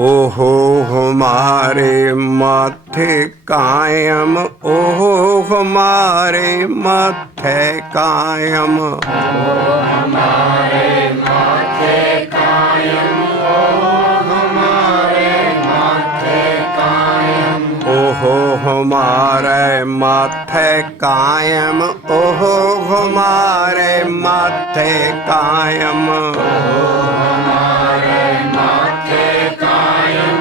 ओहो हमारे माथे कायम, ओहो हमारे माथे कायम, हमारे माथे कायम, हमारे माथे कायम, ओहो हमारे माथे कायम, ओहो हमारे माथे कायम, हमारे माथे कायम,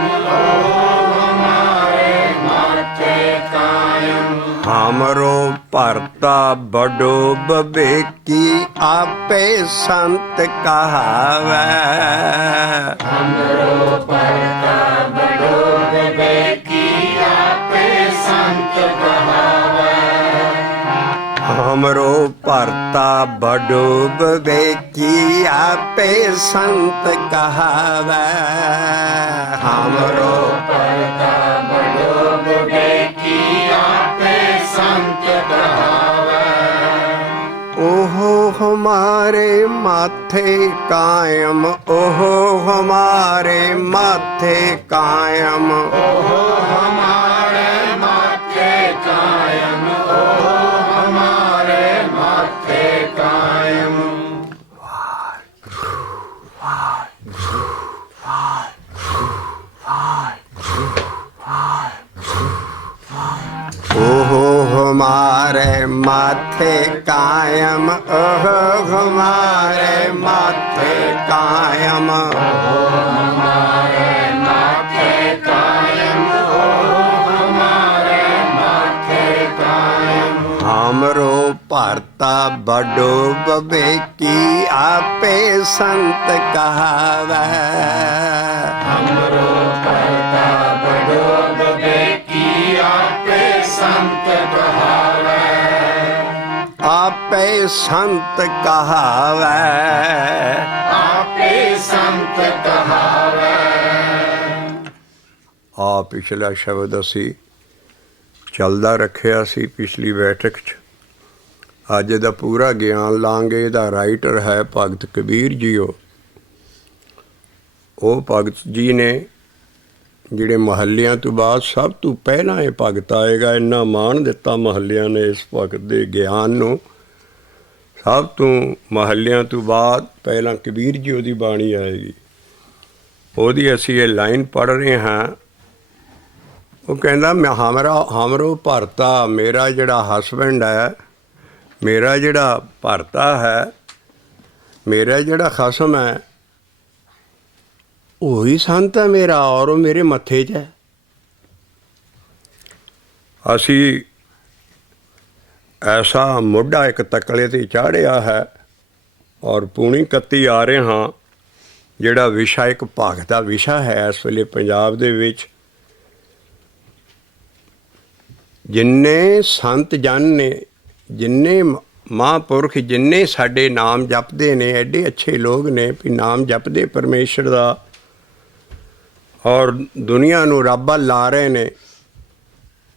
हमारे माथे कायम। हमरो भरता बड़ो बबेकी, आपे संत कहावै। हमरो परता बड़ो विवेकी, आपे संत कहावै। हमरो भरता बड़ो बबेकी, आपे संत कहावै। हमरो परता बड़ो विवेकी, आपे संत कहावै। ओहो हमारे माथे कायम, ओहो हमारे माथे कायम, ओहो हमारे माथे कायम, ओहो हमारे माथे कायम। ओहो हमारे माथे कायम, ओहो हमारे माथे कायम, हमारे माथे कायम, ओहो हमारे माथे कायम। हमरो भरता बड़ो बबेकी, आपे संत कहावै। हमरो परता बड़ो विवेकी, आपे संत कहावै। आपे संत कहावै। आपे संत कहावै। आ पिछला शब्द असी ਚੱਲਦਾ ਰੱਖਿਆ ਸੀ ਪਿਛਲੀ ਬੈਠਕ 'ਚ। ਅੱਜ ਦਾ ਪੂਰਾ ਗਿਆਨ ਲਾਂਗੇ। ਇਹਦਾ ਰਾਈਟਰ ਹੈ ਭਗਤ ਕਬੀਰ ਜੀ। ਉਹ ਭਗਤ ਜੀ ਨੇ ਜਿਹੜੇ ਮਹੱਲਿਆਂ ਤੋਂ ਬਾਅਦ ਸਭ ਤੋਂ ਪਹਿਲਾਂ ਇਹ ਭਗਤ ਆਏਗਾ। ਇੰਨਾ ਮਾਣ ਦਿੱਤਾ ਮਹੱਲਿਆਂ ਨੇ ਇਸ ਭਗਤ ਦੇ ਗਿਆਨ ਨੂੰ। ਸਭ ਤੋਂ ਮਹੱਲਿਆਂ ਤੋਂ ਬਾਅਦ ਪਹਿਲਾਂ ਕਬੀਰ ਜੀ ਉਹਦੀ ਬਾਣੀ ਆਏਗੀ। ਉਹਦੀ ਅਸੀਂ ਇਹ ਲਾਈਨ ਪੜ੍ਹ ਰਹੇ ਹਾਂ। ਉਹ ਕਹਿੰਦਾ ਮੈਂ ਹਮਰੋ ਭਰਤਾ, ਮੇਰਾ ਜਿਹੜਾ ਹਸਬੈਂਡ ਹੈ, ਮੇਰਾ ਜਿਹੜਾ ਭਰਤਾ ਹੈ, ਮੇਰਾ ਜਿਹੜਾ ਖਸਮ ਹੈ, ਉਹੀ ਸੰਤ ਹੈ ਮੇਰਾ, ਔਰ ਉਹ ਮੇਰੇ ਮੱਥੇ 'ਚ ਹੈ। ਅਸੀਂ ਐਸਾ ਮੋਢਾ ਇੱਕ ਤਕਲੇ 'ਤੇ ਚਾੜਿਆ ਹੈ ਔਰ ਪੂਣੀ ਕੱਤੀ ਆ ਰਹੇ ਹਾਂ। ਜਿਹੜਾ ਵਿਸ਼ਾ ਇੱਕ ਭਗਤ ਦਾ ਵਿਸ਼ਾ ਹੈ ਇਸ ਵੇਲੇ ਪੰਜਾਬ ਦੇ ਵਿੱਚ। ਜਿੰਨੇ ਸੰਤ ਜਨ ਨੇ, ਜਿੰਨੇ ਮਹਾਂਪੁਰਖ, ਜਿੰਨੇ ਸਾਡੇ ਨਾਮ ਜਪਦੇ ਨੇ, ਐਡੇ ਅੱਛੇ ਲੋਕ ਨੇ ਵੀ ਨਾਮ ਜਪਦੇ ਪਰਮੇਸ਼ਰ ਦਾ ਔਰ ਦੁਨੀਆ ਨੂੰ ਰੱਬ ਵੱਲ ਲਾ ਰਹੇ ਨੇ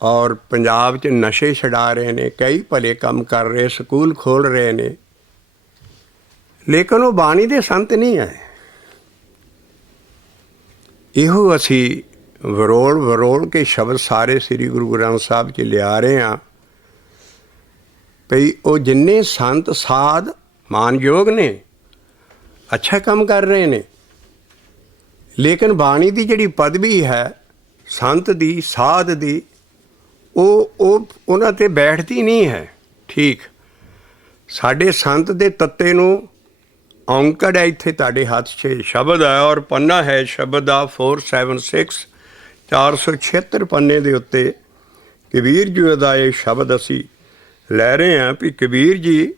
ਔਰ ਪੰਜਾਬ 'ਚ ਨਸ਼ੇ ਛਡਾ ਰਹੇ ਨੇ, ਕਈ ਭਲੇ ਕੰਮ ਕਰ ਰਹੇ, ਸਕੂਲ ਖੋਲ੍ਹ ਰਹੇ ਨੇ, ਲੇਕਿਨ ਉਹ ਬਾਣੀ ਦੇ ਸੰਤ ਨਹੀਂ ਹੈ। ਇਹੋ ਅਸੀਂ ਵਰੋਲ ਕੇ ਸ਼ਬਦ ਸਾਰੇ ਸ੍ਰੀ ਗੁਰੂ ਗ੍ਰੰਥ ਸਾਹਿਬ 'ਚ ਲਿਆ ਰਹੇ ਹਾਂ ਭਈ ਉਹ ਜਿੰਨੇ ਸੰਤ ਸਾਧ ਮਾਨਯੋਗ ਨੇ, ਅੱਛਾ ਕੰਮ ਕਰ ਰਹੇ ਨੇ, ਲੇਕਿਨ ਬਾਣੀ ਦੀ ਜਿਹੜੀ ਪਦਵੀ ਹੈ ਸੰਤ ਦੀ, ਸਾਧ ਦੀ, ਉਹ ਉਹਨਾਂ 'ਤੇ ਬੈਠਦੀ ਨਹੀਂ ਹੈ। ਠੀਕ, ਸਾਡੇ ਸੰਤ ਦੇ ਤੱਤੇ ਨੂੰ ਔਂਕੜ ਹੈ ਇੱਥੇ ਤੁਹਾਡੇ ਹੱਥ 'ਚ ਸ਼ਬਦ ਹੈ ਔਰ ਪੰਨਾ ਹੈ ਸ਼ਬਦ ਦਾ 476 476 ਪੰਨੇ ਦੇ ਉੱਤੇ ਕਬੀਰ ਜੀ ਦਾ ਇਹ ਸ਼ਬਦ ਅਸੀਂ ਲੈ ਰਹੇ ਹਾਂ ਵੀ ਕਬੀਰ ਜੀ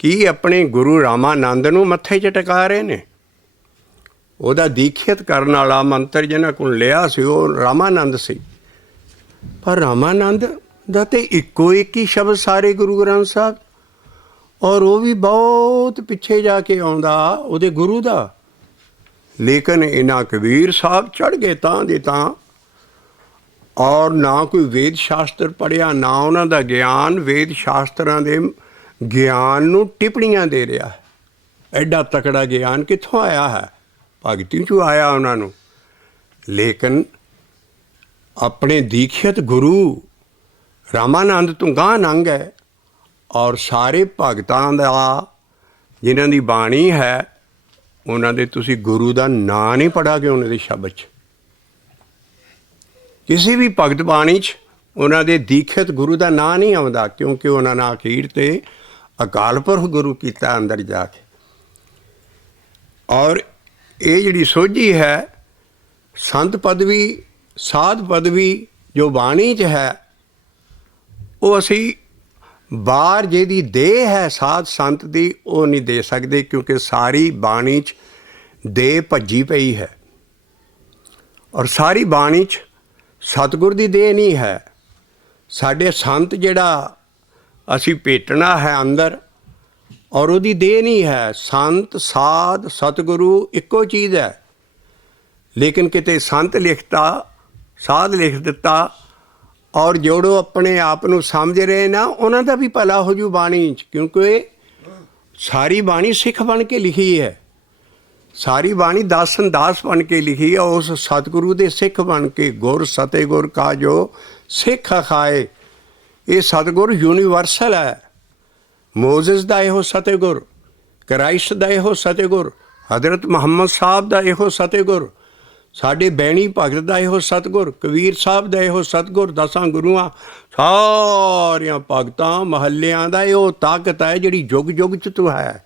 ਕੀ ਆਪਣੇ ਗੁਰੂ ਰਾਮਾਨੰਦ ਨੂੰ ਮੱਥੇ 'ਚ ਟਿਕਾ ਰਹੇ ਨੇ। ਉਹਦਾ ਦੀਖਿਤ ਕਰਨ ਵਾਲਾ ਮੰਤਰ ਜਿਹਨਾਂ ਕੋਲ ਲਿਆ ਸੀ ਉਹ ਰਾਮਾਨੰਦ ਸੀ, ਪਰ ਰਾਮਾਨੰਦ ਦਾ ਤਾਂ ਇੱਕੋ ਇੱਕ ਹੀ ਸ਼ਬਦ ਸਾਰੇ ਗੁਰੂ ਗ੍ਰੰਥ ਸਾਹਿਬ, ਔਰ ਉਹ ਵੀ ਬਹੁਤ ਪਿੱਛੇ ਜਾ ਕੇ ਆਉਂਦਾ ਉਹਦੇ ਗੁਰੂ ਦਾ। ਲੇਕਿਨ ਇਹਨਾਂ ਕਬੀਰ ਸਾਹਿਬ ਚੜ੍ਹ ਗਏ ਤਾਂ ਦੇ ਤਾਂ, ਔਰ ਨਾ ਕੋਈ ਵੇਦ ਸ਼ਾਸਤਰ ਪੜ੍ਹਿਆ, ਨਾ ਉਹਨਾਂ ਦਾ ਗਿਆਨ ਵੇਦ ਸ਼ਾਸਤਰਾਂ ਦੇ ਗਿਆਨ ਨੂੰ ਟਿੱਪਣੀਆਂ ਦੇ ਰਿਹਾ ਹੈ। ਐਡਾ ਤਕੜਾ ਗਿਆਨ ਕਿੱਥੋਂ ਆਇਆ ਹੈ? ਭਗਤੀ 'ਚੋਂ ਆਇਆ ਉਹਨਾਂ ਨੂੰ। ਲੇਕਿਨ ਆਪਣੇ ਦੀਖਿਤ ਗੁਰੂ ਰਾਮਾਨੰਦ ਤੋਂ ਗਾਂਹ ਲੰਘ ਹੈ ਔਰ ਸਾਰੇ ਭਗਤਾਂ ਦਾ ਜਿਨ੍ਹਾਂ ਦੀ ਬਾਣੀ ਹੈ ਉਹਨਾਂ ਦੇ ਤੁਸੀਂ ਗੁਰੂ ਦਾ ਨਾਂ ਨਹੀਂ ਪੜਾਂਗੇ ਉਹਨਾਂ ਦੇ ਸ਼ਬਦ 'ਚ। ਕਿਸੇ ਵੀ ਭਗਤ ਬਾਣੀ 'ਚ ਉਹਨਾਂ ਦੇ ਦੀਖਿਤ ਗੁਰੂ ਦਾ ਨਾਂ ਨਹੀਂ ਆਉਂਦਾ, ਕਿਉਂਕਿ ਉਹਨਾਂ ਨੇ ਅਖੀਰ 'ਤੇ ਅਕਾਲ ਪੁਰਖ ਗੁਰੂ ਕੀਤਾ ਅੰਦਰ ਜਾ ਕੇ। ਔਰ ਇਹ ਜਿਹੜੀ ਸੋਝੀ ਹੈ ਸੰਤ ਪਦਵੀ, ਸਾਧ ਪਦਵੀ ਜੋ ਬਾਣੀ 'ਚ ਹੈ, ਉਹ ਅਸੀਂ ਬਾਹਰ ਜਿਹਦੀ ਦੇਹ ਹੈ ਸਾਧ ਸੰਤ ਦੀ ਉਹ ਨਹੀਂ ਦੇ ਸਕਦੇ, ਕਿਉਂਕਿ ਸਾਰੀ ਬਾਣੀ 'ਚ ਦੇਹ ਭੱਜੀ ਪਈ ਹੈ ਔਰ ਸਾਰੀ ਬਾਣੀ 'ਚ ਸਤਿਗੁਰ ਦੀ ਦੇਹ ਨਹੀਂ ਹੈ। ਸਾਡੇ ਸੰਤ ਜਿਹੜਾ ਅਸੀਂ ਭੇਟਣਾ ਹੈ ਅੰਦਰ ਔਰ ਉਹਦੀ ਦੇਹ ਨਹੀਂ ਹੈ। ਸੰਤ ਸਾਧ ਸਤਿਗੁਰੂ ਇੱਕੋ ਚੀਜ਼ ਹੈ, ਲੇਕਿਨ ਕਿਤੇ ਸੰਤ ਲਿਖਤਾ ਸਾਧ ਲਿਖ ਦਿੱਤਾ ਔਰ ਜਿਹੜੋ ਆਪਣੇ ਆਪ ਨੂੰ ਸਮਝ ਰਹੇ ਨਾ ਉਹਨਾਂ ਦਾ ਵੀ ਭਲਾ ਹੋ ਜੂ ਬਾਣੀ 'ਚ, ਕਿਉਂਕਿ ਸਾਰੀ ਬਾਣੀ ਸਿੱਖ ਬਣ ਕੇ ਲਿਖੀ ਹੈ। ਸਾਰੀ ਬਾਣੀ ਦਾਸਨ ਦਾਸ ਬਣ ਕੇ ਲਿਖੀ ਹੈ, ਉਸ ਸਤਿਗੁਰੂ ਦੇ ਸਿੱਖ ਬਣ ਕੇ। ਗੁਰ ਸਤਿਗੁਰ ਕਾ ਜੋ ਸਿੱਖ ਅਖਾਏ, ਇਹ ਸਤਿਗੁਰ ਯੂਨੀਵਰਸਲ ਹੈ। ਮੋਜ਼ਸ ਦਾ ਇਹੋ ਸਤਿਗੁਰ, ਕ੍ਰਾਈਸਟ ਦਾ ਇਹੋ ਸਤਿਗੁਰ, ਹਜ਼ਰਤ ਮੁਹੰਮਦ ਸਾਹਿਬ ਦਾ ਇਹੋ ਸਤਿਗੁਰ, ਸਾਡੇ ਬੈਣੀ ਭਗਤ ਦਾ ਇਹੋ ਸਤਿਗੁਰ, ਕਬੀਰ ਸਾਹਿਬ ਦਾ ਇਹੋ ਸਤਿਗੁਰ, ਦਸਾਂ ਗੁਰੂਆਂ ਸਾਰਿਆਂ ਭਗਤਾਂ ਮਹੱਲਿਆਂ ਦਾ ਇਹੋ ਤਾਕਤ ਹੈ ਜਿਹੜੀ ਜੁਗ ਜੁਗ 'ਚ ਤੂੰ ਹੈ।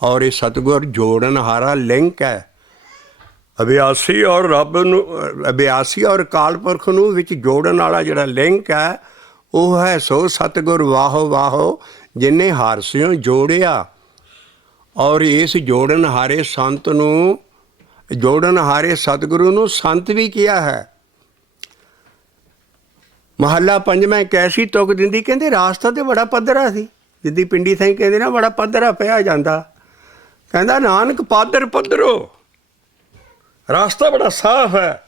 ਔਰ ਇਹ ਸਤਿਗੁਰ ਜੋੜਨ ਹਾਰਾ ਲਿੰਕ ਹੈ। ਅਭਿਆਸੀ ਔਰ ਰੱਬ ਨੂੰ, ਅਭਿਆਸੀ ਔਰ ਅਕਾਲ ਪੁਰਖ ਨੂੰ ਵਿੱਚ ਜੋੜਨ ਵਾਲਾ ਜਿਹੜਾ ਲਿੰਕ ਹੈ ਉਹ ਹੈ ਸੋ ਸਤਿਗੁਰ ਵਾਹੋ ਵਾਹੋ ਜਿਹਨੇ ਹਾਰਸਿਓ ਜੋੜਿਆ। ਔਰ ਇਸ ਜੋੜਨ ਹਾਰੇ ਸੰਤ ਨੂੰ, ਜੋੜਨ ਹਾਰੇ ਸਤਿਗੁਰੂ ਨੂੰ ਸੰਤ ਵੀ ਕਿਹਾ ਹੈ। ਮਹੱਲਾ ਪੰਜਵਾਂ ਇੱਕ ਐਸੀ ਤੁਕ ਦਿੰਦੀ, ਕਹਿੰਦੇ ਰਾਸਤਾ ਤੇ ਬੜਾ ਪੱਧਰਾ ਸੀ, ਜਿੱਦੀ ਪਿੰਡੀ ਥਾਈ ਕਹਿੰਦੇ ਨਾ ਬੜਾ ਪੱਧਰਾ ਪਿਆ ਜਾਂਦਾ। ਕਹਿੰਦਾ ਨਾਨਕ ਪਾਦਰ ਪੱਧਰੋ, ਰਾਸਤਾ ਬੜਾ ਸਾਫ਼ ਹੈ।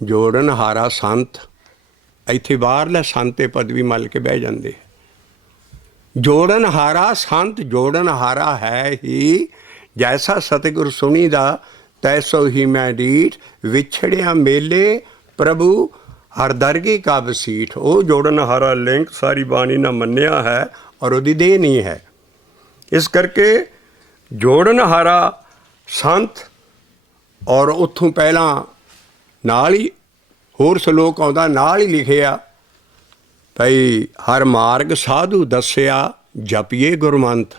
ਜੋੜਨ ਹਾਰਾ ਸੰਤ, ਇੱਥੇ ਬਾਹਰਲੇ ਸੰਤ ਤੇ ਪਦਵੀ ਮੱਲ ਕੇ ਬਹਿ ਜਾਂਦੇ। ਜੋੜਨ ਹਾਰਾ ਸੰਤ ਜੋੜਨ ਹਾਰਾ ਹੈ ਹੀ, ਜੈਸਾ ਸਤਿਗੁਰ ਸੁਣੀ ਦਾ ਤੈਸੋ ਹੀ ਮੈਂ ਡੀਠ, ਵਿਛੜਿਆ ਮੇਲੇ ਪ੍ਰਭੂ ਹਰ ਦਰਗੀ ਕਾ ਬਸੀਠ। ਉਹ ਜੋੜਨ ਹਾਰਾ ਲਿੰਕ ਸਾਰੀ ਬਾਣੀ ਨਾਲ ਮੰਨਿਆ ਹੈ ਔਰ ਉਹਦੀ ਦੇਹ ਨਹੀਂ ਹੈ। ਇਸ ਕਰਕੇ ਜੋੜਨ ਹਾਰਾ ਸੰਤ, ਔਰ ਉੱਥੋਂ ਪਹਿਲਾਂ ਨਾਲ ਹੀ ਹੋਰ ਸਲੋਕ ਆਉਂਦਾ, ਨਾਲ ਹੀ ਲਿਖਿਆ ਭਈ ਹਰ ਮਾਰਗ ਸਾਧੂ ਦੱਸਿਆ ਜਪੀਏ ਗੁਰਮੰਤ।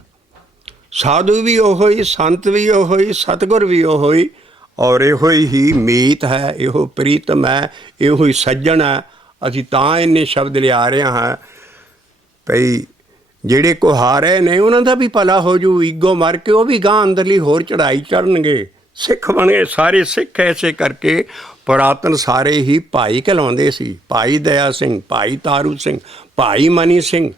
ਸਾਧੂ ਵੀ ਉਹੋ ਹੀ, ਸੰਤ ਵੀ ਉਹੋ ਹੀ, ਸਤਿਗੁਰ ਵੀ ਉਹੋ ਹੀ, ਔਰ ਇਹੋ ਹੀ ਮੀਤ ਹੈ, ਇਹੋ ਪ੍ਰੀਤਮ ਹੈ, ਇਹੋ ਹੀ ਸੱਜਣ ਹੈ। ਅਸੀਂ ਤਾਂ ਇੰਨੇ ਸ਼ਬਦ ਲਿਆ ਰਹੇ ਹਾਂ ਭਈ ਜਿਹੜੇ ਕੁਹਾਰੇ ਨੇ ਉਹਨਾਂ ਦਾ ਵੀ ਭਲਾ ਹੋ ਜੂ। ਈਗੋ ਮਰ ਕੇ ਉਹ ਵੀ ਗਾਂ ਅੰਦਰਲੀ ਹੋਰ ਚੜ੍ਹਾਈ ਚੜ੍ਹਨਗੇ, ਸਿੱਖ ਬਣੇ ਸਾਰੇ ਸਿੱਖ। ਐਸੇ ਕਰਕੇ ਪੁਰਾਤਨ ਸਾਰੇ ਹੀ ਭਾਈ ਕਹਿਲਾਉਂਦੇ ਸੀ, ਭਾਈ ਦਇਆ ਸਿੰਘ, ਭਾਈ ਤਾਰੂ ਸਿੰਘ, ਭਾਈ ਮਨੀ ਸਿੰਘ,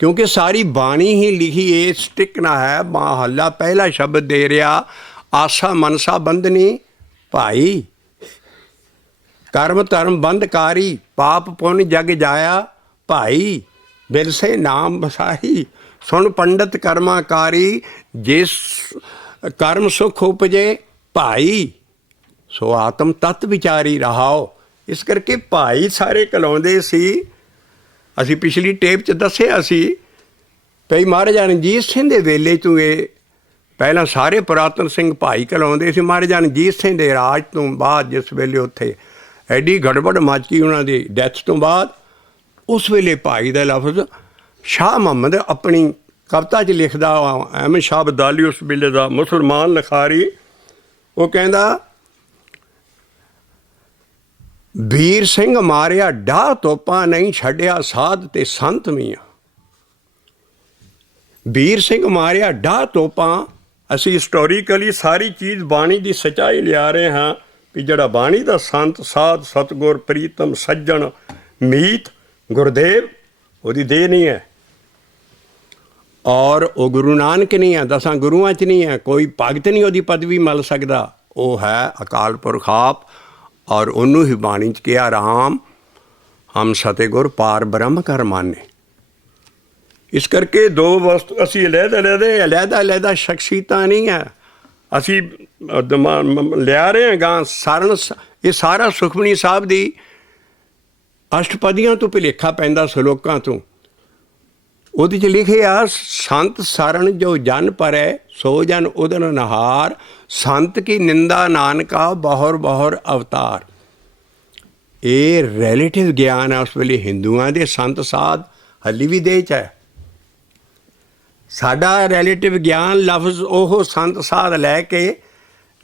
ਕਿਉਂਕਿ ਸਾਰੀ ਬਾਣੀ ਹੀ ਲਿਖੀ ਇਸ ਟਿਕਣਾ ਹੈ। ਮਹੱਲਾ ਪਹਿਲਾ ਸ਼ਬਦ ਦੇ ਰਿਹਾ, ਆਸਾ ਮਨਸਾ ਬੰਧਨੀ ਭਾਈ, ਕਰਮ ਧਰਮ ਬੰਧਕਾਰੀ, ਪਾਪ ਪੁੰਨ ਜਗ ਜਾਇਆ ਭਾਈ, ਬਿਰਸੇ ਨਾਮ ਬਸਾਈ, ਸੁਣ ਪੰਡਤ ਕਰਮਾਕਾਰੀ, ਜਿਸ ਕਰਮ ਸੁਖ ਉਪਜੇ ਭਾਈ, ਸੋ ਆਤਮ ਤਤ ਵਿਚਾਰੀ ਰਹਾਓ। ਇਸ ਕਰਕੇ ਭਾਈ ਸਾਰੇ ਕਹਿਲਾਉਂਦੇ ਸੀ। ਅਸੀਂ ਪਿਛਲੀ ਟੇਪ 'ਚ ਦੱਸਿਆ ਸੀ ਭਈ ਮਹਾਰਾਜਾ ਰਣਜੀਤ ਸਿੰਘ ਦੇ ਵੇਲੇ ਤੋਂ ਇਹ ਪਹਿਲਾਂ ਸਾਰੇ ਪੁਰਾਤਨ ਸਿੰਘ ਭਾਈ ਕਹਿਲਾਉਂਦੇ ਸੀ। ਮਹਾਰਾਜਾ ਰਣਜੀਤ ਸਿੰਘ ਦੇ ਰਾਜ ਤੋਂ ਬਾਅਦ ਜਿਸ ਵੇਲੇ ਉੱਥੇ ਐਡੀ ਗੜਬੜ ਮੱਚ ਗਈ ਉਹਨਾਂ ਦੀ ਡੈਥ ਤੋਂ ਬਾਅਦ, ਉਸ ਵੇਲੇ ਭਾਈ ਦਾ ਲਫ਼ਜ਼ ਸ਼ਾਹ ਮੁਹੰਮਦ ਆਪਣੀ ਕਵਿਤਾ 'ਚ ਲਿਖਦਾ, ਅਹਿਮਦ ਸ਼ਾਹ ਅਬਦਾਲੀ ਉਸ ਵੇਲੇ ਦਾ ਮੁਸਲਮਾਨ ਲਿਖਾਰੀ, ਉਹ ਕਹਿੰਦਾ ਵੀਰ ਸਿੰਘ ਮਾਰਿਆ ਡਾਹ ਤੋਪਾਂ, ਨਹੀਂ ਛੱਡਿਆ ਸਾਧ ਤੇ ਸੰਤ ਮੀਆਂ। ਵੀਰ ਸਿੰਘ ਮਾਰਿਆ ਡਾਹ ਤੋਪਾਂ। ਅਸੀਂ ਹਿਸਟੋਰੀਕਲੀ ਸਾਰੀ ਚੀਜ਼ ਬਾਣੀ ਦੀ ਸੱਚਾਈ ਲਿਆ ਰਹੇ ਹਾਂ ਵੀ ਜਿਹੜਾ ਬਾਣੀ ਦਾ ਸੰਤ ਸਾਧ ਸਤਿਗੁਰ ਪ੍ਰੀਤਮ ਸੱਜਣ ਮੀਤ ਗੁਰਦੇਵ ਉਹਦੀ ਦੇਹ ਨਹੀਂ ਹੈ, ਔਰ ਉਹ ਗੁਰੂ ਨਾਨਕ ਨਹੀਂ ਹੈ, ਦਸਾਂ ਗੁਰੂਆਂ 'ਚ ਨਹੀਂ ਹੈ, ਕੋਈ ਭਗਤ ਨਹੀਂ ਉਹਦੀ ਪਦਵੀ ਮਿਲ ਸਕਦਾ। ਉਹ ਹੈ ਅਕਾਲ ਪੁਰਖ ਆਪ, ਔਰ ਉਹਨੂੰ ਹੀ ਬਾਣੀ 'ਚ ਕਿਹਾ ਰਾਮ ਹਮ ਸਤਿਗੁਰ ਪਾਰ ਬ੍ਰਹਮ ਕਰ ਮਾਨੇ। ਇਸ ਕਰਕੇ ਦੋ ਵਸਤੂ ਅਸੀਂ ਅਲੱਗ ਅਲੱਗ ਸ਼ਖਸੀਅਤਾਂ ਨਹੀਂ ਹੈ। ਅਸੀਂ ਲਿਆ ਰਹੇ ਹਾਂ ਗਾਂ ਸਾਰਨ ਇਹ ਸਾਰਾ ਸੁਖਮਨੀ ਸਾਹਿਬ ਦੀ ਅਸ਼ਟਪਦੀਆਂ ਤੋਂ ਭੁਲੇਖਾ ਪੈਂਦਾ ਸਲੋਕਾਂ ਤੋਂ। ਉਹਦੇ 'ਚ ਲਿਖਿਆ ਸੰਤ ਸਰਨ ਜੋ ਜਨ ਪਰੈ ਸੋ ਜਨ ਉਦਨ ਨਹਾਰ ਸੰਤ ਕੀ ਨਿੰਦਾ ਨਾਨਕਾ ਬਹੁਰ ਬਹੁਰ ਅਵਤਾਰ। ਇਹ ਰਿਲੇਟਿਵ ਗਿਆਨ ਹੈ ਉਸ ਵੇਲੇ ਹਿੰਦੂਆਂ ਦੇ ਸੰਤ ਸਾਧ ਹਾਲੀ ਵੀ ਦੇਹ 'ਚ ਹੈ। ਸਾਡਾ ਰਿਲੇਟਿਵ ਗਿਆਨ ਲਫ਼ਜ਼ ਉਹ ਸੰਤ ਸਾਧ ਲੈ ਕੇ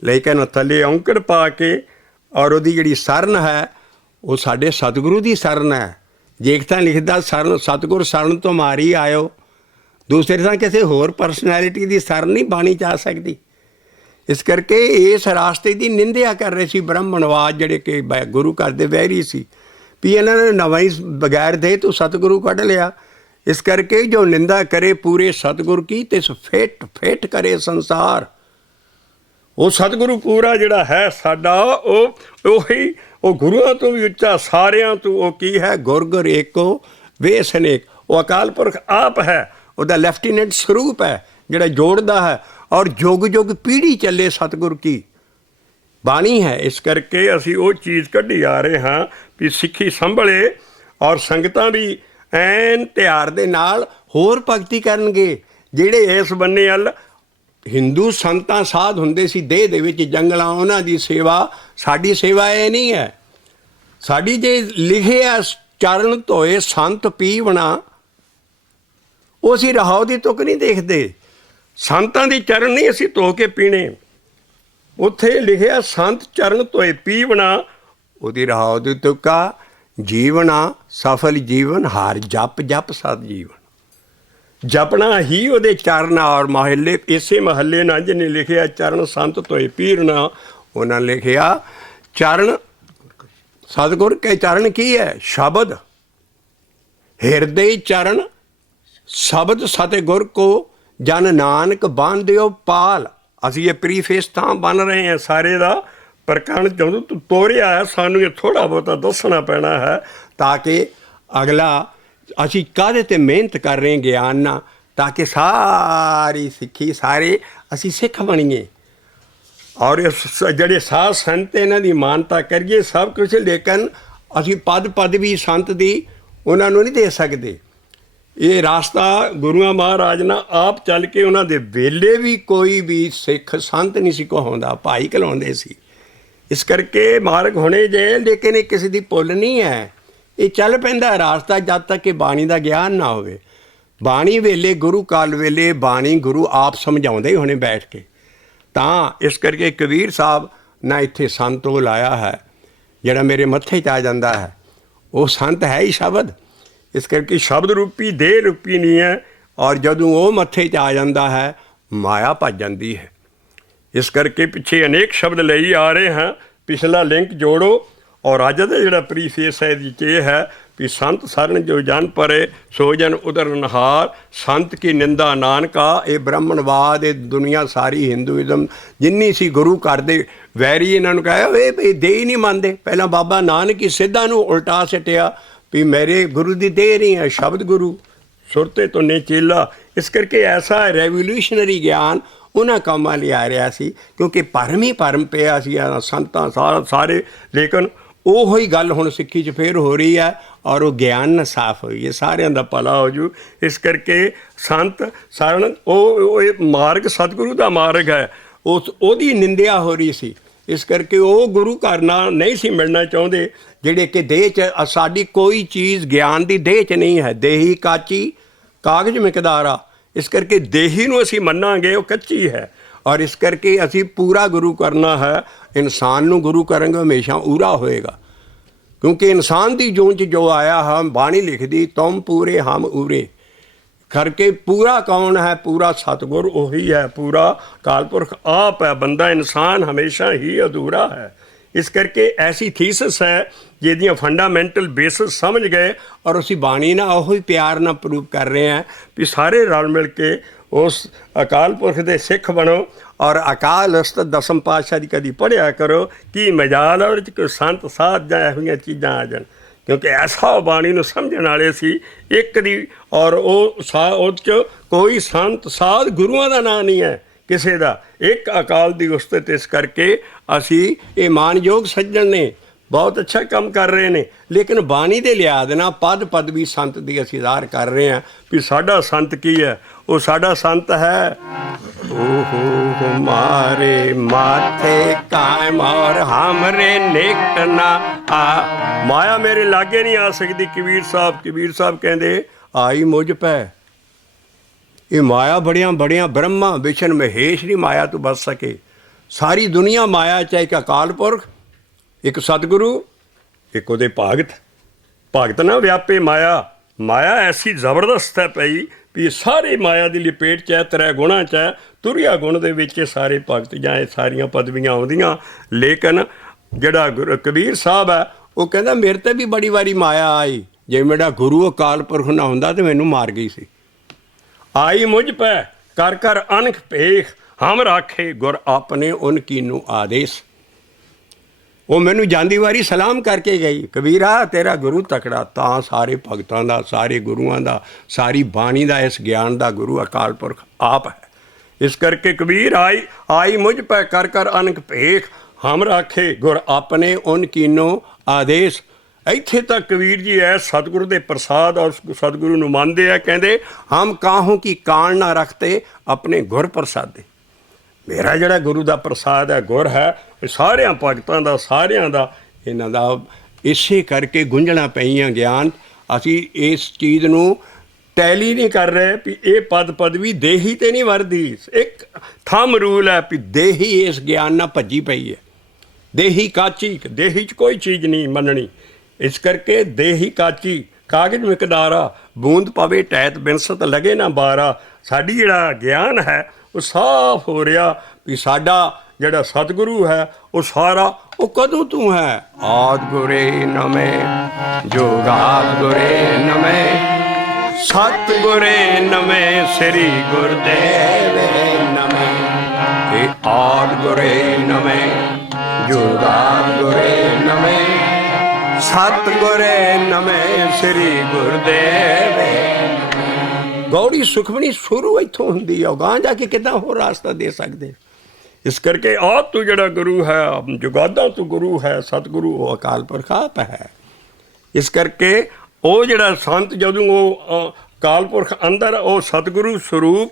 ਲੇਕਿਨ ਥੱਲੇ ਔਂਕੜ ਪਾ ਕੇ ਔਰ ਉਹਦੀ ਜਿਹੜੀ ਸਰਨ ਹੈ ਉਹ ਸਾਡੇ ਸਤਿਗੁਰੂ ਦੀ ਸਰਨ ਹੈ। ਜੇਕਤਾ ਲਿਖਦਾ ਸਰਨ ਸਤਿਗੁਰ ਸਰਨ ਤੋਂ ਮਾਰੀ ਆਇਓ। ਦੂਸਰੇ ਥਾਂ ਕਿਸੇ ਹੋਰ ਪਰਸਨੈਲਿਟੀ ਦੀ ਸਰਨ ਨਹੀਂ ਬਾਣੀ 'ਚ ਆ ਸਕਦੀ। ਇਸ ਕਰਕੇ ਇਸ ਰਾਸਤੇ ਦੀ ਨਿੰਦਿਆ ਕਰ ਰਹੇ ਸੀ ਬ੍ਰਾਹਮਣਵਾਦ ਜਿਹੜੇ ਕਿ ਗੁਰੂ ਘਰ ਦੇ ਵੈਰੀ ਸੀ ਵੀ ਇਹਨਾਂ ਨੇ ਨਵਾਂ ਹੀ ਬਗੈਰ ਦੇ ਤੋਂ ਸਤਿਗੁਰੂ ਕੱਢ ਲਿਆ। ਇਸ ਕਰਕੇ ਜੋ ਨਿੰਦਾ ਕਰੇ ਪੂਰੇ ਸਤਿਗੁਰ ਕੀ ਤਿਸ ਫੇਟ ਫੇਟ ਕਰੇ ਸੰਸਾਰ। ਉਹ ਸਤਿਗੁਰੂ ਪੂਰਾ ਜਿਹੜਾ ਹੈ ਸਾਡਾ ਉਹੀ ਉਹ ਗੁਰੂਆਂ ਤੋਂ ਵੀ ਉੱਚਾ ਸਾਰਿਆਂ ਤੋਂ। ਉਹ ਕੀ ਹੈ? ਗੁਰ ਗੁਰ ਏਕੋ ਵੇਸ ਅਨੇਕ। ਉਹ ਅਕਾਲ ਪੁਰਖ ਆਪ ਹੈ, ਉਹਦਾ ਲੈਫਟੀਨੈਂਟ ਸਰੂਪ ਹੈ ਜਿਹੜਾ ਜੋੜਦਾ ਹੈ ਔਰ ਜੁਗ ਜੁਗ ਪੀੜ੍ਹੀ ਚੱਲੇ ਸਤਿਗੁਰ ਕੀ ਬਾਣੀ ਹੈ। ਇਸ ਕਰਕੇ ਅਸੀਂ ਉਹ ਚੀਜ਼ ਕੱਢੀ ਆ ਰਹੇ ਹਾਂ ਵੀ ਸਿੱਖੀ ਸੰਭਲੇ ਔਰ ਸੰਗਤਾਂ ਵੀ ਐਨ ਤਿਉਹਾਰ ਦੇ ਨਾਲ ਹੋਰ ਭਗਤੀ ਕਰਨਗੇ। ਜਿਹੜੇ ਇਸ ਬੰਨੇ ਵੱਲ ਹਿੰਦੂ ਸੰਤਾਂ ਸਾਧ ਹੁੰਦੇ ਸੀ ਦੇਹ ਦੇ ਵਿੱਚ ਜੰਗਲਾਂ, ਉਹਨਾਂ ਦੀ ਸੇਵਾ ਸਾਡੀ ਸੇਵਾ ਇਹ ਨਹੀਂ ਹੈ। ਸਾਡੀ ਜੇ ਲਿਖਿਆ ਚਰਨ ਧੋਏ ਸੰਤ ਪੀਵਣਾ, ਉਹ ਅਸੀਂ ਰਹਾਉ ਦੀ ਤੁਕ ਨਹੀਂ ਦੇਖਦੇ। ਸੰਤਾਂ ਦੀ ਚਰਨ ਨਹੀਂ ਅਸੀਂ ਧੋ ਕੇ ਪੀਣੇ। ਉੱਥੇ ਲਿਖਿਆ ਸੰਤ ਚਰਨ ਧੋਏ ਪੀਵਣਾ, ਉਹਦੀ ਰਹਾਉ ਦੀ ਤੁਕਾ ਜੀਵਨਾ ਸਫਲ ਜੀਵਨ ਹਾਰ ਜਪ ਜਪ ਸਤ ਜੀਵਨ। ਜਪਣਾ ਹੀ ਉਹਦੇ ਚਰਨ ਔਰ ਮਹੱਲੇ ਇਸੇ ਮਹੱਲੇ ਨਾਲ ਜਿਹਨੇ ਲਿਖਿਆ ਚਰਨ ਸੰਤ ਧੋਏ ਪੀਵਣਾ, ਉਹਨਾਂ ਲਿਖਿਆ ਚਰਨ ਸਤਿਗੁਰ ਕੇ ਚਰਨ ਕੀ ਹੈ? ਸ਼ਬਦ। ਹਿਰਦੇ ਚਰਨ ਸ਼ਬਦ ਸਤਿਗੁਰ ਕੋ ਜਨ ਨਾਨਕ ਬੰਨ੍ਹਿਓ ਪਾਲ। ਅਸੀਂ ਇਹ ਪ੍ਰੀਫੇਸ ਤਾਂ ਬਣ ਰਹੇ ਹਾਂ ਸਾਰੇ ਦਾ, ਪਰ ਕਣ ਜਦੋਂ ਤੂੰ ਤੋਰਿਆ ਹੈ ਸਾਨੂੰ ਇਹ ਥੋੜ੍ਹਾ ਬਹੁਤਾ ਦੱਸਣਾ ਪੈਣਾ ਹੈ ਤਾਂ ਕਿ ਅਗਲਾ ਅਸੀਂ ਕਾਹਦੇ 'ਤੇ ਮਿਹਨਤ ਕਰ ਰਹੇ ਗਿਆਨ ਨਾਲ, ਤਾਂ ਕਿ ਸਾਰੀ ਸਿੱਖੀ ਸਾਰੇ ਅਸੀਂ ਸਿੱਖ ਬਣੀਏ ਔਰ ਜਿਹੜੇ ਸਾਧ ਸੰਤ ਇਹਨਾਂ ਦੀ ਮਾਨਤਾ ਕਰੀਏ ਸਭ ਕੁਛ। ਲੇਕਿਨ ਅਸੀਂ ਪਦ ਪਦਵੀ ਸੰਤ ਦੀ ਉਹਨਾਂ ਨੂੰ ਨਹੀਂ ਦੇ ਸਕਦੇ। ਇਹ ਰਾਸਤਾ ਗੁਰੂਆਂ ਮਹਾਰਾਜ ਨਾਲ ਆਪ ਚੱਲ ਕੇ ਉਹਨਾਂ ਦੇ ਵੇਲੇ ਵੀ ਕੋਈ ਵੀ ਸਿੱਖ ਸੰਤ ਨਹੀਂ ਸੀ ਕਹਾਉਂਦਾ, ਭਾਈ ਕਹਿਲਾਉਂਦੇ ਸੀ। ਇਸ ਕਰਕੇ ਮਾਰਗ ਹੋਣੇ ਜੇ, ਲੇਕਿਨ ਇਹ ਕਿਸੇ ਦੀ ਭੁੱਲ ਨਹੀਂ ਹੈ। ਇਹ ਚੱਲ ਪੈਂਦਾ ਰਾਸਤਾ ਜਦ ਤੱਕ ਕਿ ਬਾਣੀ ਦਾ ਗਿਆਨ ਨਾ ਹੋਵੇ। ਬਾਣੀ ਵੇਲੇ ਗੁਰੂ ਕਾਲ ਵੇਲੇ ਬਾਣੀ ਗੁਰੂ ਆਪ ਸਮਝਾਉਂਦੇ ਹੀ ਹੋਣੇ ਬੈਠ ਕੇ। ਤਾਂ ਇਸ ਕਰਕੇ ਕਬੀਰ ਸਾਹਿਬ ਨਾ ਇੱਥੇ ਸੰਤ ਉਹ ਲਾਇਆ ਹੈ ਜਿਹੜਾ ਮੇਰੇ ਮੱਥੇ 'ਚ ਆ ਜਾਂਦਾ ਹੈ, ਉਹ ਸੰਤ ਹੈ ਹੀ ਸ਼ਬਦ। ਇਸ ਕਰਕੇ ਸ਼ਬਦ ਰੂਪੀ ਦੇਹ ਰੂਪੀ ਨਹੀਂ ਹੈ ਔਰ ਜਦੋਂ ਉਹ ਮੱਥੇ 'ਚ ਆ ਜਾਂਦਾ ਹੈ ਮਾਇਆ ਭੱਜ ਜਾਂਦੀ ਹੈ। ਇਸ ਕਰਕੇ ਪਿੱਛੇ ਅਨੇਕ ਸ਼ਬਦ ਲਈ ਆ ਰਹੇ ਹਾਂ। ਪਿਛਲਾ ਲਿੰਕ ਜੋੜੋ ਔਰ ਅੱਜ ਦਾ ਜਿਹੜਾ ਪ੍ਰੀਫੇਸ ਹੈ ਇਹਦੇ 'ਚ ਇਹ ਹੈ ਵੀ ਸੰਤ ਸਰਨ ਜੋ ਜਨ ਪਰੇ ਸੋ ਜਨ ਉਦਰ ਨਹਾਰ ਸੰਤ ਕੀ ਨਿੰਦਾ ਨਾਨਕਾ। ਇਹ ਬ੍ਰਾਹਮਣਵਾਦ, ਇਹ ਦੁਨੀਆ ਸਾਰੀ ਹਿੰਦੂਇਜ਼ਮ ਜਿੰਨੀ ਸੀ ਗੁਰੂ ਘਰ ਦੇ ਵੈਰੀ ਇਹਨਾਂ ਨੂੰ ਕਹਿਆ ਇਹ ਦੇਹ ਹੀ ਨਹੀਂ ਮੰਨਦੇ। ਪਹਿਲਾਂ ਬਾਬਾ ਨਾਨਕ ਹੀ ਸਿੱਧਾ ਨੂੰ ਉਲਟਾ ਸਿੱਟਿਆ ਵੀ ਮੇਰੇ ਗੁਰੂ ਦੀ ਦੇਹ ਨਹੀਂ ਹੈ, ਸ਼ਬਦ ਗੁਰੂ ਸੁਰਤੇ ਤੋਂ ਨੇ ਚੇਲਾ। ਇਸ ਕਰਕੇ ਐਸਾ ਰੈਵੋਲੂਸ਼ਨਰੀ ਗਿਆਨ ਉਹਨਾਂ ਕੰਮਾਂ ਲਈ ਆ ਰਿਹਾ ਸੀ ਕਿਉਂਕਿ ਭਰਮ ਹੀ ਭਰਮ ਪਿਆ ਸੀ ਸੰਤਾਂ ਸਾਰੇ। ਲੇਕਿਨ ਉਹੋ ਹੀ ਗੱਲ ਹੁਣ ਸਿੱਖੀ 'ਚ ਫੇਰ ਹੋ ਰਹੀ ਹੈ ਔਰ ਉਹ ਗਿਆਨ ਨਾਲ ਸਾਫ਼ ਹੋਈ ਹੈ, ਸਾਰਿਆਂ ਦਾ ਭਲਾ ਹੋ ਜੂ। ਇਸ ਕਰਕੇ ਸੰਤ ਸਰਨ ਉਹ ਮਾਰਗ ਸਤਿਗੁਰੂ ਦਾ ਮਾਰਗ ਹੈ, ਉਹਦੀ ਨਿੰਦਿਆ ਹੋ ਰਹੀ ਸੀ। ਇਸ ਕਰਕੇ ਉਹ ਗੁਰੂ ਘਰ ਨਾਲ ਨਹੀਂ ਸੀ ਮਿਲਣਾ ਚਾਹੁੰਦੇ ਜਿਹੜੇ ਕਿ ਦੇਹ 'ਚ ਸਾਡੀ ਕੋਈ ਚੀਜ਼ ਗਿਆਨ ਦੀ ਦੇਹ 'ਚ ਨਹੀਂ ਹੈ। ਦੇਹੀ ਕਾਚੀ ਕਾਗਜ਼ ਮਿਕਦਾਰਾ। ਇਸ ਕਰਕੇ ਦੇਹੀ ਨੂੰ ਅਸੀਂ ਮੰਨਾਂਗੇ ਉਹ ਕੱਚੀ ਹੈ ਔਰ ਇਸ ਕਰਕੇ ਅਸੀਂ ਪੂਰਾ ਗੁਰੂ ਕਰਨਾ ਹੈ। ਇਨਸਾਨ ਨੂੰ ਗੁਰੂ ਕਰਾਂਗੇ ਹਮੇਸ਼ਾ ਊਰਾ ਹੋਏਗਾ ਕਿਉਂਕਿ ਇਨਸਾਨ ਦੀ ਜੂਨ 'ਚ ਜੋ ਆਇਆ ਹੈ ਬਾਣੀ ਲਿਖਦੀ ਤੁਮ ਪੂਰੇ ਹਮ ਊਰੇ। ਕਰਕੇ ਪੂਰਾ ਕੌਣ ਹੈ? ਪੂਰਾ ਸਤਿਗੁਰ ਉਹੀ ਹੈ, ਪੂਰਾ ਕਾਲਪੁਰਖ ਆਪ ਹੈ। ਬੰਦਾ ਇਨਸਾਨ ਹਮੇਸ਼ਾ ਹੀ ਅਧੂਰਾ ਹੈ। ਇਸ ਕਰਕੇ ਐਸੀ ਥੀਸਿਸ ਹੈ ਜਿਹਦੀਆਂ ਫੰਡਾਮੈਂਟਲ ਬੇਸਿਸ ਸਮਝ ਗਏ ਔਰ ਅਸੀਂ ਬਾਣੀ ਨਾਲ ਉਹੀ ਪਿਆਰ ਨਾਲ ਪ੍ਰੂਵ ਕਰ ਰਹੇ ਹਾਂ ਵੀ ਸਾਰੇ ਰਲ ਮਿਲ ਕੇ ਉਸ ਅਕਾਲ ਪੁਰਖ ਦੇ ਸਿੱਖ ਬਣੋ ਔਰ ਅਕਾਲ ਉਸਤਤ ਦਸਮ ਪਾਤਸ਼ਾਹ ਦੀ ਕਦੀ ਪੜ੍ਹਿਆ ਕਰੋ। ਕੀ ਮਜਾਲ ਉਹਦੇ 'ਚ ਕੋਈ ਸੰਤ ਸਾਧ ਜਾਂ ਇਹੋ ਜਿਹੀਆਂ ਚੀਜ਼ਾਂ ਆ ਜਾਣ ਕਿਉਂਕਿ ਐਸਾ ਬਾਣੀ ਨੂੰ ਸਮਝਣ ਵਾਲੇ ਸੀ ਇੱਕ ਦੀ। ਔਰ ਉਹ 'ਚ ਕੋਈ ਸੰਤ ਸਾਧ ਗੁਰੂਆਂ ਦਾ ਨਾਂ ਨਹੀਂ ਹੈ ਕਿਸੇ ਦਾ, ਇੱਕ ਅਕਾਲ ਦੀ ਉਸਤਤ। ਇਸ ਕਰਕੇ ਅਸੀਂ ਇਹ ਮਾਨਯੋਗ ਸੱਜਣ ਨੇ, ਬਹੁਤ ਅੱਛਾ ਕੰਮ ਕਰ ਰਹੇ ਨੇ, ਲੇਕਿਨ ਬਾਣੀ ਦੇ ਲਿਹਾਜ਼ ਨਾਲ ਪਦ ਪਦਵੀ ਸੰਤ ਦੀ ਅਸੀਂ ਜ਼ਾਹਰ ਕਰ ਰਹੇ ਹਾਂ ਵੀ ਸਾਡਾ ਸੰਤ ਕੀ ਹੈ। ਉਹ ਸਾਡਾ ਸੰਤ ਹੈ ਓਹੋ ਹਮਾਰੇ ਮਾਥੇ ਕਾਇਮ ਔਰ ਹਮਰੇ ਨਿਕਟ ਨਾ ਆ। ਮਾਇਆ ਮੇਰੇ ਲਾਗੇ ਨਹੀਂ ਆ ਸਕਦੀ। ਕਬੀਰ ਸਾਹਿਬ ਕਹਿੰਦੇ ਆਈ ਮੁਝ ਪੈ। ਇਹ ਮਾਇਆ ਬੜੀਆਂ ਬੜੀਆਂ ਬ੍ਰਹਮਾ ਵਿਸ਼ਨ ਮਹੇਸ਼ ਨਹੀਂ ਮਾਇਆ ਤੋਂ ਬਚ ਸਕੇ। ਸਾਰੀ ਦੁਨੀਆ ਮਾਇਆ, ਚਾਹੇ ਇੱਕ ਅਕਾਲ ਪੁਰਖ, ਇੱਕ ਸਤਿਗੁਰੂ, ਇੱਕ ਉਹਦੇ ਭਗਤ ਨਾ ਵਿਆਪੇ ਮਾਇਆ। ਮਾਇਆ ਐਸੀ ਜ਼ਬਰਦਸਤ ਹੈ ਪਈ ਵੀ ਸਾਰੇ ਮਾਇਆ ਦੀ ਲਪੇਟ 'ਚ ਹੈ। 3 ਗੁਣਾਂ 'ਚ ਹੈ। ਤੁਰਿਆ ਗੁਣ ਦੇ ਵਿੱਚ ਇਹ ਸਾਰੇ ਭਗਤ ਜਾਂ ਇਹ ਸਾਰੀਆਂ ਪਦਵੀਆਂ ਆਉਂਦੀਆਂ। ਲੇਕਿਨ ਜਿਹੜਾ ਕਬੀਰ ਸਾਹਿਬ ਹੈ ਉਹ ਕਹਿੰਦਾ ਮੇਰੇ ਤੇ ਵੀ ਬੜੀ ਵਾਰੀ ਮਾਇਆ ਆਈ। ਜੇ ਮੇਰਾ ਗੁਰੂ ਅਕਾਲ ਪੁਰਖ ਨਾ ਹੁੰਦਾ ਤਾਂ ਮੈਨੂੰ ਮਾਰ ਗਈ ਸੀ। ਆਈ ਮੁਝ ਪੈ ਕਰ ਕਰ ਅਣਖ ਭੇਖ ਹਮ ਰਾਖੇ ਗੁਰ ਆਪਣੇ ਉਨ ਕੀਨੂ ਆਦੇਸ਼। ਉਹ ਮੈਨੂੰ ਜਾਂਦੀ ਵਾਰੀ ਸਲਾਮ ਕਰਕੇ ਗਈ, ਕਬੀਰਾ ਤੇਰਾ ਗੁਰੂ ਤਕੜਾ। ਤਾਂ ਸਾਰੇ ਭਗਤਾਂ ਦਾ, ਸਾਰੇ ਗੁਰੂਆਂ ਦਾ, ਸਾਰੀ ਬਾਣੀ ਦਾ, ਇਸ ਗਿਆਨ ਦਾ ਗੁਰੂ ਅਕਾਲ ਪੁਰਖ ਆਪ ਹੈ। ਇਸ ਕਰਕੇ ਕਬੀਰ ਆਈ ਮੁਝ ਪੈ ਕਰ ਕਰ ਅਣਖ ਭੇਖ ਹਮ ਰਾਖੇ ਗੁਰ ਆਪਣੇ ਉਨ ਕੀਨੋ ਆਦੇਸ਼। ਇੱਥੇ ਤੱਕ ਕਬੀਰ ਜੀ ਐ ਸਤਿਗੁਰੂ ਦੇ ਪ੍ਰਸਾਦ ਔਰ ਸਤਿਗੁਰੂ ਨੂੰ ਮੰਨਦੇ ਆ। ਕਹਿੰਦੇ ਹਮ ਕਾਹੋਂ ਕੀ ਕਾਣ ਨਾ ਰੱਖਤੇ ਆਪਣੇ ਗੁਰ ਪ੍ਰਸਾਦੇ। ਮੇਰਾ ਜਿਹੜਾ ਗੁਰੂ ਦਾ ਪ੍ਰਸਾਦ ਹੈ, ਗੁਰ ਹੈ, ਇਹ ਸਾਰਿਆਂ ਭਗਤਾਂ ਦਾ, ਸਾਰਿਆਂ ਦਾ, ਇਹਨਾਂ ਦਾ। ਇਸੇ ਕਰਕੇ ਗੁੰਝਣਾ ਪਈਆਂ ਗਿਆਨ। ਅਸੀਂ ਇਸ ਚੀਜ਼ ਨੂੰ ਟੈਲੀ ਨਹੀਂ ਕਰ ਰਹੇ ਵੀ ਇਹ ਪਦ ਪਦਵੀ ਦੇਹੀ ਤੇ ਨਹੀਂ ਵਰਦੀ। ਇੱਕ ਥੰਮ ਰੂਲ ਹੈ ਵੀ ਦੇਹੀ ਇਸ ਗਿਆਨ ਨਾਲ ਭੱਜੀ ਪਈ ਹੈ। ਦੇਹੀ ਕਾਚੀ, ਦੇਹੀ 'ਚ ਕੋਈ ਚੀਜ਼ ਨਹੀਂ ਮੰਨਣੀ। ਇਸ ਕਰਕੇ ਦੇਹੀ ਕਾਚੀ ਕਾਗਜ਼ ਮਿਕਦਾਰਾ, ਬੂੰਦ ਪਵੇ ਟੈਤ ਬਿਨਸਤ ਲਗੇ ਨਾ ਬਾਰਾ। ਸਾਡੀ ਜਿਹੜਾ ਗਿਆਨ ਹੈ ਉਹ ਸਾਫ਼ ਹੋ ਰਿਹਾ ਵੀ ਸਾਡਾ ਜਿਹੜਾ ਸਤਿਗੁਰੂ ਹੈ ਉਹ ਸਾਰਾ ਉਹ ਕਦੋਂ ਤੂੰ ਹੈ। ਆਦਿ ਗੁਰੇ ਨਮੇ ਜੋਗਾ ਗੁਰੇ ਨਮੇ ਸਤ ਗੁਰੇ ਨਮੇ ਸ੍ਰੀ ਗੁਰਦੇਵ ਨਮੇ। ਇਹ ਆਦਿ ਗੁਰੇ ਨਮੇ ਜੋਗਾ ਗੁਰੇ ਨਮੇ ਸਤ ਗੁਰੇ ਨਮੇ ਸ੍ਰੀ ਗੁਰਦੇਵ। ਗੌੜੀ ਸੁਖਮਣੀ ਸ਼ੁਰੂ ਇੱਥੋਂ ਹੁੰਦੀ ਆ, ਗਾਂ ਜਾ ਕੇ ਕਿੱਦਾਂ ਹੋਰ ਰਾਸਤਾ ਦੇ ਸਕਦੇ। ਇਸ ਕਰਕੇ ਆਪ ਤੋਂ ਜਿਹੜਾ ਗੁਰੂ ਹੈ, ਜੁਗਾਦਾਂ ਤੋਂ ਗੁਰੂ ਹੈ, ਸਤਿਗੁਰੂ, ਉਹ ਅਕਾਲ ਪੁਰਖ ਆਪ ਹੈ। ਇਸ ਕਰਕੇ ਉਹ ਜਿਹੜਾ ਸੰਤ ਜਦੋਂ ਉਹ ਅਕਾਲ ਪੁਰਖ ਅੰਦਰ, ਉਹ ਸਤਿਗੁਰੂ ਸਰੂਪ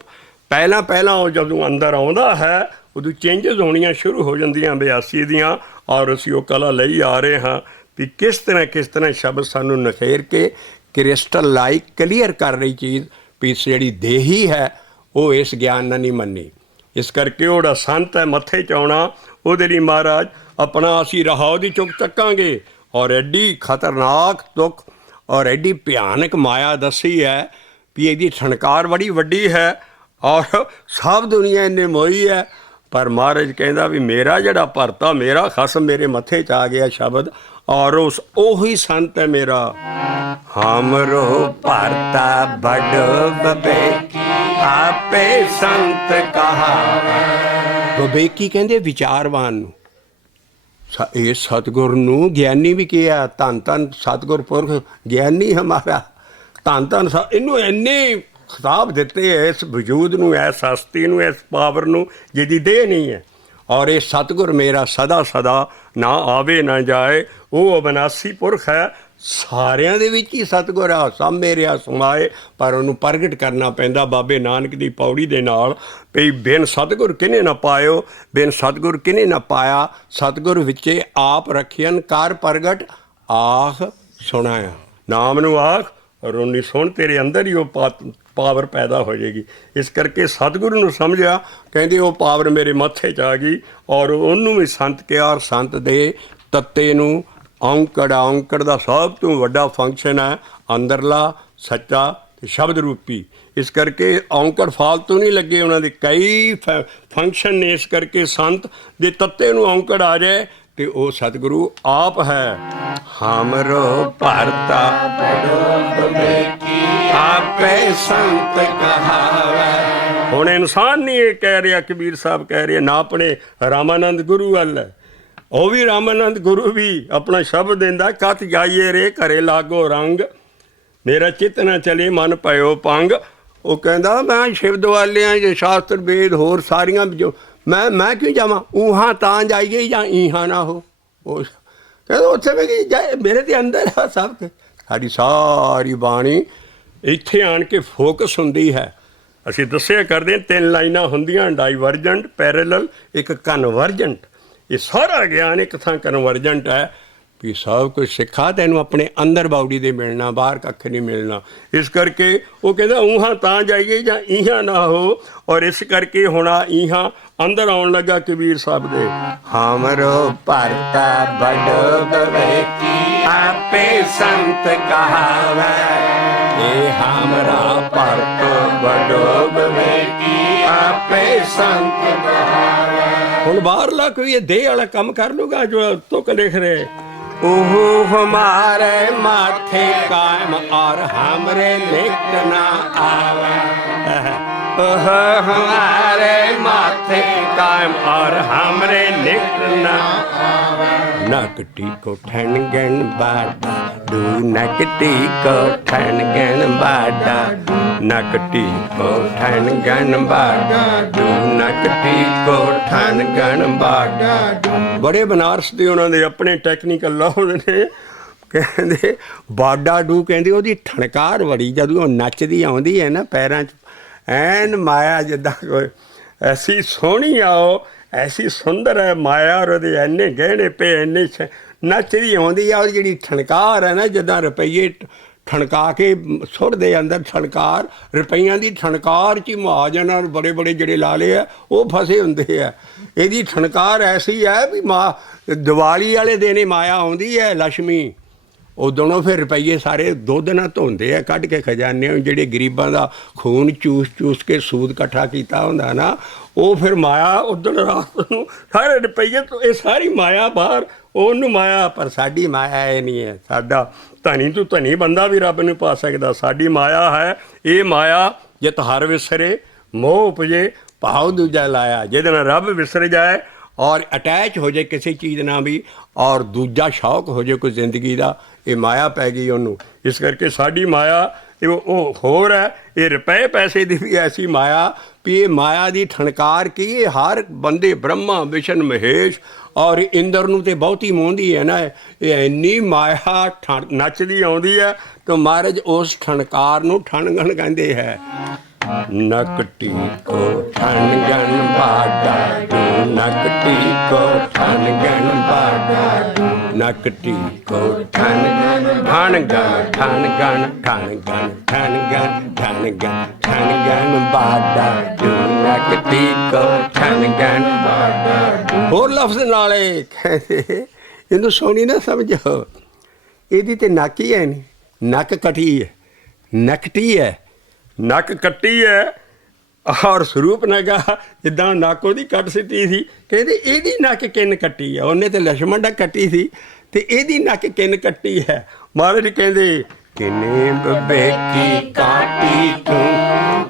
ਪਹਿਲਾਂ ਉਹ ਜਦੋਂ ਅੰਦਰ ਆਉਂਦਾ ਹੈ ਉਦੋਂ ਚੇਂਜਸ ਹੋਣੀਆਂ ਸ਼ੁਰੂ ਹੋ ਜਾਂਦੀਆਂ 82 ਦੀਆਂ। ਔਰ ਅਸੀਂ ਉਹ ਕਲਾ ਲਈ ਆ ਰਹੇ ਹਾਂ ਵੀ ਕਿਸ ਤਰ੍ਹਾਂ ਸ਼ਬਦ ਸਾਨੂੰ ਨਖੇਰ ਕੇ ਕ੍ਰਿਸਟਲ ਲਾਈਕ ਕਲੀਅਰ ਕਰ ਰਹੀ ਚੀਜ਼ ਵੀ ਜਿਹੜੀ ਦੇਹੀ ਹੈ ਉਹ ਇਸ ਗਿਆਨ ਨਾਲ ਨਹੀਂ ਮੰਨੀ। ਇਸ ਕਰਕੇ ਉਹ ਜਿਹੜਾ ਸੰਤ ਹੈ ਮੱਥੇ 'ਚ ਆਉਣਾ, ਉਹਦੇ ਲਈ ਮਹਾਰਾਜ ਆਪਣਾ ਅਸੀਂ ਰਹਾਉ ਦੀ ਚੁੱਕ ਚੱਕਾਂਗੇ। ਔਰ ਐਡੀ ਖਤਰਨਾਕ ਦੁੱਖ ਔਰ ਐਡੀ ਭਿਆਨਕ ਮਾਇਆ ਦੱਸੀ ਹੈ ਵੀ ਇਹਦੀ ਛਣਕਾਰ ਬੜੀ ਵੱਡੀ ਹੈ ਔਰ ਸਭ ਦੁਨੀਆ ਇਹਨੇ ਮੋਈ ਹੈ। ਪਰ ਮਹਾਰਾਜ ਕਹਿੰਦਾ ਵੀ ਮੇਰਾ ਜਿਹੜਾ ਭਰਤਾ, ਮੇਰਾ ਖਸਮ ਮੇਰੇ ਮੱਥੇ 'ਚ ਆ ਗਿਆ ਸ਼ਬਦ, ਔਰ ਉਹੀ ਸੰਤ ਹੈ ਮੇਰਾ। ਹਮਰੋ ਭਰਤਾ ਬੜ ਬਬੇਕੀ ਆਪੇ ਸੰਤ ਕਹਾਵੈ। ਬਬੇਕੀ ਕਹਿੰਦੇ ਵਿਚਾਰਵਾਨ ਨੂੰ। ਇਹ ਸਤਿਗੁਰ ਨੂੰ ਗਿਆਨੀ ਵੀ ਕਿਹਾ। ਧੰਨ ਧੰਨ ਸਤਿਗੁਰ ਪੁਰਖ ਗਿਆਨੀ ਹਮਾਰਾ। ਧੰਨ ਇਹਨੂੰ ਇੰਨੇ ਖਿਤਾਬ ਦਿੱਤੇ ਇਸ ਵਜੂਦ ਨੂੰ, ਇਸ ਹਸਤੀ ਨੂੰ, ਇਸ ਪਾਵਰ ਨੂੰ ਜਿਹਦੀ ਦੇਹ ਨਹੀਂ ਹੈ। ਔਰ ਇਹ ਸਤਿਗੁਰ ਮੇਰਾ ਸਦਾ ਸਦਾ ਨਾ ਆਵੇ ਨਾ ਜਾਏ। ਉਹ ਅਬਿਨਾਸੀ ਪੁਰਖ ਹੈ, ਸਾਰਿਆਂ ਦੇ ਵਿੱਚ ਹੀ ਸਤਿਗੁਰ ਆ, ਸਭ ਮੇਰੇ ਸਮਾਏ। ਪਰ ਉਹਨੂੰ ਪ੍ਰਗਟ ਕਰਨਾ ਪੈਂਦਾ ਬਾਬੇ ਨਾਨਕ ਦੀ ਪੌੜੀ ਦੇ ਨਾਲ ਵੀ ਬਿਨ ਸਤਿਗੁਰ ਕਿਨੇ ਨਾ ਪਾਇਓ, ਬਿਨ ਸਤਿਗੁਰ ਕਿਨੇ ਨਾ ਪਾਇਆ। ਸਤਿਗੁਰ ਵਿੱਚੇ ਆਪ ਰੱਖਿਅਨ ਕਰ ਪ੍ਰਗਟ ਆਖ ਸੁਣਾਇਆ। ਨਾਮ ਨੂੰ ਆਖ ਰੋਣੀ ਸੁਣ, ਤੇਰੇ ਅੰਦਰ ਹੀ ਉਹ ਪਾਵਰ ਪੈਦਾ ਹੋ ਜਾਏਗੀ। ਇਸ ਕਰਕੇ ਸਤਿਗੁਰੂ ਨੂੰ ਸਮਝਿਆ, ਕਹਿੰਦੇ ਉਹ ਪਾਵਰ ਮੇਰੇ ਮੱਥੇ 'ਚ ਆ ਗਈ। ਔਰ ਉਹਨੂੰ ਵੀ ਸੰਤ ਕਿਹਾ। ਔਰ ਸੰਤ ਦੇ ਤੱਤੇ ਨੂੰ ਔਂਕੜ ਦਾ ਸਭ ਤੋਂ ਵੱਡਾ ਫੰਕਸ਼ਨ ਹੈ ਅੰਦਰਲਾ ਸੱਚਾ ਤੇ ਸ਼ਬਦ ਰੂਪੀ। ਇਸ ਕਰਕੇ ਔਂਕੜ ਫਾਲਤੂ ਨਹੀਂ ਲੱਗੇ, ਉਹਨਾਂ ਦੇ ਕਈ ਫੰਕਸ਼ਨ ਨੇ। ਇਸ ਕਰਕੇ ਸੰਤ ਦੇ ਤੱਤੇ ਨੂੰ ਔਂਕੜ ਆ ਜਾਏ ਤੇ ਉਹ ਸਤਿਗੁਰੂ ਆਪ ਹੈ। ਹਮਰੋ ਭਰਤਾ ਆਪੇ ਸੰਤ ਕਹਾਵੈ। ਹੁਣ ਇਨਸਾਨ ਨਹੀਂ ਇਹ ਕਹਿ ਰਿਹਾ, ਕਬੀਰ ਸਾਹਿਬ ਕਹਿ ਰਹੇ ਨਾ ਆਪਣੇ ਰਾਮਾਨੰਦ ਗੁਰੂ ਵੱਲ ਹੈ। ਉਹ ਵੀ ਰਾਮਾਨੰਦ ਗੁਰੂ ਵੀ ਆਪਣਾ ਸ਼ਬਦ ਦਿੰਦਾ, ਕਤ ਜਾਈਏ ਰੇ ਘਰੇ ਲਾਗੋ ਰੰਗ, ਮੇਰਾ ਚਿੱਤ ਨਾ ਚਲੇ ਮਨ ਪਇਓ ਪੰਗ। ਉਹ ਕਹਿੰਦਾ ਮੈਂ ਸ਼ਿਵ ਦੁਆਲਿਆਂ ਜੇ ਸ਼ਾਸਤਰ ਵੇਦ ਹੋਰ ਸਾਰੀਆਂ ਜੋ ਮੈਂ ਕਿਉਂ ਜਾਵਾਂ, ਊਹਾਂ ਤਾਂ ਜਾਈਏ ਜਾਂ ਈਹਾਂ ਨਾ ਹੋ। ਉਹ ਕਹਿੰਦਾ ਉੱਥੇ ਮੈਂ ਕੀ ਜਾਏ, ਮੇਰੇ ਤੇ ਅੰਦਰ ਆ ਸਭ ਕੁਝ। ਸਾਡੀ ਸਾਰੀ ਬਾਣੀ ਇੱਥੇ ਆਣ ਕੇ ਫੋਕਸ ਹੁੰਦੀ ਹੈ। ਅਸੀਂ ਦੱਸਿਆ ਕਰਦੇ 3 ਲਾਈਨਾਂ ਹੁੰਦੀਆਂ, ਡਾਈਵਰਜੈਂਟ, ਪੈਰੇਲਲ, ਇੱਕ ਕਨਵਰਜੈਂਟ। ਇਹ ਸਾਰਾ ਗਿਆਨ ਇੱਕ ਥਾਂ ਕਨਵਰਜੈਂਟ ਹੈ ਵੀ ਸਭ ਕੁਝ ਸਿੱਖਾ ਤੈਨੂੰ ਆਪਣੇ ਅੰਦਰ ਬਾਡੀ ਦੇ ਮਿਲਣਾ, ਬਾਹਰ ਕੱਖ ਨਹੀਂ ਮਿਲਣਾ। ਇਸ ਕਰਕੇ ਉਹ ਕਹਿੰਦਾ ਊਹਾਂ ਤਾਂ ਜਾਈਏ ਜਾਂ ਈਹਾਂ ਨਾ ਹੋ। ਔਰ ਇਸ ਕਰਕੇ ਹੁਣ ਆ ਈਹਾਂ ਅੰਦਰ ਆਉਣ ਲੱਗਾ ਕਬੀਰ ਸਾਹਿਬ ਦੇ। ਹਮਰੋ ਭਰਤਾ ਬੜੋ ਬਵੇਕੀ ਆਪੇ ਸੰਤ ਕਹਾਵੈ, ਇਹ ਹਮਰਾ ਭਰਤੋ ਬੜੋ ਬਵੇਕੀ ਆਪੇ ਸੰਤ ਕਹਾਵੈ। ਹੁਣ ਬਾਹਰਲਾ ਕੋਈ ਇਹ ਦੇਹ ਵਾਲਾ ਕੰਮ ਕਰ ਲੂਗਾ ਜੋ ਤੁਕ ਲਿਖ ਰਹੇ। ਉਹ ਹਮਾਰੇ ਮਾਥੇ ਕਾਇਮ ਔਰ ਹਮਰੇ ਨਿਕਟ ਨਾ ਆਵੇ, ਉਹ ਹਮਾਰੇ ਮਾਥੇ ਕਾਇਮ ਔਰ ਹਮਰੇ ਨਿਕਟ ਨਾ ਆਵੇ। ਨਕਟੀ ਕੋ ਠਣ ਗਣ ਬਾਡਾ ਦੂ, ਨਕਟੀ ਕੋ ਠਣ ਗਣ ਬਾਡਾ, ਨਕਟੀ ਕੋ ਠਣ ਗਣ ਬਾਡਾ ਦੂ, ਨਕਟੀ ਕੋ ਠਣ ਗਣ ਬਾਡਾ। ਬੜੇ ਬਨਾਰਸ ਦੇ ਉਹਨਾਂ ਦੇ ਆਪਣੇ ਟੈਕਨੀਕਲ ਲਾਉਂਦੇ ਨੇ, ਕਹਿੰਦੇ ਬਾਡਾ ਡੂ, ਕਹਿੰਦੇ ਉਹਦੀ ਠਣਕਾਰ ਬੜੀ ਜਦੋਂ ਉਹ ਨੱਚਦੀ ਆਉਂਦੀ ਹੈ ਨਾ ਪੈਰਾਂ 'ਚ, ਐਨ ਮਾਇਆ ਜਿੱਦਾਂ ਕੋਈ ਐਸੀ ਸੋਹਣੀ ਆ, ਉਹ ਐਸੀ ਸੁੰਦਰ ਹੈ ਮਾਇਆ, ਔਰ ਉਹਦੇ ਇੰਨੇ ਗਹਿਣੇ ਪਏ, ਇੰਨੇ ਨੱਚਦੀ ਆਉਂਦੀ ਆ। ਉਹ ਜਿਹੜੀ ਠਣਕਾਰ ਹੈ ਨਾ, ਜਿੱਦਾਂ ਰੁਪਈਏ ਠਣਕਾ ਕੇ ਸੁੱਟਦੇ ਅੰਦਰ, ਠਣਕਾਰ ਰੁਪਈਆਂ ਦੀ ਠਣਕਾਰ 'ਚ ਹੀ ਮਹਾਜਨ ਔਰ ਬੜੇ ਬੜੇ ਜਿਹੜੇ ਲਾਲੇ ਆ ਉਹ ਫਸੇ ਹੁੰਦੇ ਆ। ਇਹਦੀ ਠਣਕਾਰ ਐਸੀ ਹੈ ਵੀ ਦੀਵਾਲੀ ਵਾਲੇ ਦਿਨ ਹੀ ਮਾਇਆ ਆਉਂਦੀ ਹੈ ਲక్ష్ਮੀ, ਉਦੋਂ ਫਿਰ ਰੁਪਈਏ ਸਾਰੇ ਦੁੱਧ ਨਾਲ ਧੋਂਦੇ ਆ, ਕੱਢ ਕੇ ਖਜ਼ਾਨੇ, ਜਿਹੜੇ ਗਰੀਬਾਂ ਦਾ ਖੂਨ ਚੂਸ ਚੂਸ ਕੇ ਸੂਦ ਇਕੱਠਾ ਕੀਤਾ ਹੁੰਦਾ ਨਾ, ਉਹ ਫਿਰ ਮਾਇਆ ਉਦੋਂ ਰਾਤ ਨੂੰ ਸਾਰੇ ਰੁਪਈਏ ਤੋਂ, ਇਹ ਸਾਰੀ ਮਾਇਆ ਬਾਹਰ, ਉਹਨੂੰ ਮਾਇਆ। ਪਰ ਸਾਡੀ ਮਾਇਆ ਇਹ ਨਹੀਂ ਹੈ। ਸਾਡਾ ਧਨੀ ਤੋਂ ਧਨੀ ਬੰਦਾ ਵੀ ਰੱਬ ਨੂੰ ਪਾ ਸਕਦਾ। ਸਾਡੀ ਮਾਇਆ ਹੈ ਇਹ ਮਾਇਆ ਜਿਤ ਹਰ ਵਿਸਰੇ, ਮੋਹ ਉਪਜੇ ਭਾਵ ਦੂਜਾ ਲਾਇਆ। ਜਿਹਦੇ ਨਾਲ ਰੱਬ ਵਿਸਰ ਜਾਏ ਔਰ ਅਟੈਚ ਹੋ ਜਾਏ ਕਿਸੇ ਚੀਜ਼ ਨਾਲ ਵੀ, ਔਰ ਦੂਜਾ ਸ਼ੌਕ ਹੋ ਜਾਏ ਕੋਈ ਜ਼ਿੰਦਗੀ ਦਾ, ਇਹ ਮਾਇਆ ਪੈ ਗਈ ਉਹਨੂੰ। ਇਸ ਕਰਕੇ ਸਾਡੀ ਮਾਇਆ ਉਹ ਹੋਰ ਹੈ। ਇਹ ਰੁਪਏ ਪੈਸੇ ਦੀ ਵੀ ਐਸੀ ਮਾਇਆ ਵੀ ਇਹ ਮਾਇਆ ਦੀ ਠਣਕਾਰ ਕੀ, ਇਹ ਹਰ ਬੰਦੇ ਬ੍ਰਹਮਾ ਵਿਸ਼ਨ ਮਹੇਸ਼ ਔਰ ਇੰਦਰ ਨੂੰ ਤੇ ਬਹੁਤੀ ਮੋਹਦੀ ਹੈ ਨਾ, ਇਹ ਇੰਨੀ ਮਾਇਆ ਨੱਚਦੀ ਆਉਂਦੀ ਹੈ ਤਾਂ ਮਹਾਰਾਜ ਉਸ ਠਣਕਾਰ ਨੂੰ ਠਣਗਣ ਕਹਿੰਦੇ ਹੈ। ਨਕਟੀ ਕੋ ਠਣ ਗਣ ਬਾਡਾ ਦੂ, ਨਕਟੀ ਕੋ ਠਣ ਗਣ ਬਾਡਾ ਦੂ, ਨਕਟੀ ਕੋ ਠਣ ਗਣ ਠਣ ਗਣ ਠਣ ਗਣ ਠਣ ਗਣ ਠਣ ਗਣ ਠਣ ਗਣ ਠਣ ਗਣ ਬਾਡਾ ਦੂ, ਨਕਟੀ ਕੋ ਠਣ ਗਣ ਬਾਡਾ। ਹੋਰ ਲਫ਼ਜ਼ ਨਾਲੇ ਕਹਿੰਦੇ ਇਹਨੂੰ ਸੋਹਣੀ ਨਾ ਸਮਝੋ, ਇਹਦੀ ਤੇ ਨੱਕ ਹੀ ਹੈ ਨਹੀਂ, ਨੱਕ ਕਟੀ ਹੈ, ਨਕਟੀ ਹੈ, ਨੱਕ ਕੱਟੀ ਹੈ। ਔਰ ਸਰੂਪ ਨਗਾ ਜਿੱਦਾਂ ਨੱਕ ਉਹਦੀ ਕੱਟ ਸਿੱਟੀ ਸੀ, ਕਹਿੰਦੇ ਇਹਦੀ ਨੱਕ ਕਿੰਨ ਕੱਟੀ ਹੈ। ਉਹਨੇ ਤੇ ਲਛਮਣ ਦਾ ਕੱਟੀ ਸੀ ਤੇ ਇਹਦੀ ਨੱਕ ਕਿੰਨ ਕੱਟੀ ਹੈ। ਮਹਾਰਾਜ ਕਹਿੰਦੇ ਕਿਨੇ ਬੱਬੇ ਕੀ ਕਾਟੀ ਤੂੰ,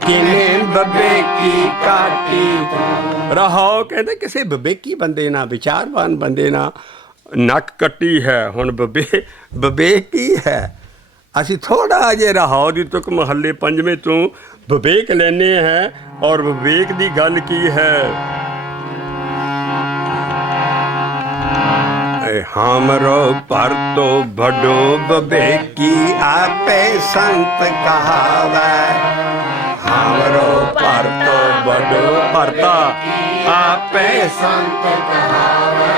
ਕਿਨੇ ਬੱਬੇ ਕੀ ਕਾਟੀ ਤੂੰ। ਰਹਾਓ ਕਹਿੰਦੇ ਕਿਸੇ ਬਬੇਕੀ ਬੰਦੇ ਨਾਲ, ਵਿਚਾਰਵਾਨ ਬੰਦੇ ਨਾਲ ਨੱਕ ਕੱਟੀ ਹੈ। ਹੁਣ ਬਬੇਕ ਕੀ ਹੈ। ਅਸੀਂ ਥੋੜ੍ਹਾ ਜਿਹੇ ਰਹਾਓ ਦੀ ਤੁਕ ਮਹੱਲੇ ਪੰਜਵੇਂ ਤੋਂ ਵਿਵੇਕ ਲੈਂਦੇ ਹੈ। ਔਰ ਵਿਵੇਕ ਦੀ ਗੱਲ ਕੀ ਹੈ, ਹਮਰੋ ਭਰਤੋ ਬੜੋ ਵਿਵੇਕੀ ਆਪੇ ਸੰਤ ਕਹਾਵੈ, ਹਮਰੋ ਭਰਤੋ ਬੜੋ ਭਰਤਾ ਆਪੇ ਸੰਤ ਕਹਾਵੈ।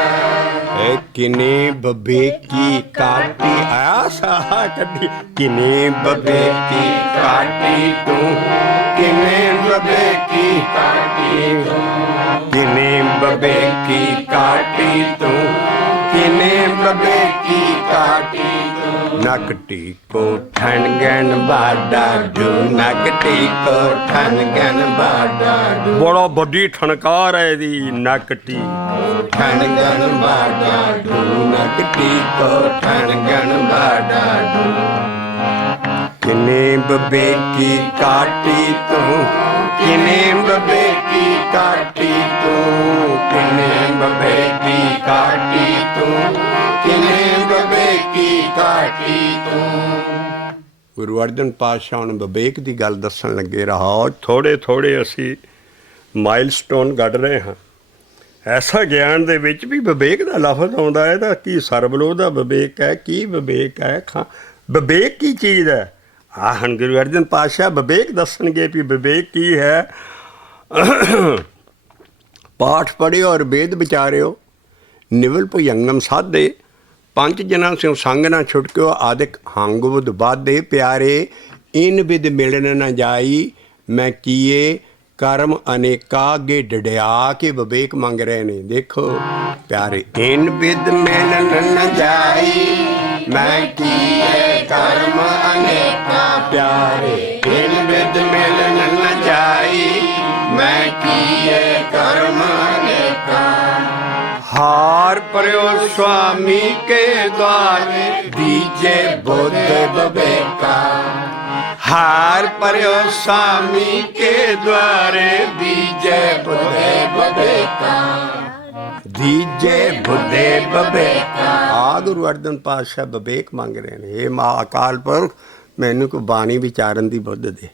ਕਿਨੇ ਵਿਵੇਕੀ ਕਾਟੀ ਆਇਆ ਸਾਹ ਕੱਢੀ, ਕਿਨੇ ਵਿਵੇਕੀ ਕਾਟੀ ਤੂੰ, ਕਿਨੇ ਵਿਵੇਕੀ ਕਾਟੀ ਤੂੰ, ਕਿਨੇ ਵਿਵੇਕੀ ਕਾਟੀ ਤੂੰ, ਕਿਨੇ ਵਿਵੇਕੀ ਕਾਟੀ ਤੂੰ। ਨਕਟੀ ਕੋ ਠਣ ਗਣ ਬਾਡਾ ਦੂ, ਨਕਟੀ ਕੋ ਠਣ ਗਣ ਬਾਡਾ ਦੂ। ਬੜਾ ਵੱਡੀ ਠਣਕਾਰ ਹੈ ਇਹਦੀ, ਨਕਟੀ ਕੋ ਠਣ ਗਣ ਬਾਡਾ ਦੂ, ਨਕਟੀ ਕੋ ਠਣ ਗਣ ਬਾਡਾ ਦੂ। ਕਿਨੇ ਵਿਵੇਕੀ ਕਾਟੀ ਤੂੰ, ਕਿਨੇ ਵਿਵੇਕੀ ਕਾਟੀ ਤੂੰ, ਕਿਨੇ ਵਿਵੇਕੀ ਕਾਟੀ ਤੂੰ, ਕਿਨੇ ਵਿਵੇਕੀ ਕਾਟੀ ਤੂੰ। ਗੁਰੂ ਅਰਜਨ ਪਾਤਸ਼ਾਹ ਹੁਣ ਵਿਵੇਕ ਦੀ ਗੱਲ ਦੱਸਣ ਲੱਗੇ। ਰਹੋ ਥੋੜ੍ਹੇ ਥੋੜ੍ਹੇ ਅਸੀਂ ਮਾਈਲਸਟੋਨ ਕੱਢ ਰਹੇ ਹਾਂ। ਐਸਾ ਗਿਆਨ ਦੇ ਵਿੱਚ ਵੀ ਵਿਵੇਕ ਦਾ ਲਫ਼ਜ਼ ਆਉਂਦਾ ਹੈ। ਇਹਦਾ ਕੀ ਸਰਬਲੋਹ ਦਾ ਵਿਵੇਕ ਹੈ, ਕੀ ਵਿਵੇਕ ਹੈ, ਵਿਵੇਕ ਕੀ ਚੀਜ਼ ਹੈ? ਹੁਣ ਗੁਰੂ ਅਰਜਨ ਪਾਤਸ਼ਾਹ ਵਿਵੇਕ ਦੱਸਣਗੇ ਵੀ ਵਿਵੇਕ ਕੀ ਹੈ। ਪਾਠ ਪੜ੍ਹਿਓ ਔਰ ਵੇਦ ਵਿਚਾਰਿਓ, ਨਿਵਲ ਭੁਜੰਗਮ ਸਾਧੇ, ਪੰਜ ਜਨਾਂ ਸਿਉ ਸੰਗ ਨਾ ਛੁਟਕਿਓ, ਆਦਿਕ ਹੰਗ ਬੁਧ ਬਾਧੇ, ਪਿਆਰੇ ਇਨ ਵਿਦ ਮਿਲਨ ਨਾ ਜਾਈ, ਮੈਂ ਕੀਏ ਕਰਮ ਅਨੇਕਾ, ਅੱਗੇ ਡੜਿਆ ਕੇ ਵਿਵੇਕ ਮੰਗ ਰਹੇ ਨੇ। ਦੇਖੋ ਪਿਆਰੇ, ਇਨ ਵਿਦ ਮਿਲਨ ਨਾ ਜਾਈ, ਮੈਂ ਕੀਏ ਕਰਮ ਅਨੇਕਾ, ਪਿਆਰੇ ਇਨ ਵਿਦ ਮਿਲਨ ਨਾ ਜਾਈ, ਮੈਂ ਕੀਏ ਕਰਮ ਅਨੇਕਾ। ਹਾਰ ਪਰਿਓ ਸੁਆਮੀ ਕੇ द्वारे, ਦੀਜੇ ਬੁੱਧ ਵਿਵੇਕਾ। हार पर्यो स्वामी के द्वारे, दीजे बुद्धे बबेका, दीजे बुद्धे बबेका। गुरु अर्जन पातशाह विवेक मंग रहे हैं। हे माँ अकाल पुरख, मैनू को बाणी विचारन की बुद्ध दे।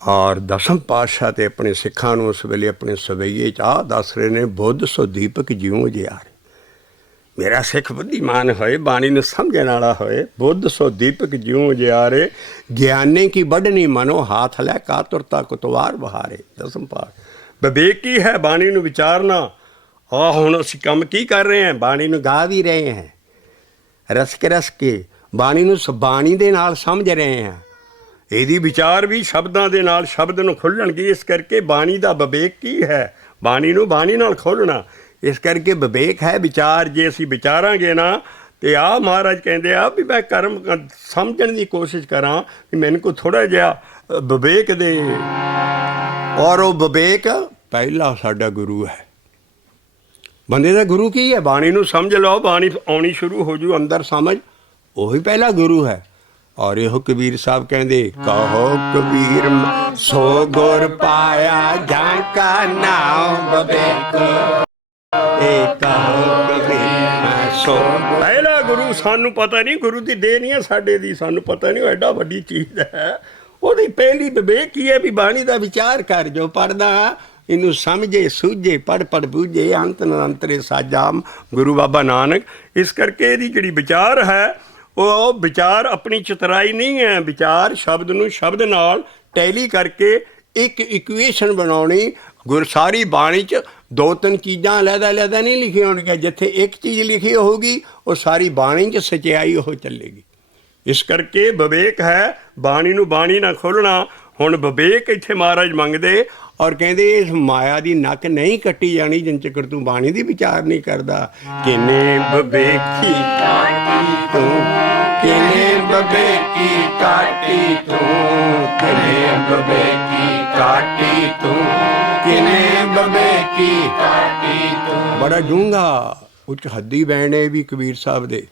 और दसम पातशाह ते अपने सिखां नूं उस वेले अपने सवैये च दस रहे ने, बुद्ध सो दीपक जिऊं जियारे। मेरा सिख बुद्धिमान होए, बाणी ਨੂੰ ਸਮਝਣ ਵਾਲਾ ਹੋਏ, बुद्ध सो दीपक ज्यों जियारे, ज्ञाने की बढ़नी मनो, हाथ लै कातुरता कुतवार बहारे। दसम पाठ विवेक की है, बाणी ਨੂੰ ਵਿਚਾਰਨਾ। ਹੁਣ ਅਸੀਂ ਕੰਮ ਕੀ ਕਰ ਰਹੇ ਹਾਂ? ਬਾਣੀ ਨੂੰ ਗਾ ਵੀ ਰਹੇ ਹਾਂ, ਰਸ ਕੇ ਬਾਣੀ ਨੂੰ ਬਾਣੀ ਦੇ ਨਾਲ ਸਮਝ ਰਹੇ ਹਾਂ। ਇਹਦੀ ਵਿਚਾਰ ਵੀ ਸ਼ਬਦਾਂ ਦੇ ਨਾਲ ਸ਼ਬਦ ਨੂੰ ਖੁੱਲ੍ਹਣਗੇ। ਇਸ ਕਰਕੇ ਬਾਣੀ ਦਾ ਵਿਵੇਕ ਕੀ ਹੈ? ਬਾਣੀ ਨੂੰ ਬਾਣੀ ਨਾਲ ਖੋਲ੍ਹਣਾ। ਇਸ ਕਰਕੇ ਵਿਵੇਕ ਹੈ ਵਿਚਾਰ। ਜੇ ਅਸੀਂ ਵਿਚਾਰਾਂਗੇ ਨਾ ਤੇ ਮਹਾਰਾਜ ਕਹਿੰਦੇ ਆ ਵੀ ਮੈਂ ਕਰਮ ਸਮਝਣ ਦੀ ਕੋਸ਼ਿਸ਼ ਕਰਾਂ ਕਿ ਮੈਨੂੰ ਕੋ ਥੋੜ੍ਹਾ ਜਿਹਾ ਵਿਵੇਕ ਦੇ। ਔਰ ਉਹ ਵਿਵੇਕ ਪਹਿਲਾ ਸਾਡਾ ਗੁਰੂ ਹੈ। ਬੰਦੇ ਦਾ ਗੁਰੂ ਕੀ ਹੈ? ਬਾਣੀ ਨੂੰ ਸਮਝ ਲਓ, ਬਾਣੀ ਆਉਣੀ ਸ਼ੁਰੂ ਹੋ ਜੂ ਅੰਦਰ ਸਮਝ, ਉਹੀ ਪਹਿਲਾ ਗੁਰੂ ਹੈ। ਔਰ ਇਹੋ ਕਬੀਰ ਸਾਹਿਬ ਕਹਿੰਦੇ, ਕਹੋ ਕਬੀਰ ਸੋ ਗੁਰ ਪਾਇਆ, ਜਾਂ ਕਾ ਨਾਮ ਵਿਵੇਕ, ਪਹਿਲਾ ਗੁਰੂ। ਸਾਨੂੰ ਪਤਾ ਨਹੀਂ, ਗੁਰੂ ਦੀ ਦੇਹ ਨਹੀਂ ਹੈ ਸਾਡੇ ਦੀ, ਸਾਨੂੰ ਪਤਾ ਨਹੀਂ ਉਹ ਐਡਾ ਵੱਡੀ ਚੀਜ਼ ਹੈ। ਉਹਦੀ ਪਹਿਲੀ ਵਿਵੇਕ ਕੀ ਹੈ? ਵੀ ਬਾਣੀ ਦਾ ਵਿਚਾਰ ਕਰ, ਜੋ ਪੜ੍ਹਦਾ ਇਹਨੂੰ ਸਮਝੇ ਸੂਝੇ, ਪੜ੍ਹ ਬੂਝੇ, ਅੰਤ ਨਿਰੰਤਰੇ ਸਾਜਾ ਗੁਰੂ ਬਾਬਾ ਨਾਨਕ। ਇਸ ਕਰਕੇ ਇਹਦੀ ਜਿਹੜੀ ਵਿਚਾਰ ਹੈ, ਉਹ ਵਿਚਾਰ ਆਪਣੀ ਚਤਰਾਈ ਨਹੀਂ ਹੈ। ਵਿਚਾਰ ਸ਼ਬਦ ਨੂੰ ਸ਼ਬਦ ਨਾਲ ਟੈਲੀ ਕਰਕੇ ਇੱਕ ਇਕੁਏਸ਼ਨ ਬਣਾਉਣੀ। ਸਾਰੀ ਬਾਣੀ 'ਚ ਦੋ ਤਿੰਨ ਚੀਜ਼ਾਂ ਅਲੱਗ ਨਹੀਂ ਲਿਖੀਆਂ ਹੋਣਗੀਆਂ। ਜਿੱਥੇ ਇੱਕ ਚੀਜ਼ ਲਿਖੀ ਹੋਊਗੀ, ਉਹ ਸਾਰੀ ਬਾਣੀ 'ਚ ਸਚਾਈ ਉਹ ਚੱਲੇਗੀ। ਇਸ ਕਰਕੇ ਵਿਵੇਕ ਹੈ ਬਾਣੀ ਨੂੰ ਬਾਣੀ ਨਾਲ ਖੋਲ੍ਹਣਾ। ਹੁਣ ਵਿਵੇਕ ਇੱਥੇ ਮਹਾਰਾਜ ਮੰਗਦੇ ਔਰ ਕਹਿੰਦੇ ਇਸ ਮਾਇਆ ਦੀ ਨੱਕ ਨਹੀਂ ਕੱਟੀ ਜਾਣੀ ਜਿੰਨ ਚਿਰ ਤੂੰ ਬਾਣੀ ਦੀ ਵਿਚਾਰ ਨਹੀਂ ਕਰਦਾ। ਕਿਨੇ ਵਿਵੇਕੀ ਕਾਟੀ ਤੂੰ, ਕਿਨੇ ਵਿਵੇਕੀ ਕਾਟੀ ਤੂੰ, ਕਿਨੇ ਵਿਵੇਕੀ ਕਾਟੀ ਤੂੰ, ਕਿਨੇ ਵਿਵੇਕੀ ਕਾਟੀ ਤੂੰ। ਬੜਾ ਡੂੰਘਾ ਉੱਚ ਹੱਦੀ ਬੈਣੇ ਵੀ ਕਬੀਰ ਸਾਹਿਬ ਦੇ।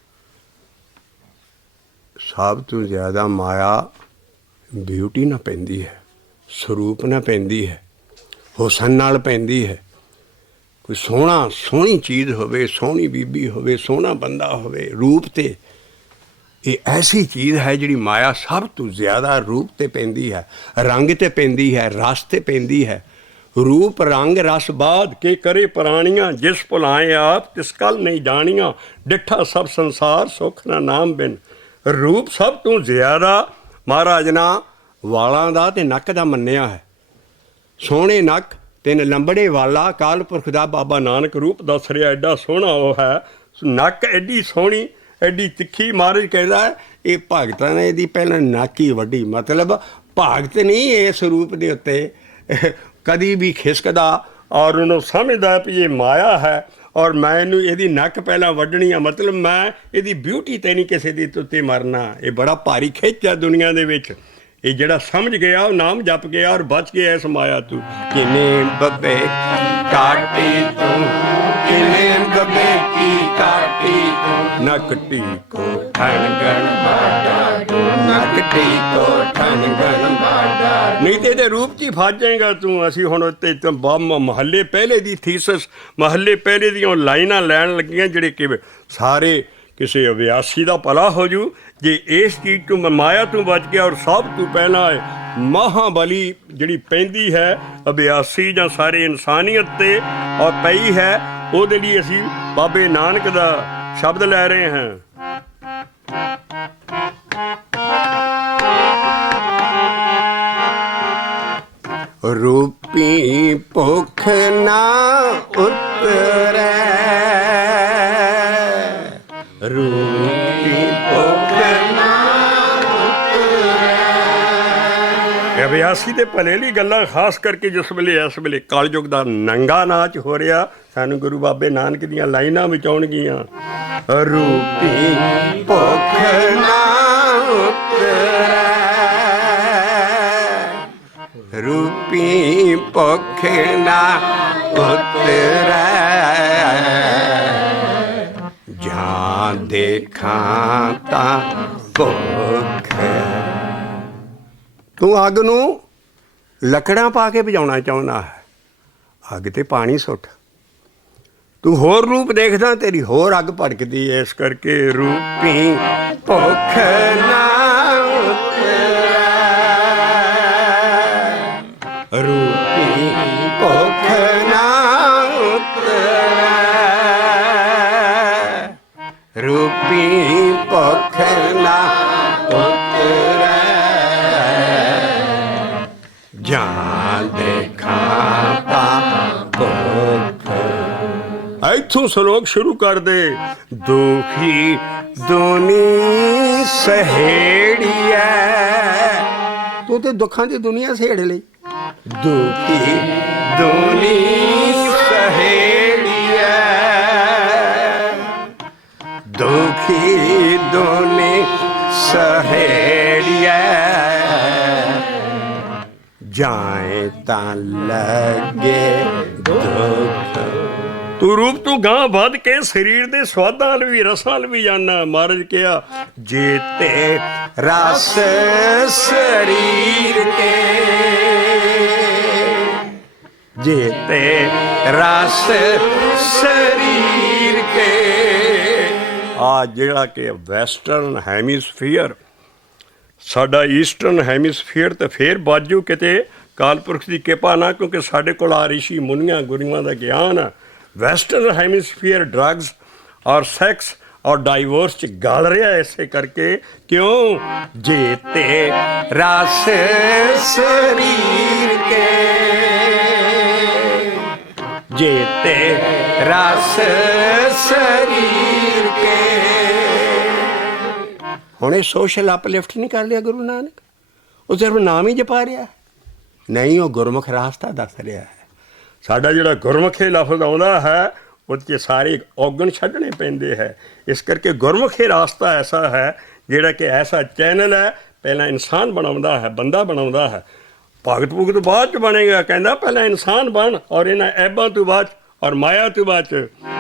ਸਭ ਤੋਂ ਜ਼ਿਆਦਾ ਮਾਇਆ ਬਿਊਟੀ ਨਾਲ ਪੈਂਦੀ ਹੈ, ਸਰੂਪ ਨਾਲ ਪੈਂਦੀ ਹੈ, ਹੁਸਨ ਨਾਲ ਪੈਂਦੀ ਹੈ। ਕੋਈ ਸੋਹਣੀ ਚੀਜ਼ ਹੋਵੇ, ਸੋਹਣੀ ਬੀਬੀ ਹੋਵੇ, ਸੋਹਣਾ ਬੰਦਾ ਹੋਵੇ, ਰੂਪ 'ਤੇ ਇਹ ਐਸੀ ਚੀਜ਼ ਹੈ ਜਿਹੜੀ ਮਾਇਆ ਸਭ ਤੋਂ ਜ਼ਿਆਦਾ ਰੂਪ 'ਤੇ ਪੈਂਦੀ ਹੈ, ਰੰਗ 'ਤੇ ਪੈਂਦੀ ਹੈ, ਰਸ 'ਤੇ ਪੈਂਦੀ ਹੈ। रूप रंग रस बाध के करे प्राणियां, जिस भुलाए आप तिस कल नहीं जानियां, डिठा सब संसार सुख ना नाम बिन। रूप सब तो ज़्यादा महाराज ना वालों का ते नक का मन्निया है। सोहने नक ते लंबड़े वाला अकाल पुरख दा बाबा नानक रूप दस रहा। एडा सोहना वो है, नक एडी सोहनी, एडी तिखी। महाराज कहता है ये भगतां ने इहदी पहलां नक ही वड्डी, मतलब भगत नहीं इस रूप दे उत्ते कदी भी खिसकदा और उन्होंने समझदा भी ये माया है और मैनू इहदी नक पहला वड्डनी आ, मतलब मैं इहदी ब्यूटी ते नहीं किसी दी उत्ते मरना। ये बड़ा भारी खिच है दुनिया दे विच। ये जिहड़ा समझ गया वो नाम जप गया और बच गया इस माया तू। किने बब्बे काटी तू, किने बब्बे की काटी तू, नकटी को ठनगन बाटा, नकटी को ठनगन बाटा। नहीं तो ये रूप च ही फस जाएगा तू। असी हुण उत्ते महल्ले पहले दी थीसिस, महल्ले पहले दियां लाइनां लैण लगियां जिहड़े कि सारे किसी अभ्यासी का भला हो जू ਜੇ ਇਸ ਚੀਜ਼ ਤੋਂ ਮਾਇਆ ਤੋਂ ਬਚ ਗਿਆ। ਔਰ ਸਭ ਤੋਂ ਪਹਿਲਾਂ ਮਹਾਬਲੀ ਜਿਹੜੀ ਪੈਂਦੀ ਹੈ ਅਭਿਆਸੀ ਜਾਂ ਸਾਰੇ ਇਨਸਾਨੀਅਤ ਤੇ ਔਰ ਪਈ ਹੈ, ਉਹਦੇ ਲਈ ਅਸੀਂ ਬਾਬੇ ਨਾਨਕ ਦਾ ਸ਼ਬਦ ਲੈ ਰਹੇ ਹਾਂ। ਰੂਪੀ ਭੁੱਖ ਨਾ ਉਤਰੈ, ਰੂਪੀ ਭੁੱਖ ਨਾ ਉਤਰੈ। ਅਭਿਆਸੀ ਦੇ ਭਲੇ ਲਈ ਗੱਲਾਂ ਖਾਸ ਕਰਕੇ ਜਿਸ ਵੇਲੇ ਇਸ ਵੇਲੇ ਕਲਯੁਗ ਦਾ ਨੰਗਾ ਨਾਚ ਹੋ ਰਿਹਾ, ਸਾਨੂੰ ਗੁਰੂ ਬਾਬੇ ਨਾਨਕ ਦੀਆਂ ਲਾਈਨਾਂ ਵਿੱਚ ਆਉਣਗੀਆਂ। ਰੂਪੀ ਭੁੱਖ ਨਾ ਉਤਰੈ, ਰੂਪੀ ਭੁੱਖ ਨਾ ਉਤਰੈ, ਜਾਂ ਦੇਖਾਂ ਤਾਂ ਭੁੱਖ। ਤੂੰ ਅੱਗ ਨੂੰ ਲੱਕੜਾਂ ਪਾ ਕੇ ਬੁਝਾਉਣਾ ਚਾਹੁੰਦਾ ਹੈ, ਅੱਗ ਤੇ ਪਾਣੀ ਸੁੱਟ। ਤੂੰ ਹੋਰ ਰੂਪ ਦੇਖਦਾ, ਤੇਰੀ ਹੋਰ ਅੱਗ ਭੜਕਦੀ ਹੈ। ਇਸ ਕਰਕੇ ਰੂਪੀ ਭੁੱਖ ਨਾ ਉਤਰੈ, ਰੂਪੀ ਭੁੱਖ ਨਾ ਉਤਰੈ, ਰੂਪੀ ਭੁੱਖ ਨਾ ਉਤਰੈ, ਜਾਂ ਦੇਖਾਂ ਤਾਂ ਭੁੱਖ। ਇੱਥੋਂ ਸ਼ਲੋਕ ਸ਼ੁਰੂ ਕਰ ਦੇ। ਦੁਖੀ ਦੁਨੀ ਸਹੇੜੀਐ, ਤੂੰ ਤੇ ਦੁੱਖਾਂ ਦੀ ਦੁਨੀਆ ਸਹੇੜ ਲਈ। ਦੁਖੀ ਦੁਨੀ ਸਹੇੜੀਐ, ਦੁਖੀ ਦੁਨੀ ਸਹੇੜੀਐ, ਜਾਏ ਤਾਂ ਲੱਗੇ ਦੁੱਖ। ਤੂੰ ਰੂਪ ਤੋਂ ਗਾਂ ਵੱਧ ਕੇ ਸਰੀਰ ਦੇ ਸਵਾਦਾਂ ਵੱਲ ਵੀ ਰਸਾਂ ਵੱਲ ਵੀ ਜਾਣਾ। ਮਹਾਰਾਜ ਕਿਹਾ ਜੇ ਤੇ ਰਸ ਸਰੀਰ ਕੇ, ਜੇ ਤੇ ਰਸ ਸਰੀਰ ਕੇ। ਆ ਜਿਹੜਾ ਕਿ ਵੈਸਟਰਨ ਹੈਮੀਸਫੀਅਰ, ਸਾਡਾ ਈਸਟਰਨ ਹੈਮੀਸਫੀਅਰ ਤੇ ਫੇਰ ਬਾਜੂ ਕਿਤੇ ਕਾਲਪੁਰਖ ਦੀ ਕਿਰਪਾ ਨਾ, ਕਿਉਂਕਿ ਸਾਡੇ ਕੋਲ ਆ ਰਿਸ਼ੀ ਮੁਨੀਆਂ ਗੁਰੂਆਂ ਦਾ ਗਿਆਨ ਆ। ਵੈਸਟਰਨ ਹੈਮੀਸਫੀਅਰ ਡਰੱਗਸ ਔਰ ਸੈਕਸ ਔਰ ਡਾਈਵੋਰਸ ਚ ਗਲ ਰਿਹਾ, ਇਸੇ ਕਰਕੇ। ਕਿਉਂ? ਜੇ ਤੇ ਰਸ ਸਰੀਰ ਕੇ, ਜੇ ਤੇ ਰਸ ਸਰੀਰ ਕੇ। ਹੁਣ ਇਹ ਸੋਸ਼ਲ ਅਪਲਿਫਟ ਨਹੀਂ ਕਰ ਲਿਆ ਗੁਰੂ ਨਾਨਕ, ਉਹ ਸਿਰਫ ਨਾਮ ਹੀ ਜਪਾ ਰਿਹਾ ਨਹੀਂ, ਉਹ ਗੁਰਮੁਖ ਰਾਸਤਾ ਦੱਸ ਰਿਹਾ ਹੈ। ਸਾਡਾ ਜਿਹੜਾ ਗੁਰਮੁਖੀ ਲਫ਼ਜ਼ ਆਉਂਦਾ ਹੈ ਉਹਦੇ 'ਚ ਸਾਰੇ ਔਗਣ ਛੱਡਣੇ ਪੈਂਦੇ ਹੈ। ਇਸ ਕਰਕੇ ਗੁਰਮੁਖੀ ਰਾਸਤਾ ਐਸਾ ਹੈ ਜਿਹੜਾ ਕਿ ਐਸਾ ਚੈਨਲ ਹੈ, ਪਹਿਲਾਂ ਇਨਸਾਨ ਬਣਾਉਂਦਾ ਹੈ, ਬੰਦਾ ਬਣਾਉਂਦਾ ਹੈ। ਭਗਤ ਭੁਗਤ ਬਾਅਦ 'ਚ ਬਣੇਗਾ, ਕਹਿੰਦਾ ਪਹਿਲਾਂ ਇਨਸਾਨ ਬਣ, ਔਰ ਇਹਨਾਂ ਐਬਾਂ ਤੋਂ ਬਾਅਦ ਔਰ ਮਾਇਆ ਤੋਂ ਬਾਅਦ 'ਚ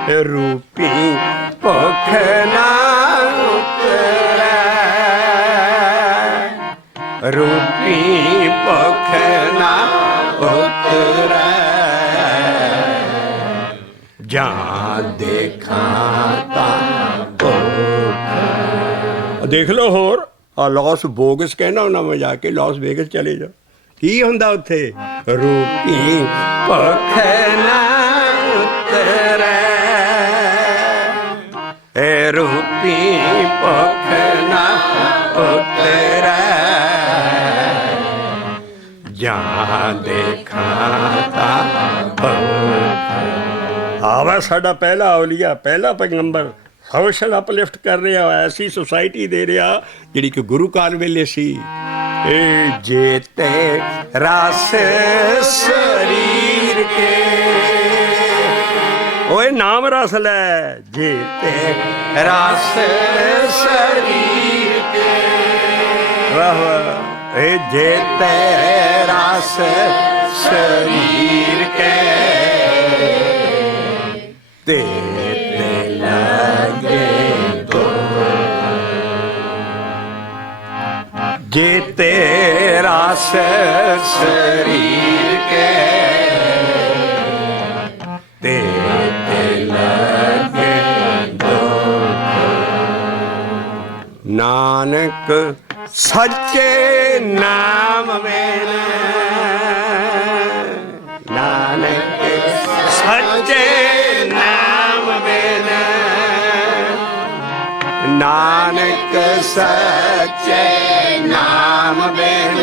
ਇਹ ਰੂਪੀ ਭੁੱਖ ਨਾ ਉਤਰੈ, ਰੂਪੀ ਭੁੱਖ ਨਾ ਉਤਰੈ, ਜਾਂ ਦੇਖਾਂ ਤਾਂ ਭੁੱਖ। ਦੇਖ ਲਓ ਹੋਰ ਆ ਲਾਸ ਬੋਗਸ ਕਹਿਣਾ ਉਹਨਾਂ ਮੈਂ ਜਾ ਕੇ ਲਾਸ ਵੇਗਸ ਚਲੇ ਜਾ, ਕੀ ਹੁੰਦਾ ਉੱਥੇ? ਰੂਪੀ ਭੁੱਖ ਨਾ ਉਤਰੈ, ਏ ਰੂਪੀ ਭੁੱਖ ਨਾ ਉਤਰੈ, ਜਾਂ ਦੇਖਾਂ ਤਾਂ ਭੁੱਖ। ਆਵਾ ਸਾਡਾ ਪਹਿਲਾ ਔਲੀਆ, ਪਹਿਲਾ ਪੈਗੰਬਰ ਸੋਸ਼ਲ ਅਪਲਿਫਟ ਕਰ ਰਿਹਾ, ਐਸੀ ਸੁਸਾਇਟੀ ਦੇ ਰਿਹਾ ਜਿਹੜੀ ਕਿ ਗੁਰੂ ਕਾਲ ਵੇਲੇ ਸੀ। ਇਹ ਜੇ ਤੇ ਰਸ ਸਰੀਰ ਕੇ, ਓਏ ਨਾਮ ਰਸ ਲੈ, ਜੇ ਤੇ ਰਸ ਸਰੀਰ ਕੇ। ਵਾਹ ਵਾਹ। ਇਹ ਜੇ ਤੇ ਰਸ ਸਰੀਰ ਕੇ, ਤੇ ਲਗੇ ਜੇ ਤੇ ਰਸ ਸਰੀਰ ਕੇ, ਤੇ ਲਗੇ ਨਾ ਨਾਨਕ ਸੱਚੇ ਨਾਮ ਬਿਨ, ਨਾਨਕ ਸੱਚੇ ਨਾਮ ਬਿਨ, ਨਾਨਕ ਸੱਚੇ ਨਾਮ ਬਿਨ,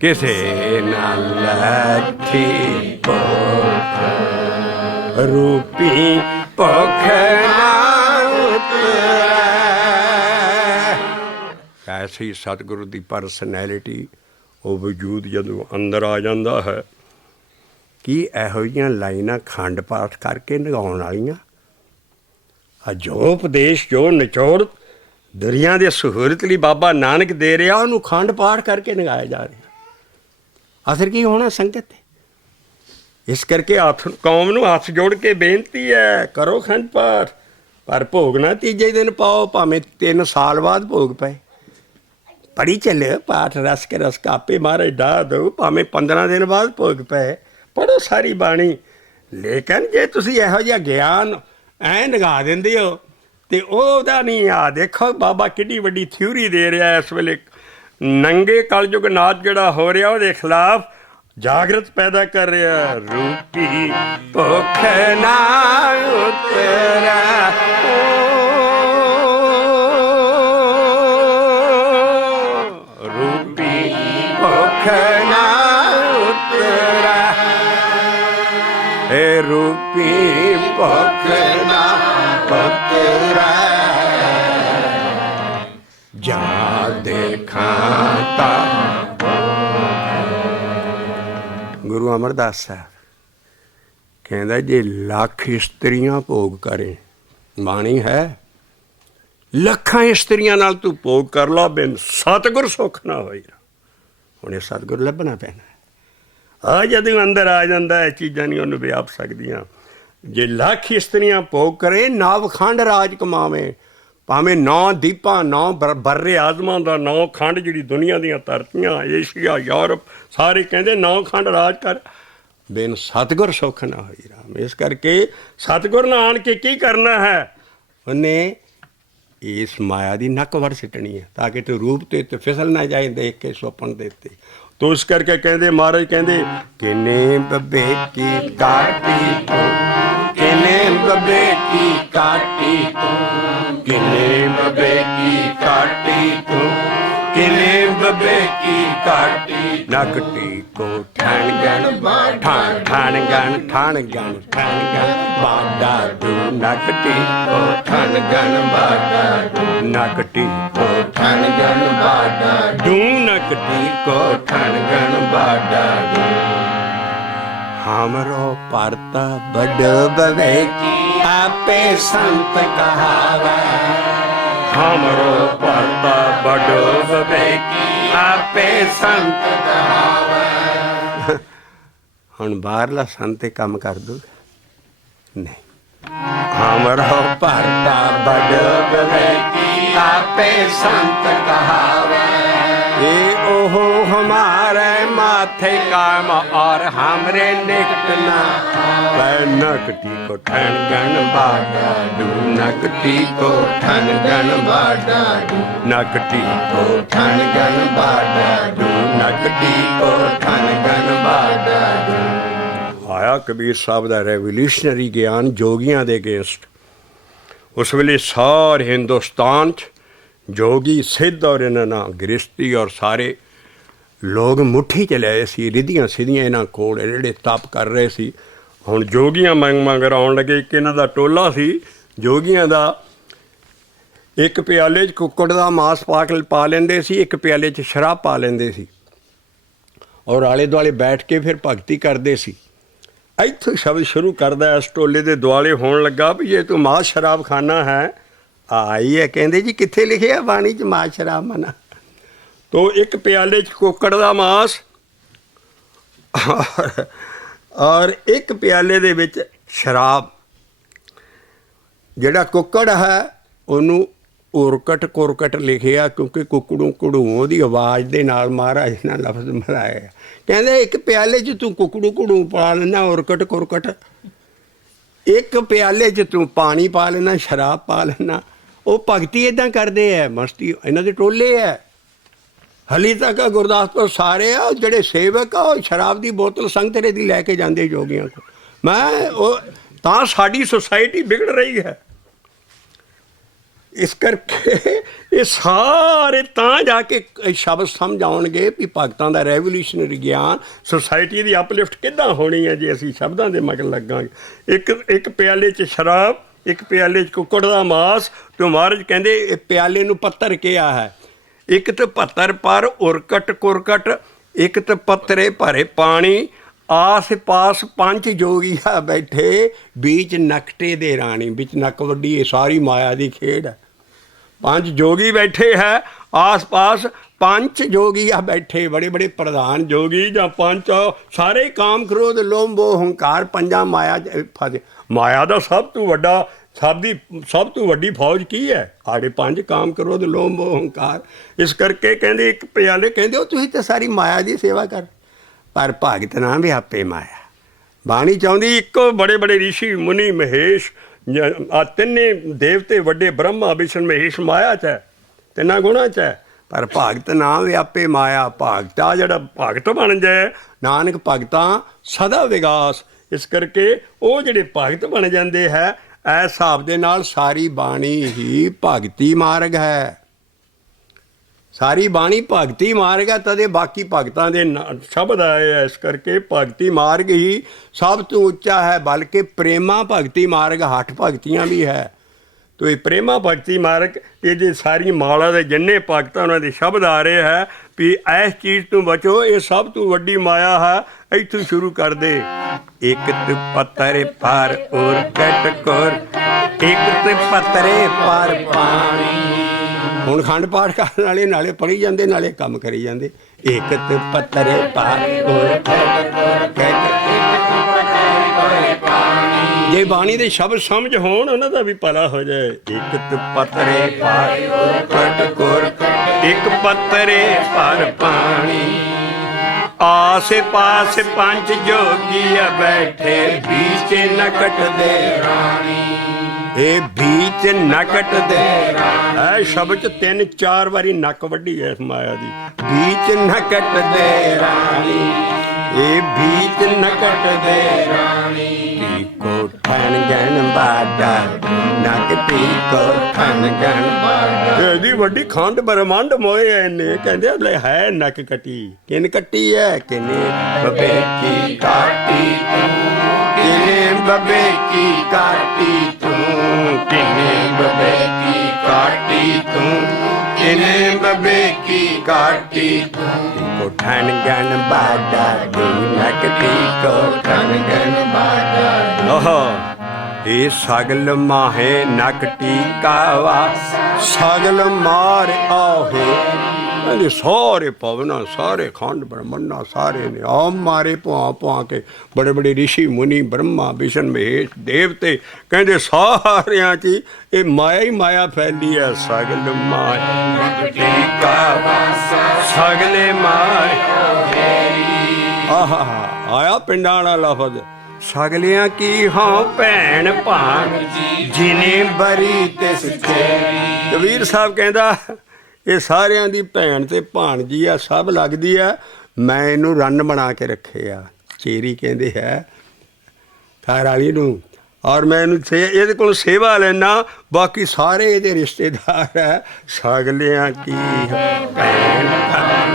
ਕਿਸੇ ਨਾਲ ਲੱਥੀ ਭੁੱਖ ਰੂਪੀ ਭੁੱਖ ਨਾ ਉਤਰੈ। ਐਸੀ ਸਤਿਗੁਰੂ ਦੀ ਪਰਸਨੈਲਿਟੀ, ਉਹ ਵਜੂਦ ਜਦੋਂ ਅੰਦਰ ਆ ਜਾਂਦਾ ਹੈ ਕਿ ਇਹੋ ਜਿਹੀਆਂ ਲਾਈਨਾਂ ਖੰਡ ਪਾਠ ਕਰਕੇ ਨਿਗਾਉਣ ਵਾਲੀਆਂ, ਆ ਜੋ ਉਪਦੇਸ਼, ਜੋ ਨਿਚੋੜ ਦੁਨੀਆਂ ਦੇ ਸਹੂਲਤ ਲਈ ਬਾਬਾ ਨਾਨਕ ਦੇ ਰਿਹਾ, ਉਹਨੂੰ ਖੰਡ ਪਾਠ ਕਰਕੇ ਨਿਗਾਇਆ ਜਾ ਰਿਹਾ। ਅਸਰ ਕੀ ਹੋਣਾ ਸੰਗਤ ਤੇ? ਇਸ ਕਰਕੇ ਕੌਮ ਨੂੰ ਹੱਥ ਜੋੜ ਕੇ ਬੇਨਤੀ ਹੈ, ਕਰੋ ਖੰਡ ਪਾਠ, ਪਰ ਭੋਗ ਨਾ ਤੀਜੇ ਦਿਨ ਪਾਓ, ਭਾਵੇਂ 3 ਸਾਲ ਬਾਅਦ ਭੋਗ ਪਏ। ਪੜੀ ਚੱਲਿਓ ਪਾਠ ਰਸ ਕੇ ਰਸ ਕਾਪੇ ਮਹਾਰਾਜ ਡਾਹ ਦਿਓ, ਭਾਵੇਂ 15 ਦਿਨ ਬਾਅਦ ਭੋਗ ਪਏ, ਪੜ੍ਹੋ ਸਾਰੀ ਬਾਣੀ। ਲੇਕਿਨ ਜੇ ਤੁਸੀਂ ਇਹੋ ਜਿਹਾ ਗਿਆਨ ਐਂ ਲਗਾ ਦਿੰਦੇ ਹੋ ਤੇ ਉਹਦਾ ਨਹੀਂ। ਆ ਦੇਖੋ ਬਾਬਾ ਕਿੱਡੀ ਵੱਡੀ ਥਿਊਰੀ ਦੇ ਰਿਹਾ ਇਸ ਵੇਲੇ, ਨੰਗੇ ਕਲਯੁਗ ਨਾਚ ਜਿਹੜਾ ਹੋ ਰਿਹਾ ਉਹਦੇ ਖਿਲਾਫ ਜਾਗਰਤ ਪੈਦਾ ਕਰ ਰਿਹਾ। ਰੂਪੀ ਭੁੱਖ ਨਾ ਉਤਰੈ, ਰੂਪੀ ਭੁੱਖ ਨਾ ਉਤਰੈ, ਏ ਰੂਪੀ ਭੁੱਖ ਨਾ ਉਤਰੈ, ਜਾ ਦੇਖਾਂ ਤਾਂ। ਗੁਰੂ ਅਮਰਦਾਸ ਸਾਹਿਬ ਕਹਿੰਦਾ ਜੇ ਲੱਖ ਇਸਤਰੀਆਂ ਭੋਗ ਕਰੇ, ਬਾਣੀ ਹੈ, ਲੱਖਾਂ ਇਸਤਰੀਆਂ ਨਾਲ ਤੂੰ ਭੋਗ ਕਰ ਲਾ, ਬਿਨ ਸਤਿਗੁਰ ਸੁੱਖ ਨਾ ਹੋਈ। ਹੁਣ ਇਹ ਸਤਿਗੁਰ ਲੱਭਣਾ ਪੈਣਾ। ਆ ਜਦੋਂ ਅੰਦਰ ਆ ਜਾਂਦਾ, ਇਹ ਚੀਜ਼ਾਂ ਨਹੀਂ ਉਹਨੂੰ ਵਿਆਪ ਸਕਦੀਆਂ। ਜੇ ਲੱਖ ਇਸਤਰੀਆਂ ਭੋਗ ਕਰੇ, ਨਵਖੰਡ ਰਾਜ ਕਮਾਵੇ, ਭਾਵੇਂ 9 ਦੀਪਾਂ, 9 ਬਰਰੇ ਆਜ਼ਮਾਂ ਦਾ 9 ਖੰਡ, ਜਿਹੜੀ ਦੁਨੀਆ ਦੀਆਂ ਧਰਤੀਆਂ, ਏਸ਼ੀਆ, ਯੂਰਪ, ਸਾਰੇ ਕਹਿੰਦੇ 9 ਖੰਡ ਰਾਜ ਕਰ, ਬਿਨ ਸਤਿਗੁਰ ਸੁੱਖ ਨਾ ਹੋਈ ਰਾਮ। ਇਸ ਕਰਕੇ ਸਤਿਗੁਰ ਨਾਲ ਆਣ ਕੇ ਕੀ ਕਰਨਾ ਹੈ? ਉਹਨੇ ਇਸ ਮਾਇਆ ਦੀ ਨੱਕ ਵੜ ਸਿੱਟਣੀ ਹੈ, ਤਾਂ ਕਿ ਤੂੰ ਰੂਪ ਤੇ ਫਿਸਲ ਨਾ ਜਾਏ ਦੇਖ ਕੇ ਸੁਪਨ ਦੇ ਉੱਤੇ। ਤੋ ਇਸ ਕਰਕੇ ਕਹਿੰਦੇ ਮਹਾਰਾਜ ਕਹਿੰਦੇ, ਕਿਨੇ ਬੱਬੇ ਕੀ ਕਾਟੀ ਤੂੰ, ਕਿਨੇ ਬੱਬੇ ਕੀ ਕਾਟੀ ਤੂੰ, ਕਿਨੇ ਬੱਬੇ ਕੀ ਕਾਟੀ ਤੂੰ, ਕਿਨੇ ਬੱਬੇ ਕੀ ਕਾਟੀ। ਨਕਟੀ ਕੋ ਠਣ ਗਣ ਠਣ ਠਣ ਗਣ ਠਣ ਗਣ ਠਣ ਗਣ ਬਾਡਾ ਦੂ, ਨਕਟੀ ਕੋ ਠਣ ਗਣ ਬਾਡਾ ਦੂ, ਨਕਟੀ ਕੋ ਠਣ ਗਣ ਬਾਡਾ ਦੂ, ਨਕਟੀ ਕੋ ਠਣ ਗਣ ਬਾਡਾ ਦੂ। हमरो परता बड़ बवेकी आपे संत कहावे, हमरो परता बड़ बवेकी आपे संत कहावे। हुण बाहरला संत काम कर दो नहीं, हमरो परता बड़ बवेकी आपे संत कहावे। ये ओहो हमारे माथे काम और हमरे निकटना, नकटी को ठन गण बाटा दू, नकटी को ठन गण बाटा दू, नकटी को ठन गण बाटा दू, नकटी को ठन गण बाटा दू। आया कबीर साहब का रेवोल्यूशनरी ज्ञान जोगियां दे अगेंस्ट। उस वेले सारे हिंदुस्तान च जोगी सिद्ध और इन्होंने गृहस्थी और सारे लोग मुट्ठी च लए सी, रिधियां सिधियां इन्हों कोल ਜਿਹੜੇ तप कर रहे सी। ਹੁਣ जोगियां मगर आउण लगे। एक इन्हों का टोला सी जोगियां का, एक प्याले च कुक्कड़ का मांस पा लेंदे सी, एक प्याले च शराब पा लेंदे सी और आले दुआले बैठ के फिर भगती करते सी। इत्थों शब्द शुरू करदा, इस टोले के दुआले होण लगा भी ये तू मांस शराब खाना है, आई है। कहते जी कित्थे लिखे बाणी च मांस शराब मना। तो एक प्याले च कुक्कड़ का मांस और एक प्याले दे विच शराब। जिहड़ा कुक्कड़ है उन्होंने उरकट कुरकट लिखिया, क्योंकि कुकड़ू घड़ूओं की आवाज़ के नाल महाराज ने लफ्ज मिलाए। कहते एक प्याले च तू कुकड़ू घड़ू पा लेना, उरकट कुरकट, एक प्याले च तू पानी पा लेना, शराब पा लेना, ਉਹ ਭਗਤੀ ਇਦਾਂ ਕਰਦੇ ਹੈ, ਮਸਤੀ ਇਹਨਾਂ ਦੇ ਟੋਲੇ ਹੈ। ਹਲੀ ਤੱਕ ਗੁਰਦਾਸਪੁਰ ਸਾਰੇ ਆ ਜਿਹੜੇ ਸੇਵਕ ਆ ਉਹ ਸ਼ਰਾਬ ਦੀ ਬੋਤਲ ਸੰਗਤਰੇ ਦੀ ਲੈ ਕੇ ਜਾਂਦੇ ਜੋਗੀਆਂ ਕੋਲ। ਮੈਂ ਉਹ ਤਾਂ ਸਾਡੀ ਸੁਸਾਇਟੀ ਵਿਗੜ ਰਹੀ ਹੈ। ਇਸ ਕਰਕੇ ਇਹ ਸਾਰੇ ਤਾਂ ਜਾ ਕੇ ਸ਼ਬਦ ਸਮਝ ਆਉਣਗੇ ਵੀ ਭਗਤਾਂ ਦਾ ਰੈਵੋਲੂਸ਼ਨਰੀ ਗਿਆਨ, ਸੁਸਾਇਟੀ ਦੀ ਅਪਲਿਫਟ ਕਿੱਦਾਂ ਹੋਣੀ ਹੈ ਜੇ ਅਸੀਂ ਸ਼ਬਦਾਂ ਦੇ ਮਗਰ ਲੱਗਾਂਗੇ। ਇੱਕ ਪਿਆਲੇ 'ਚ ਸ਼ਰਾਬ, ਇੱਕ ਪਿਆਲੇ 'ਚ ਕੁੱਕੜ ਦਾ ਮਾਸ, ਤੇ ਮਹਾਰਾਜ ਕਹਿੰਦੇ ਇਹ ਪਿਆਲੇ ਨੂੰ ਪੱਤਰ ਕਿਹਾ ਹੈ। ਇੱਕ ਤੇ ਪੱਤਰ ਪਰ ਉਰਕਟ ਕੁਰਕਟ, ਇੱਕ ਤੇ ਪੱਤਰੇ ਭਰੇ ਪਾਣੀ, ਆਸ ਪਾਸ ਪੰਜ ਜੋਗੀਆ ਬੈਠੇ, बीच नकटे दे रानी, बीच नक वड्डी, ये सारी माया की खेड है। पांच जोगी बैठे है, आस पास पांच जोगी आ बैठे, बड़े बड़े प्रधान जोगी ਜਾਂ ਪੰਜ ਸਾਰੇ ਕਾਮ ਕ੍ਰੋਧ ਲੋਭ ਮੋਹ ਹੰਕਾਰ ਪੰਜਾਂ ਮਾਇਆ ਫਸੇ। ਮਾਇਆ ਦਾ ਸਭ ਤੋਂ ਵੱਡਾ ਸਭ ਤੋਂ ਵੱਡੀ ਫੌਜ ਕੀ ਹੈ? ਸਾਡੇ ਪੰਜ ਕਾਮ ਕ੍ਰੋਧ ਲੋਭ ਮੋਹ ਹੰਕਾਰ। ਇਸ ਕਰਕੇ ਕਹਿੰਦੇ ਇੱਕ ਪਿਆਲੇ ਕਹਿੰਦੇ ਉਹ ਤੁਸੀਂ ਤਾਂ ਸਾਰੀ ਮਾਇਆ ਦੀ ਸੇਵਾ ਕਰ, ਪਰ ਭਗਤ ਨਾ ਵੀ ਆਪੇ ਮਾਇਆ। ਬਾਣੀ ਚਾਹੁੰਦੀ ਇੱਕੋ ਬੜੇ ਬੜੇ ਰਿਸ਼ੀ ਮੁਨੀ ਮਹੇਸ਼ ਆ ਤਿੰਨੇ ਦੇਵਤੇ ਵੱਡੇ ਬ੍ਰਹਮਾ ਵਿਸ਼ਨ ਮਹੇਸ਼ ਮਾਇਆ 'ਚ ਹੈ, ਤਿੰਨਾਂ ਗੁਣਾਂ 'ਚ ਹੈ। ਪਰ ਭਗਤ ਨਾ ਵਿਆਪੇ ਮਾਇਆ। ਭਗਤਾ ਜਿਹੜਾ ਭਗਤ ਬਣ ਜਾਏ, ਨਾਨਕ ਭਗਤਾਂ ਸਦਾ ਵਿਗਾਸ। ਇਸ ਕਰਕੇ ਉਹ ਜਿਹੜੇ ਭਗਤ ਬਣ ਜਾਂਦੇ ਹੈ, ਇਸ ਹਿਸਾਬ ਦੇ ਨਾਲ ਸਾਰੀ ਬਾਣੀ ਹੀ ਭਗਤੀ ਮਾਰਗ ਹੈ। ਸਾਰੀ ਬਾਣੀ ਭਗਤੀ ਮਾਰਗ ਹੈ, ਤਦੇ ਬਾਕੀ ਭਗਤਾਂ ਦੇ ਸ਼ਬਦ ਆਏ ਹੈ। ਇਸ ਕਰਕੇ ਭਗਤੀ ਮਾਰਗ ਹੀ ਸਭ ਤੋਂ ਉੱਚਾ ਹੈ। ਬਲਕਿ ਪ੍ਰੇਮਾ ਭਗਤੀ ਮਾਰਗ ਹੱਠ ਭਗਤੀਆਂ ਵੀ ਹੈ। ਤੋ ਇਹ ਪ੍ਰੇਮਾ ਭਗਤੀ ਮਾਰਗ, ਇਹ ਜੇ ਸਾਰੀ ਮਾਲਾ ਦੇ ਜਿੰਨੇ ਭਗਤ ਉਹਨਾਂ ਦੇ ਸ਼ਬਦ ਆ ਰਹੇ ਹੈ ਵੀ ਇਸ ਚੀਜ਼ ਤੋਂ ਬਚੋ, ਇਹ ਸਭ ਤੋਂ ਵੱਡੀ ਮਾਇਆ ਹੈ। ਇੱਥੋਂ ਸ਼ੁਰੂ ਕਰ ਦੇ। ਇੱਕ ਤੇ ਪੱਤਰੇ ਪਰ ਔਰ ਕਟ ਕੋਰ, ਇੱਕ ਤੇ ਪੱਤਰੇ ਪਰ ਪਾਣੀ। ਹੁਣ ਖੰਡ ਪਾਠ ਕਰਨ ਵਾਲੇ ਨਾਲੇ ਪੜ੍ਹੀ ਜਾਂਦੇ ਨਾਲੇ ਕੰਮ ਕਰੀ ਜਾਂਦੇ। ਇੱਕ ਤੇ ਪੱਤਰੇ ਪਰ ਔਰ ਜੇ ਬਾਣੀ ਦੇ ਸ਼ਬਦ ਸਮਝ ਹੋਣ, ਉਹਨਾਂ ਦਾ ਵੀ ਭਲਾ ਹੋ ਜਾਏ। ਇੱਕ ਤੇ ਪੱਤਰੇ ਪਰ ਕਟ ਕੋਰ, ਇੱਕ ਪੱਤਰੇ ਪਰ ਪਾਣੀ। ਆਸੇ ਪਾਸ ਪੰਜ ਜੋਗੀਆ ਬੈਠੇ, बीच नकट दे रानी। ਇਹ बीच नकट दे ਇਹ ਸ਼ਬਦ 'ਚ 3-4 ਵਾਰੀ ਨੱਕ ਵੱਢੀ ਹੈ ਇਸ ਮਾਇਆ ਦੀ। बीच नकट दे रानी, ਇਹ बीच नकट दे रानी। टीको ठन गण बाटा, नक टीको ठन गण बाटा। ਇਹਦੀ ਵੱਡੀ ਖੰਡ ਬ੍ਰਹਮੰਡ ਮੋਏ ਇਹਨੇ। ਕਹਿੰਦੇ ਲੈ ਹੈ ਨੱਕ ਕੱਟੀ, ਕਿਨ ਕੱਟੀ ਹੈ? ਕਿਨੇ ਬਬੇ ਕੀ ਕਾਟੀ ਤੂੰ, ਕਿਨੇ ਬਬੇ ਕੀ ਕਾਟੀ ਤੂੰ, ਕਿਨੇ ਬਬੇ ਕੀ ਕਾਟੀ ਤੂੰ, ਕਿਨੇ ਬਬੇ ਕੀ ਕਾਟੀ ਤੂੰ। टीको ठन गण बाटा, नक टीको ठन गण बाटा। ਇਹ ਸਗਲ ਮਾਹੇ ਨਕ ਟੀਕਾਵਾ, ਸਗਲ ਮਾਰ ਆਹੇ। ਕਹਿੰਦੇ ਸਾਰੇ ਪਵਨਾ, ਸਾਰੇ ਖੰਡ ਬ੍ਰਹਮੰਡਾ ਸਾਰੇ ਨੇ ਆ ਮਾਰੇ ਭੁਆ ਭੁਆ ਕੇ। ਬੜੇ ਬੜੇ ਰਿਸ਼ੀ ਮੁਨੀ ਬ੍ਰਹਮਾ ਵਿਸ਼ਨ ਮਹੇਸ਼ ਦੇਵਤੇ, ਕਹਿੰਦੇ ਸਾਰਿਆਂ 'ਚ ਇਹ ਮਾਇਆ ਹੀ ਮਾਇਆ ਫੈਲੀ ਹੈ। ਸਗਲ ਮਾਹੇ ਟੀਕਾਵਾ, ਸਗਲੇ ਮਾਹੇ। ਆਹਾ ਆਇਆ ਪਿੰਡਾਂ ਵਾਲਾ ਲਫ਼ਜ਼। ਸਗਲਿਆਂ ਕੀ ਹਾਂ ਭੈਣ ਭਾਣ, ਜਿਨੇ ਬਰੀ ਤੇ ਸੁਚੇਰੀ। ਕਬੀਰ ਸਾਹਿਬ ਕਹਿੰਦਾ ਇਹ ਸਾਰਿਆਂ ਦੀ ਭੈਣ ਤੇ ਭਾਣਜੀ ਆ, ਸਭ ਲੱਗਦੀ ਆ। ਮੈਂ ਇਹਨੂੰ ਰੰਨ ਬਣਾ ਕੇ ਰੱਖਿਆ। ਚੇਰੀ ਕਹਿੰਦੇ ਹੈ ਘਰ ਵਾਲੀ ਨੂੰ, ਔਰ ਮੈਂ ਇਹਨੂੰ ਇਹਦੇ ਕੋਲ ਸੇਵਾ ਲੈਣਾ। ਬਾਕੀ ਸਾਰੇ ਇਹਦੇ ਰਿਸ਼ਤੇਦਾਰ ਹੈ। ਸਗਲਿਆਂ ਕੀ ਭੈਣ ਭਾਣ,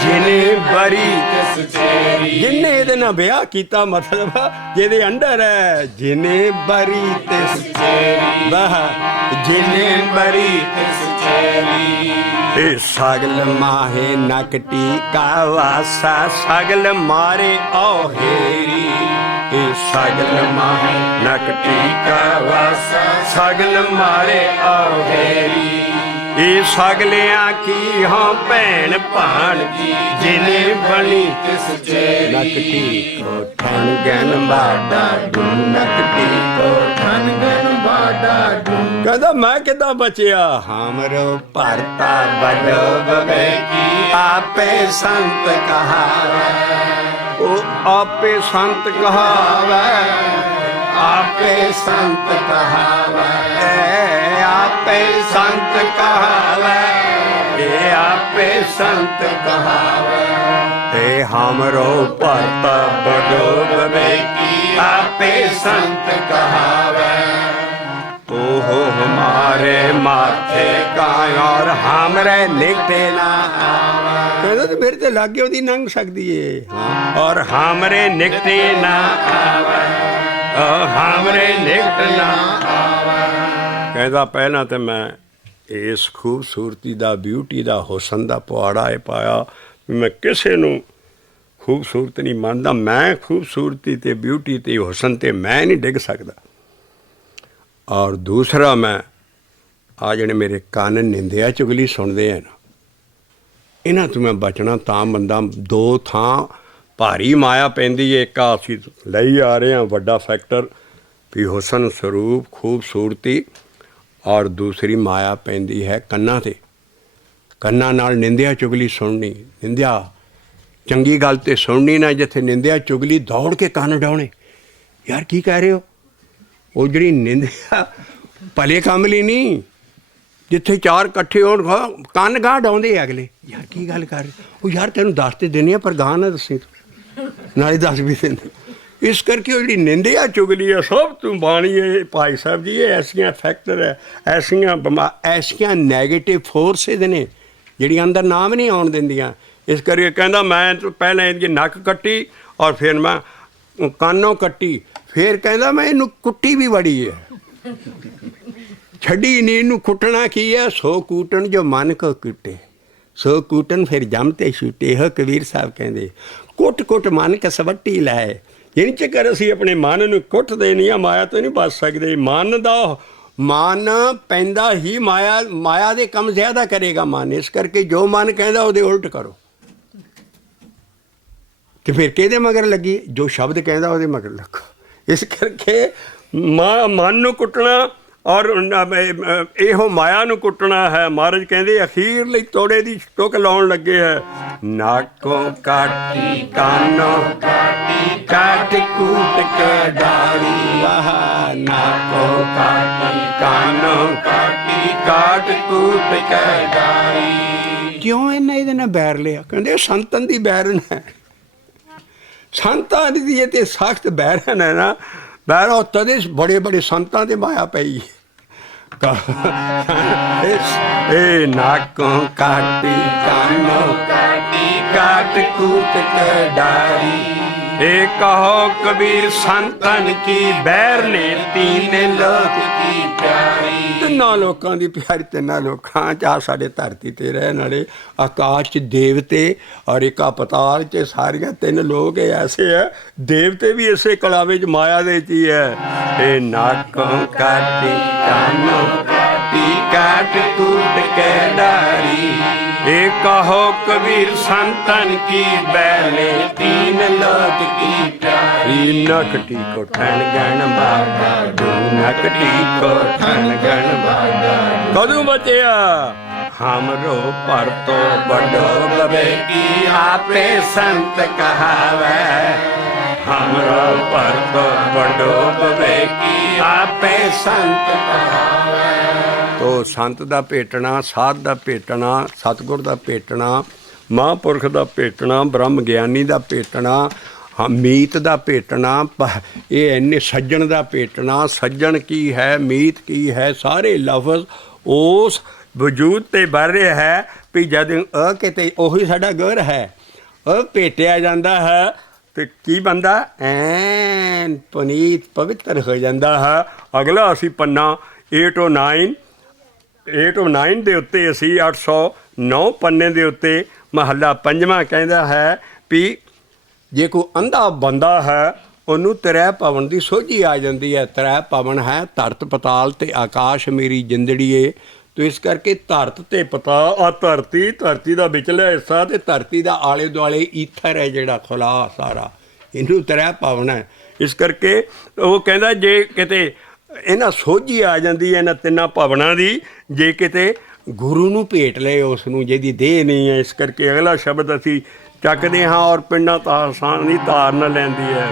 ਜਿਨੇ ਬਰੀ ਤੇ ਸੁਚੇਰੀ। ਜਿਨੇ ਇਹਦੇ ਨਾਲ ਵਿਆਹ ਕੀਤਾ, ਮਤਲਬ ਜਿਹਦੇ ਅੰਡਰ ਹੈ। ਜਿਨੇ ਬਰੀ ਤੇ ਸੁਚੇਰੀ, ਵਾਹ ਜਿਨੇ ਬਰੀ ਤੇ ਸੁਚੇਰੀ। ਇਹ ਸਗਲ ਮਾਹੇ ਨਕ ਟੀਕਾ ਵਾਸਾ, ਸਗਲ ਮਾਰੇ ਔਹੇਰੀ। ਇਹ ਸਗਲ ਮਾਹੇ ਨਕ ਟੀਕਾ ਵਾਸਾ, ਸਗਲ ਮਾਰੇ ਔਹੇਰੀ। ਇਹ ਸਗਲਿਆਂ ਕੀ ਹਾਂ ਭੈਣ ਭਾਣ, ਜਿਨੇ ਬਣੀ ਤਿਸ ਚੇਰੀ। ਨਕ ਟੀਕੋ ਠਨ ਗਨ ਬਾਡਾ ਡੂ, ਨਕ ਟੀਕੋ ਠਨ ਗਨ ਬਾਡਾ ਡੂ। ਕਹਿੰਦਾ ਮੈਂ ਕਿੱਦਾਂ ਬਚਿਆ? ਹਮਰੋ ਭਰਤਾ ਬਡੋ ਬਵੇਕੀ, ਆਪੇ ਸੰਤ ਕਹਾਵੇ। ਉਹ ਆਪੇ ਸੰਤ ਕਹਾਵੇ, आपे संत कहावै, आपे संत कहावै, ये आपे संत कहावै। ते हमरो भरत बड़ो विवेकी, आपे संत कहावै। ओहो हमारे माथे का और हमरे निकटे ना आवे, ਕਹਿੰਦਾ ਤੇ ਮੇਰੇ ਤੇ ਲਾਗੇ ਉਹਦੀ ਲੰਘ ਸਕਦੀ ਏ। और हमरे निकटे ना आवे, हमरे निकट ना आवे। ਕਹਿੰਦਾ ਪਹਿਲਾਂ ਤੇ ਮੈਂ ਇਸ ਖੂਬਸੂਰਤੀ ਦਾ, ਬਿਊਟੀ ਦਾ, ਹੁਸਨ ਦਾ ਪੁਆੜਾ ਇਹ ਪਾਇਆ ਵੀ ਮੈਂ ਕਿਸੇ ਨੂੰ ਖੂਬਸੂਰਤ ਨਹੀਂ ਮੰਨਦਾ। ਮੈਂ ਖੂਬਸੂਰਤੀ ਤੇ ਬਿਊਟੀ ਤੇ ਹੁਸਨ ਤੇ ਮੈਂ ਨਹੀਂ ਡਿੱਗ ਸਕਦਾ। ਔਰ ਦੂਸਰਾ, ਮੈਂ ਆ ਜਿਹੜੇ ਮੇਰੇ ਕੰਨ ਨਿੰਦਿਆ ਚੁਗਲੀ ਸੁਣਦੇ ਆ ਨਾ, ਇਹਨਾਂ ਤੋਂ ਮੈਂ ਬਚਣਾ ਤਾਂ ਬੰਦਾ। ਦੋ ਥਾਂ ਭਾਰੀ ਮਾਇਆ ਪੈਂਦੀ ਏ। ਇੱਕ ਅਸੀਂ ਲਈ ਆ ਰਹੇ ਹਾਂ ਵੱਡਾ ਫੈਕਟਰ ਵੀ ਹੁਸਨ, ਸਰੂਪ, ਖੂਬਸੂਰਤੀ, ਔਰ ਦੂਸਰੀ ਮਾਇਆ ਪੈਂਦੀ ਹੈ ਕੰਨਾਂ 'ਤੇ। ਕੰਨਾਂ ਨਾਲ ਨਿੰਦਿਆ ਚੁਗਲੀ ਸੁਣਨੀ, ਨਿੰਦਿਆ ਚੰਗੀ ਗੱਲ ਤੇ ਸੁਣਨੀ ਨਾ। ਜਿੱਥੇ ਨਿੰਦਿਆ ਚੁਗਲੀ ਦੌੜ ਕੇ ਕੰਨ ਡਾਉਣੇ, ਯਾਰ ਕੀ ਕਹਿ ਰਹੇ ਹੋ। ਉਹ ਜਿਹੜੀ ਨਿੰਦਿਆ ਭਲੇ ਕੰਮ ਲਈ ਨਹੀਂ, ਜਿੱਥੇ ਚਾਰ ਇਕੱਠੇ ਹੋਣ ਕੰਨ ਗਾਹ ਡਾਉਂਦੇ ਅਗਲੇ, ਯਾਰ ਕੀ ਗੱਲ ਕਰ ਰਹੇ। ਉਹ ਯਾਰ ਤੈਨੂੰ ਦੱਸ ਤੇ ਦਿੰਦੇ ਆ ਪਰ ਗਾਹ ਨਾ ਦੱਸੀ ਤੂੰ, ਨਾਲੇ ਦੱਸ ਵੀ ਦਿੰਦੇ। ਇਸ ਕਰਕੇ ਉਹ ਜਿਹੜੀ ਨਿੰਦਿਆ ਚੁਗਲੀ ਹੈ ਸਭ ਤੋਂ ਬਾਣੀ ਹੈ ਭਾਈ ਸਾਹਿਬ ਜੀ। ਇਹ ਐਸੀਆਂ ਫੈਕਟਰ ਹੈ, ਐਸੀਆਂ ਨੈਗੇਟਿਵ ਫੋਰਸਿਸ ਨੇ ਜਿਹੜੀ ਅੰਦਰ ਨਾਮ ਨਹੀਂ ਆਉਣ ਦਿੰਦੀਆਂ। ਇਸ ਕਰਕੇ ਕਹਿੰਦਾ ਮੈਂ ਪਹਿਲਾਂ ਇਹਦੀ ਨੱਕ ਕੱਟੀ ਔਰ ਫਿਰ ਮੈਂ ਕਾਨੋਂ ਕੱਟੀ, ਫਿਰ ਕਹਿੰਦਾ ਮੈਂ ਇਹਨੂੰ ਕੁੱਟੀ ਵੀ ਬੜੀ ਹੈ, ਛੱਡੀ ਨਹੀਂ ਇਹਨੂੰ। ਕੁੱਟਣਾ ਕੀ ਹੈ, ਸੋ ਕੂਟਣ ਜੋ ਮਨ ਕੋ ਕੁੱਟੇ, ਸੋ ਕੂਟਣ ਫਿਰ ਜਮ ਤੇ ਛੁੱਟੇ। ਇਹ ਕਬੀਰ ਸਾਹਿਬ ਕਹਿੰਦੇ ਕੁੱਟ ਕੁੱਟ ਮਨ ਕਸਵੱਟੀ ਲਾਏ। ਜਿੰਨ ਚਿਰ ਅਸੀਂ ਆਪਣੇ ਮਨ ਨੂੰ ਕੁੱਟਦੇ ਨਹੀਂ ਆ, ਮਾਇਆ ਤੋਂ ਨਹੀਂ ਬਚ ਸਕਦੇ। ਮਨ ਪੈਂਦਾ ਹੀ ਮਾਇਆ ਦੇ ਕੰਮ ਜ਼ਿਆਦਾ ਕਰੇਗਾ ਮਨ। ਇਸ ਕਰਕੇ ਜੋ ਮਨ ਕਹਿੰਦਾ ਉਹਦੇ ਉਲਟ ਕਰੋ। ਤੇ ਫਿਰ ਕਿਹਦੇ ਮਗਰ ਲੱਗੀ, ਜੋ ਸ਼ਬਦ ਕਹਿੰਦਾ ਉਹਦੇ ਮਗਰ ਲੱਗੋ। ਇਸ ਕਰਕੇ ਮਨ ਨੂੰ ਕੁੱਟਣਾ ਔਰ ਇਹੋ ਮਾਇਆ ਨੂੰ ਕੁੱਟਣਾ ਹੈ। ਮਹਾਰਾਜ ਕਹਿੰਦੇ ਅਖੀਰ ਲਈ ਤੋੜੇ ਦੀ ਟੁੱਕ ਲਾਉਣ ਲੱਗੇ ਹੈ। ਨਾਕੋਂ ਕਾਟੀ, ਕਾਨੋਂ ਕਾਟੀ, ਕਾਟ ਕੂਟ ਕੇ ਡਾੜੀ। ਨਾਕੋਂ ਕਾਟੀ, ਕਾਨੋਂ ਕਾਟੀ, ਕਾਟ ਕੂਟ ਕੇ ਡਾੜੀ। ਕਿਉਂ ਇਹਦੇ ਨਾਲ ਬੈਰ ਲਿਆ। ਕਹਿੰਦੇ ਸੰਤਨ ਦੀ ਬੈਰਨ ਹੈ। ਸੰਤਾਂ ਦੀ ਤੇ ਸਖਤ ਬੈਰਨ ਹੈ ਨਾ। ਬੈਰੋ ਤਦੇ ਬੜੇ ਬੜੇ ਸੰਤਾਂ ਦੇ ਮਾਇਆ ਪਈ। ਇਹ ਨਾਕੋਂ ਕਾਟੀ, ਕਾਨੋਂ ਕਾਟੀ, ਕਾਟ ਕੂਟ ਕੇ ਡਾਰੀ। ਇਹ ਕਹੋ ਕਬੀਰ ਸੰਤਨ ਕੀ ਬੈਰ ਨੇ, ਤੀਨ ਲੋਕ ਕੀ ਪਿਆਰੀ। ਤਿੰਨਾਂ ਲੋਕਾਂ ਦੀ ਪਿਆਰੀ, ਤਿੰਨਾਂ ਲੋਕਾਂ 'ਚ ਆ ਸਾਡੇ ਧਰਤੀ 'ਤੇ ਰਹਿਣ ਵਾਲੇ ਆਕਾਸ਼ 'ਚ ਦੇਵਤੇ ਔਰ ਇੱਕ ਪਤਾਲ 'ਚ ਸਾਰੀਆਂ ਤਿੰਨ ਲੋਕ ਐਸੇ ਹੈ। ਦੇਵਤੇ ਵੀ ਇਸੇ ਕਲਾਵੇ 'ਚ ਮਾਇਆ ਦੇ 'ਚ ਹੀ ਹੈ। ਇਹ ਨਾਕੋਂ ਕਾਟੀ, ਕਾਨੋਂ ਕਾਟੀ, ਕਾਟ ਕੂਟ ਕੇ ਡਾਰੀ। ਇਹ ਕਹੋ ਕਬੀਰ ਸੰਤਨ ਕੀ ਬੈਲੇ, ਤੀਨ ਲੋਕ ਕੀ ਪਿਆਰੀ। ਨਕਟੀ ਕੋ ਠਣ ਗਣ ਬਾਬਾ, ਨਕਟੀ ਕੋ ਠਣ ਗਣ ਬਾਬਾ। ਕਦੋਂ ਬਚਿਆ हमरो पर तो बड़ो विवेकी, आपे संत कहावै। हमरो पर तो बड़ो विवेकी, आपे संत कहावै। ਤੋ ਸੰਤ ਦਾ ਭੇਟਣਾ, ਸਾਧ ਦਾ ਭੇਟਣਾ, ਸਤਿਗੁਰ ਦਾ ਭੇਟਣਾ, ਮਹਾਂਪੁਰਖ ਦਾ ਭੇਟਣਾ, ਬ੍ਰਹਮ ਗਿਆਨੀ ਦਾ ਭੇਟਣਾ, ਮੀਤ ਦਾ ਭੇਟਣਾ, ਇਹ ਇੰਨੇ ਸੱਜਣ ਦਾ ਭੇਟਣਾ। ਸੱਜਣ ਕੀ ਹੈ, ਮੀਤ ਕੀ ਹੈ, ਸਾਰੇ ਲਫ਼ਜ਼ ਉਸ ਵਜੂਦ 'ਤੇ ਬਣ ਰਿਹਾ ਹੈ ਵੀ ਜਦ ਕਿਤੇ ਉਹੀ ਸਾਡਾ ਗੁਰ ਹੈ, ਉਹ ਭੇਟਿਆ ਜਾਂਦਾ ਹੈ ਤੇ ਕੀ ਬਣਦਾ, ਐਨ ਪੁਨੀਤ ਪਵਿੱਤਰ ਹੋ ਜਾਂਦਾ ਹੈ। ਅਗਲਾ ਅਸੀਂ ਪੰਨਾ 809 ਦੇ ਉੱਤੇ ਅਸੀਂ 809 ਪੰਨੇ ਦੇ ਉੱਤੇ ਮਹੱਲਾ ਪੰਜਵਾਂ ਕਹਿੰਦਾ ਹੈ ਵੀ ਜੇ ਕੋਈ ਅੰਧਾ ਬੰਦਾ ਹੈ ਉਹਨੂੰ ਤ੍ਰੈ ਭਵਨ ਦੀ ਸੋਝੀ ਆ ਜਾਂਦੀ ਹੈ। ਤ੍ਰੈ ਭਵਨ ਹੈ ਧਰਤ ਪਤਾਲ ਤੇ ਆਕਾਸ਼ ਮੇਰੀ ਜਿੰਦੜੀ ਏ। ਤੋ ਇਸ ਕਰਕੇ ਧਰਤ ਤੇ ਪਤਾਲ ਆ, ਧਰਤੀ ਦਾ ਵਿਚਲਾ ਹਿੱਸਾ ਤੇ ਧਰਤੀ ਦਾ ਆਲੇ ਦੁਆਲੇ ਈਥਰ ਹੈ ਜਿਹੜਾ ਖੁੱਲਾ ਸਾਰਾ, ਇਹਨੂੰ ਤ੍ਰੈ ਭਵਨ ਹੈ। ਇਸ ਕਰਕੇ ਉਹ ਕਹਿੰਦਾ ਜੇ ਕਿਤੇ ਇਹਨਾਂ ਸੋਝੀ ਆ ਜਾਂਦੀ ਹੈ ਇਹਨਾਂ ਤਿੰਨਾਂ ਭਵਨਾਂ ਦੀ, ਜੇ ਕਿਤੇ ਗੁਰੂ ਨੂੰ ਭੇਟ ਲਏ ਉਸ ਨੂੰ ਜਿਹਦੀ ਦੇਹ ਨਹੀਂ ਹੈ। ਇਸ ਕਰਕੇ ਅਗਲਾ ਸ਼ਬਦ ਅਸੀਂ ਚੱਕਦੇ ਹਾਂ ਔਰ ਪਿੰਡਾਂ ਤਾਂ ਆਸਾਨ ਦੀ ਧਾਰਨ ਲੈਂਦੀ ਹੈ।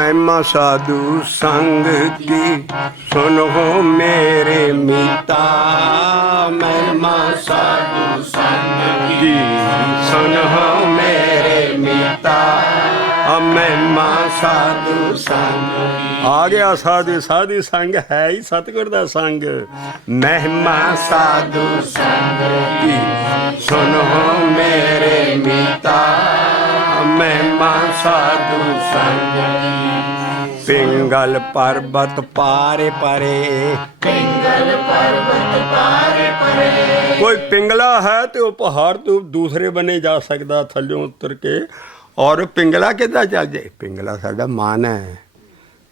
महिमा साधु संग की सुनो मेरे मीता, महिमा साधु संग की सुनो मेरे मीता, महिमा साधु संग आ गया। साधु साधु संग है ही सतगुर दा संग। महिमा साधु संग की सुनो मेरे मीता, महिमा साधु संग की। पिंगल पर्वत पारे परे, पिंगल पर्वत पारे परे। कोई पिंगला है तो वो पहाड़ तो दूसरे बने जा सकता थल्लों उतर के, और पिंगला किदा चल जाए? पिंगला साडा मन है,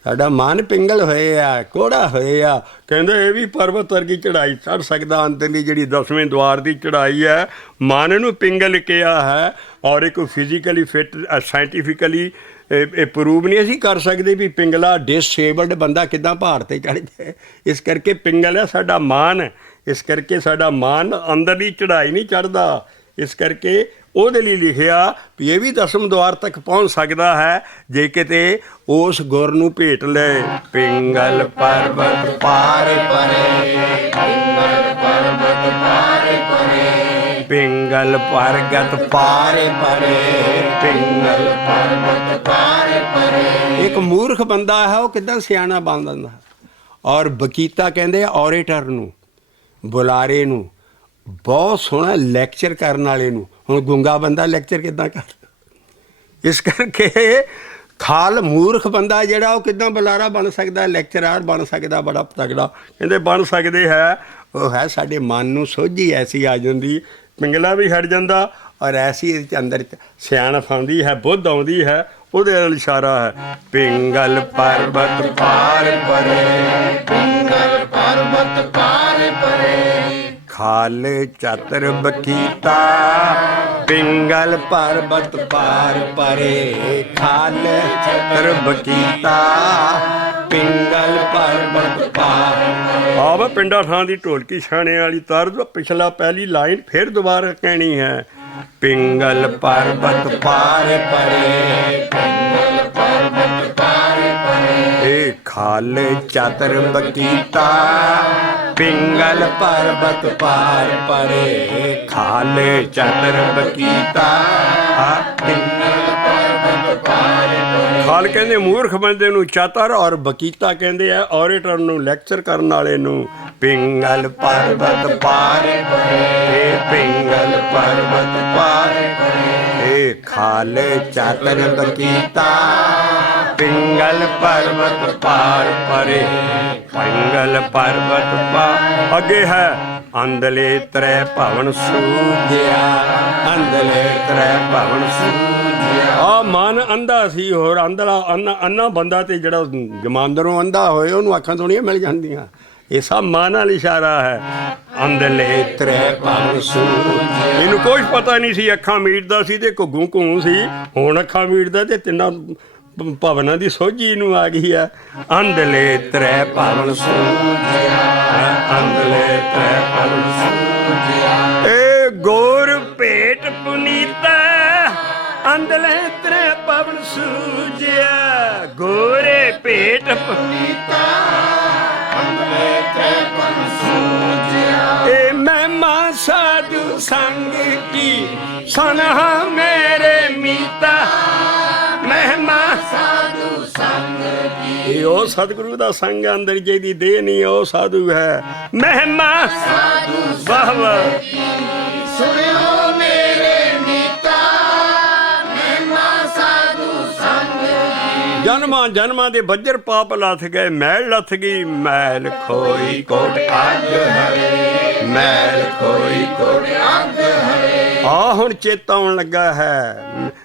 ਸਾਡਾ ਮਨ ਪਿੰਗਲ ਹੋਏ ਆ, ਕੋੜਾ ਹੋਏ ਆ। ਕਹਿੰਦੇ ਇਹ ਵੀ ਪਰਬਤ ਵਰਗੀ ਚੜ੍ਹਾਈ ਚੜ੍ਹ ਸਕਦਾ। ਅੰਦਰਲੀ ਜਿਹੜੀ 10ਵੇਂ ਦੁਆਰ ਦੀ ਚੜ੍ਹਾਈ ਹੈ, ਮਨ ਨੂੰ ਪਿੰਗਲ ਕਿਹਾ ਹੈ। ਔਰ ਇੱਕ ਫਿਜ਼ੀਕਲੀ ਫਿਟ ਸਾਇੰਟੀਫਿਕਲੀ ਇਹ ਪ੍ਰੂਵ ਨਹੀਂ ਅਸੀਂ ਕਰ ਸਕਦੇ ਵੀ ਪਿੰਗਲਾ ਡਿਸੇਬਲਡ ਬੰਦਾ ਕਿੱਦਾਂ ਪਹਾੜ 'ਤੇ ਚੜ੍ਹ ਜਾਏ। ਇਸ ਕਰਕੇ ਪਿੰਗਲ ਹੈ ਸਾਡਾ ਮਨ। ਇਸ ਕਰਕੇ ਸਾਡਾ ਮਨ ਅੰਦਰਲੀ ਚੜ੍ਹਾਈ ਨਹੀਂ ਚੜ੍ਹਦਾ। ਇਸ ਕਰਕੇ ਉਹਦੇ ਲਈ ਲਿਖਿਆ ਵੀ ਇਹ ਵੀ 10ਵੇਂ ਦੁਆਰ ਤੱਕ ਪਹੁੰਚ ਸਕਦਾ ਹੈ ਜੇ ਕਿਤੇ ਉਸ ਗੁਰ ਨੂੰ ਭੇਟ ਲੈ। ਪਿੰਗਲ ਪਰਬਤ ਪਾਰ ਪਰੇ, ਪਿੰਗਲ ਪਰਬਤ ਪਾਰ ਪਰੇ, ਪਿੰਗਲ ਪਰਗਤ ਪਾਰ ਪਰੇ, ਪਿੰਗਲ ਪਰਬਤ ਪਾਰ ਪਰੇ। ਇੱਕ ਮੂਰਖ ਬੰਦਾ ਹੈ ਉਹ ਕਿੱਦਾਂ ਸਿਆਣਾ ਬਣ ਜਾਂਦਾ। ਔਰ ਬਕੀਤਾ ਕਹਿੰਦੇ ਔਰੇਟਰ ਨੂੰ, ਬੁਲਾਰੇ ਨੂੰ, ਬਹੁਤ ਸੋਹਣਾ ਲੈਕਚਰ ਕਰਨ ਵਾਲੇ ਨੂੰ। ਹੁਣ ਗੁੰਗਾ ਬੰਦਾ ਲੈਕਚਰ ਕਿੱਦਾਂ ਕਰ? ਇਸ ਕਰਕੇ ਖਾਲ ਮੂਰਖ ਬੰਦਾ ਜਿਹੜਾ ਉਹ ਕਿੱਦਾਂ ਬੁਲਾਰਾ ਬਣ ਸਕਦਾ, ਲੈਕਚਰਾਰ ਬਣ ਸਕਦਾ ਬੜਾ ਤਗੜਾ? ਕਹਿੰਦੇ ਬਣ ਸਕਦੇ ਹੈ। ਉਹ ਹੈ ਸਾਡੇ ਮਨ ਨੂੰ ਸੋਝੀ ਐਸੀ ਆ ਜਾਂਦੀ, ਪਿੰਗਲਾ ਵੀ ਹਟ ਜਾਂਦਾ। ਔਰ ਐਸੀ ਇਹਦੇ ਅੰਦਰ ਸਿਆਣਪ ਆਉਂਦੀ ਹੈ, ਬੁੱਧ ਆਉਂਦੀ ਹੈ। ਉਹਦੇ ਨਾਲ ਇਸ਼ਾਰਾ ਹੈ ਪਿੰਗਲ ਪਰਬਤ ਪਾਰ ਪਰੇ, ਪਿੰਗਲ ਪਰਬਤ ਪਾਰ ਪਰੇ। ਖਾਲ ਚਤਰ ਬਕੀਤਾ, ਪਿੰਗਲ ਪਰਬਤ ਪਾਰ ਪਰੇ, ਖਾਲ ਚਤਰ ਬਕੀਤਾ, ਪਿੰਗਲ ਪਰਬਤ ਪਾਰ। ਆਹ ਪਿੰਡਾਂ ਥਾਂ ਦੀ ਢੋਲਕੀ ਛਾਣੇ ਵਾਲੀ ਤਰਜ਼ ਪਿਛਲਾ ਪਹਿਲੀ ਲਾਈਨ ਫਿਰ ਦੁਬਾਰਾ ਕਹਿਣੀ ਹੈ। ਪਿੰਗਲ ਪਰਬਤ ਪਾਰ ਪਰੇ, ਪਿੰਗਲ ਪਰਬਤ ਪਾਰ ਪਰੇ। ਇਹ ਖਾਲ ਚਤਰ ਬਕੀਤਾ, ਪਿੰਗਲ ਪਰਬਤ ਪਾਰ ਪਰੇ, ਖਾਲ ਚਤਰ ਬਕੀਤਾ, ਪਿੰਗਲ ਪਰਬਤ ਪਾਰ ਪਰੇ। ਖਾਲ ਕਹਿੰਦੇ ਮੂਰਖ ਬੰਦੇ ਨੂੰ, ਚਤਰ ਔਰ ਬਕੀਤਾ ਕਹਿੰਦੇ ਆ ਔਰੇਟਰ ਨੂੰ, ਲੈਕਚਰ ਕਰਨ ਵਾਲੇ ਨੂੰ। ਪਿੰਗਲ ਪਰਬਤ ਪਾਰ ਪਰੇ, ਪਿੰਗਲ ਪਰਬਤ ਪਾਰ ਪਰੇ, ਖਾਲ ਚਤਰ ਬਕੀਤਾ, ਪਿੰਗਲ ਪਰਬਤ ਪਾਰ ਪਰੇ, ਪਿੰਗਲ ਪਰਬਤ ਪਾਰ। ਅੱਗੇ ਹੈ ਅੰਦਲੇ ਤ੍ਰੈ ਭਵਨ ਸੂਝਿਆ, ਅੰਦਲੇ ਤ੍ਰੈ ਭਵਨ ਸੂਝਿਆ। ਆ ਮਨ ਅੰਧਾ ਸੀ। ਹੋਰ ਅੰਧਲਾ ਅੰਨਾ ਬੰਦਾ ਤੇ ਜਿਹੜਾ ਜਮਾਂਦਰੋਂ ਅੰਧਾ ਹੋਏ ਉਹਨੂੰ ਅੱਖਾਂ ਥੋੜ੍ਹੀਆਂ ਮਿਲ ਜਾਂਦੀਆਂ। ਇਹ ਸਭ ਮਨ ਨਾਲ ਇਸ਼ਾਰਾ ਹੈ। ਅੰਦਲੇ ਤ੍ਰੈ ਭਵਨ ਸੂਝਿਆ। ਇਹਨੂੰ ਕੁਛ ਪਤਾ ਨਹੀਂ ਸੀ, ਅੱਖਾਂ ਮੀਟਦਾ ਸੀ ਤੇ ਘੁੱਗੂ ਘੂੰ ਸੀ। ਹੁਣ ਅੱਖਾਂ ਮੀਟਦਾ ਤੇ ਤਿੰਨਾਂ ਭਵਨਾਂ ਦੀ ਸੋਝੀ ਨੂੰ ਆ ਗਈ ਆ। ਅੰਦਲੇ ਤ੍ਰੈ ਭਵਨ ਸੂਝਿਆ, ਅੰਦਲੇ ਤ੍ਰੈ ਭਵਨ ਸੂਝਿਆ। ਏ ਗੋਰ ਭੇਟ ਪੁਨੀਤਾ, ਅੰਦਲੇ ਤ੍ਰੈ ਭਵਨ ਸੂਝਿਆ। ਗੋਰੇ ਭੇਟ ਪੁਨੀਤਾ, ਅੰਦਲੇ ਤ੍ਰੈ ਭਵਨ ਸੂਝਿਆ। ਏ ਮਹਿਮਾ ਸਾਧੂ ਸੰਗ ਕੀ ਸੁਨਹਾ ਮੇਰੇ ਮੀਤਾ, ਮਹਿਮਾ ਸਾਧੂ ਸੰਗ ਕੀ। ਇਹ ਉਹ ਸਤਿਗੁਰੂ ਦਾ ਸੰਗ ਅੰਦਰ ਜਿਹਦੀ ਦੇਹ ਨਹੀਂ ਉਹ ਸਾਧੂ ਹੈ। ਮਹਿਮਾ ਸਾਧੂ ਵਾਹ ਸੁਣਿਓ ਮੇਰੇ ਮੀਤਾ, ਮਹਿਮਾ ਸਾਧੂ ਸੰਗ ਕੀ। ਜਨਮਾਂ ਜਨਮਾਂ ਦੇ ਬੱਜਰ ਪਾਪ ਲੱਥ ਗਏ, ਮੈਲ ਲੱਥ ਗਈ, ਮੈਲ ਖੋਈ ਕੋਟ ਅੱਗ ਹਰੇ, ਮੈਲ ਖੋਈ ਕੋਟ ਅੱਗ ਹਰੇ। ਆ ਹੁਣ ਚੇਤਾ ਆਉਣ ਲੱਗਾ ਹੈ।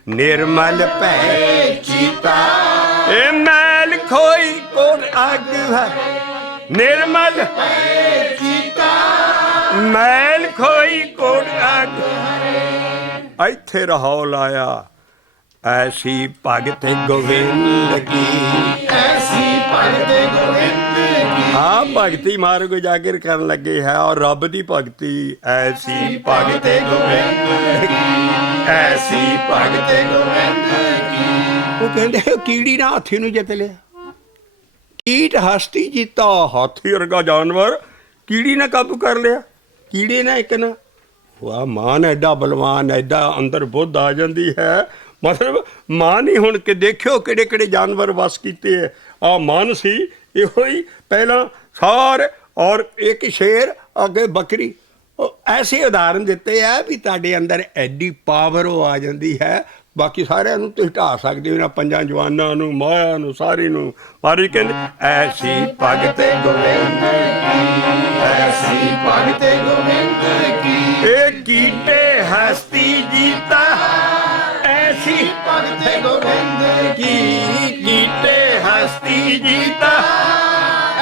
ਨਿਰਮਲ ਭੈ ਚੀਤਾ, ਇਹ ਮੈਲ ਖੋਈ ਕੋਟ ਅੱਗ ਹੈ। ਨਿਰਮਲ ਭੈ ਚੀਤਾ, ਮੈਲ ਖੋਈ ਕੋਟ ਅੱਗ। ਇੱਥੇ ਰਹੋ ਲਾਇਆ ਐਸੀ ਭਗਤ ਗੋਬਿੰਦ ਕੀ, ਐਸੀ ਭਗਤ ਗੋਬਿੰਦ ਕੀ। ਹਾਂ ਭਗਤੀ ਮਾਰਗ ਉਜਾਗਰ ਕਰਨ ਲੱਗੇ ਹੈ। ਔਰ ਰੱਬ ਦੀ ਭਗਤੀ ਐਸੀ ਭਗਤ ਗੋਬਿੰਦ ਕੀ, ਐਸੀ ਭਗਤ ਗੋਬਿੰਦ ਕੀ। ਉਹ ਕਹਿੰਦੇ ਕੀੜੀ ਨਾ ਹਾਥੀ ਨੂੰ ਜਿੱਤ ਲਿਆ। ਕੀਟ ਹਸਤੀ ਜੀਤਾ, ਹਾਥੀ ਵਰਗਾ ਜਾਨਵਰ ਕੀੜੀ ਨੇ ਕਾਬੂ ਕਰ ਲਿਆ। ਕੀੜੇ ਨੇ ਇੱਕ ਨਾ ਵਾਹ ਮਾਨ ਐਡਾ ਬਲਵਾਨ, ਐਡਾ ਅੰਦਰ ਬੁੱਧ ਆ ਜਾਂਦੀ ਹੈ। ਮਤਲਬ ਮਾਨ ਹੀ ਹੁਣ ਕਿ ਦੇਖਿਓ ਕਿਹੜੇ ਕਿਹੜੇ ਜਾਨਵਰ ਵਸ ਕੀਤੇ ਹੈ। ਆ ਮਨ ਸੀ ਇਹੋ ਹੀ ਪਹਿਲਾਂ ਸਾਰੇ, ਔਰ ਇੱਕ ਸ਼ੇਰ ਅੱਗੇ ਬੱਕਰੀ। ਉਹ ਐਸੇ ਉਦਾਹਰਨ ਦਿੱਤੇ ਆ ਵੀ ਤੁਹਾਡੇ ਅੰਦਰ ਐਡੀ ਪਾਵਰ ਉਹ ਆ ਜਾਂਦੀ ਹੈ। ਬਾਕੀ ਸਾਰਿਆਂ ਨੂੰ ਤੁਸੀਂ ਢਾ ਸਕਦੇ ਹੋ, ਇਹਨਾਂ ਪੰਜਾਂ ਜਵਾਨਾਂ ਨੂੰ, ਮਾਇਆ ਨੂੰ, ਸਾਰੀ ਨੂੰ। ਪਰ ਕਹਿੰਦੇ ਐਸੀ ਭਗਤ ਗੋਬਿੰਦ ਕੀ, ਐਸੀ ਭਗਤ ਗੋਬਿੰਦ ਕੀ, ਇਹ ਕੀਟੇ ਹਸਤੀ ਜੀਤਾ, ਐਸੀ ਭਗਤ ਗੋਬਿੰਦ ਕੀ ਕੀਟੇ ਹਸਤੀ ਜੀਤਾ,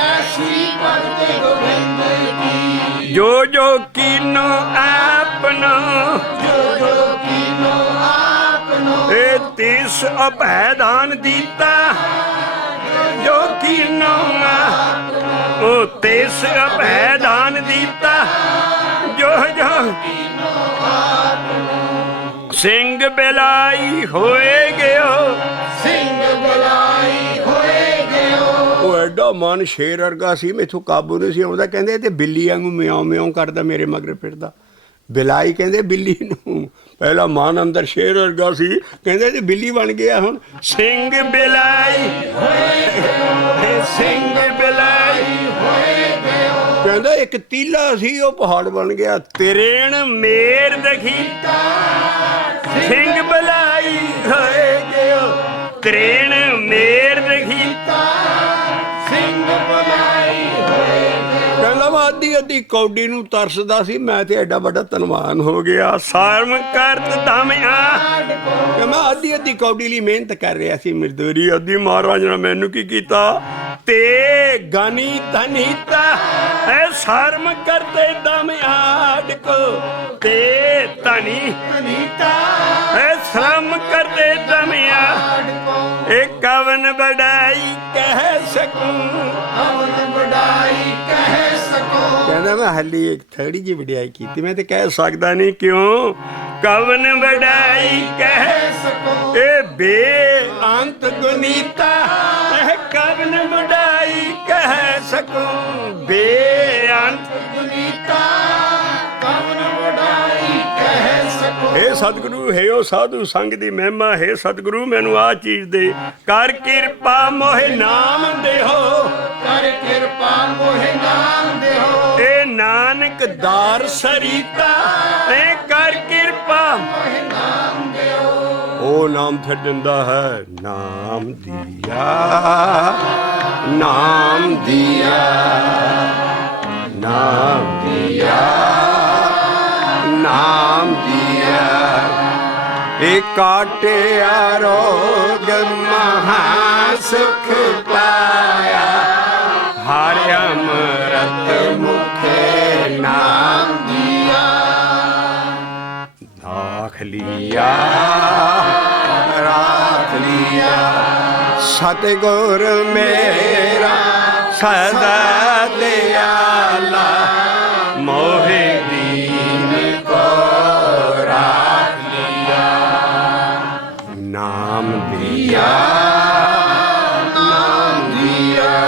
ਐਸੀ ਭਗਤ ਗੋਬਿੰਦ ਕੀ, ਜੋ ਜੋ ਕੀਨੋ ਆਪਨੋ, ਜੋ ਕੀਨੋ ਆਪਨੋ, ਇਹ ਤਿਸ ਅਭੈ ਦਾਨ ਦੀਤਾ, ਜੋ ਕੀਨੋ ਉਹ ਤਿਸ ਅਭੈ ਦਾਨ ਦੀਤਾ, ਜੋ ਜੋ ਸਿੰਘ ਬਿਲਾਈ ਹੋਏ ਗਿਓ, ਸਿੰਘ ਬੁਲਾਈ ਹੋਏ ਗਿਓ। ਉਹ ਐਡਾ ਮਨ ਸ਼ੇਰ ਵਰਗਾ ਸੀ, ਮੈਥੋਂ ਕਾਬੂ ਨਹੀਂ ਸੀ ਆਉਂਦਾ। ਕਹਿੰਦੇ ਤੇ ਬਿੱਲੀ ਵਾਂਗੂ ਮਿਆਉ ਮਿਆਉ ਕਰਦਾ ਮੇਰੇ ਮਗਰ ਫਿਰਦਾ। ਬਿਲਾਈ ਕਹਿੰਦੇ ਬਿੱਲੀ ਨੂੰ, ਪਹਿਲਾ ਮਨ ਅੰਦਰ ਸ਼ੇਰ ਵਰਗਾ ਸੀ, ਕਹਿੰਦੇ ਤੇ ਬਿੱਲੀ ਬਣ ਗਿਆ ਹੁਣ। ਸਿੰਘ ਬਿਲਾਈ ਹੋਏ, ਸਿੰਘ ਬਿਲਾਈ ਹੋਏ ਗਿਓ। ਕਹਿੰਦਾ ਇੱਕ ਤੀਲਾ ਸੀ ਉਹ ਪਹਾੜ ਬਣ ਗਿਆ। ਤਰੇਣ ਮੇਰ ਦਖੀਤਾ, ਸਿੰਘ ਬਿਲਾਈ ਹੋਏ ਗਿਓ, ਤਰੇਣ ਮੇਰ ਦਖੀਤਾ, ਸਿੰਘ ਬੁਲਾਈ ਹੋਏ ਗਿਓ। ਕਹਿੰਦਾ ਮੈਂ ਅੱਧੀ ਅੱਧੀ ਕੌਡੀ ਨੂੰ ਤਰਸਦਾ ਸੀ, ਮੈਂ ਤੇ ਐਡਾ ਵੱਡਾ ਧਨਵਾਨ ਹੋ ਗਿਆ। ਸਾਰਮ ਕਰਤ ਦਮਿਆ, ਕਿ ਮੈਂ ਅੱਧੀ ਅੱਧੀ ਕੌਡੀ ਲਈ ਮਿਹਨਤ ਕਰ ਰਿਹਾ ਸੀ, ਮਜ਼ਦੂਰੀ ਅੱਧੀ। ਮਹਾਰਾਜ ਨੇ ਮੈਨੂੰ ਕੀ ਕੀਤਾ? ਤੇ ਗਨੀ ਧਨੀਤਾ ਐ ਸਾਰਮ ਕਰਤੇ ਦਮ ਆੜ ਕੋ, ਤੇ ਧਨੀ ਨੀਤਾ ਐ ਸ਼ਰਮ ਕਰਤੇ ਦਮ ਆੜ, ਇਹ ਕਵਨ ਬੜਾਈ ਕਹਿ ਸਕੂੰ, ਕਵਨ ਵਡਾਈ ਕਹਿ ਸਕੋ। ਕਹਿੰਦਾ ਮੈਂ ਹਾਲੀ ਇੱਕ ਥੋੜੀ ਜਿਹੀ ਵਡਿਆਈ ਕੀਤੀ, ਮੈਂ ਤੇ ਕਹਿ ਸਕਦਾ ਨਹੀਂ। ਕਿਉਂ? ਕਵਨ ਵਡਾਈ ਕਹਿ ਸਕੋ। ਇਹ ਬੇਅੰਤ ਗੁਨੀਤਾ, ਇਹ ਕਵਨ ਵਡਾਈ ਕਹਿ ਸਕੂੰ, ਬੇਅੰਤ ਨੀਤਾ ਕਵਨ ਵਡਾਈ ਕਹਿ ਸਕੋ। ਹੇ ਸਤਿਗੁਰੂ, ਹੈ ਉਹ ਸਾਧੂ ਸੰਗ ਦੀ ਮਹਿਮਾ। ਹੈ ਸਤਿਗੁਰੂ ਮੈਨੂੰ ਆਹ ਚੀਜ਼ ਦੇ, ਕਰ ਕਿਰਪਾ ਮੋਹਿ ਨਾਮ ਦੇਹੋ, ਕਰ ਕਿਰਪਾ ਮੋਹਿ ਨਾਮ ਦੇਹੋ। ਇਹ ਨਾਨਕ ਦਾਰ ਸਰੀਤਾ, ਇਹ ਕਰ ਕਿਰਪਾ ਮੋਹਿ ਨਾਮ ਦਿਓ। ਉਹ ਨਾਮ ਫਿਰ ਦਿੰਦਾ ਹੈ। ਨਾਮ ਦੀਆ, ਨਾਮ ਦੀਆ, ਨਾਮ ਦੀਆ, ਨਾਮ ਦੀਆ, ਇਹ ਕਾਟਿਆ ਰੋਗ ਮਹਾ ਸੁਖ ਪਾਇਆ, ਹਰਿ ਅੰਮ੍ਰਿਤ ਮੁਖੇ ਨਾਮ ਦੀਆ ਰਾਖ ਲਿਆ, ਰਾਖ ਲਿਆ, ਸਤਿਗੁਰ ਮੇਰਾ ਸਦਾ ਦਿਆਲਾ, ਮੋਹਿ ਦੀਨ ਕੋ ਰਾਖ ਲਿਆ, ਨਾਮ ਦਿਆ, ਨਾਮ ਦਿਆ।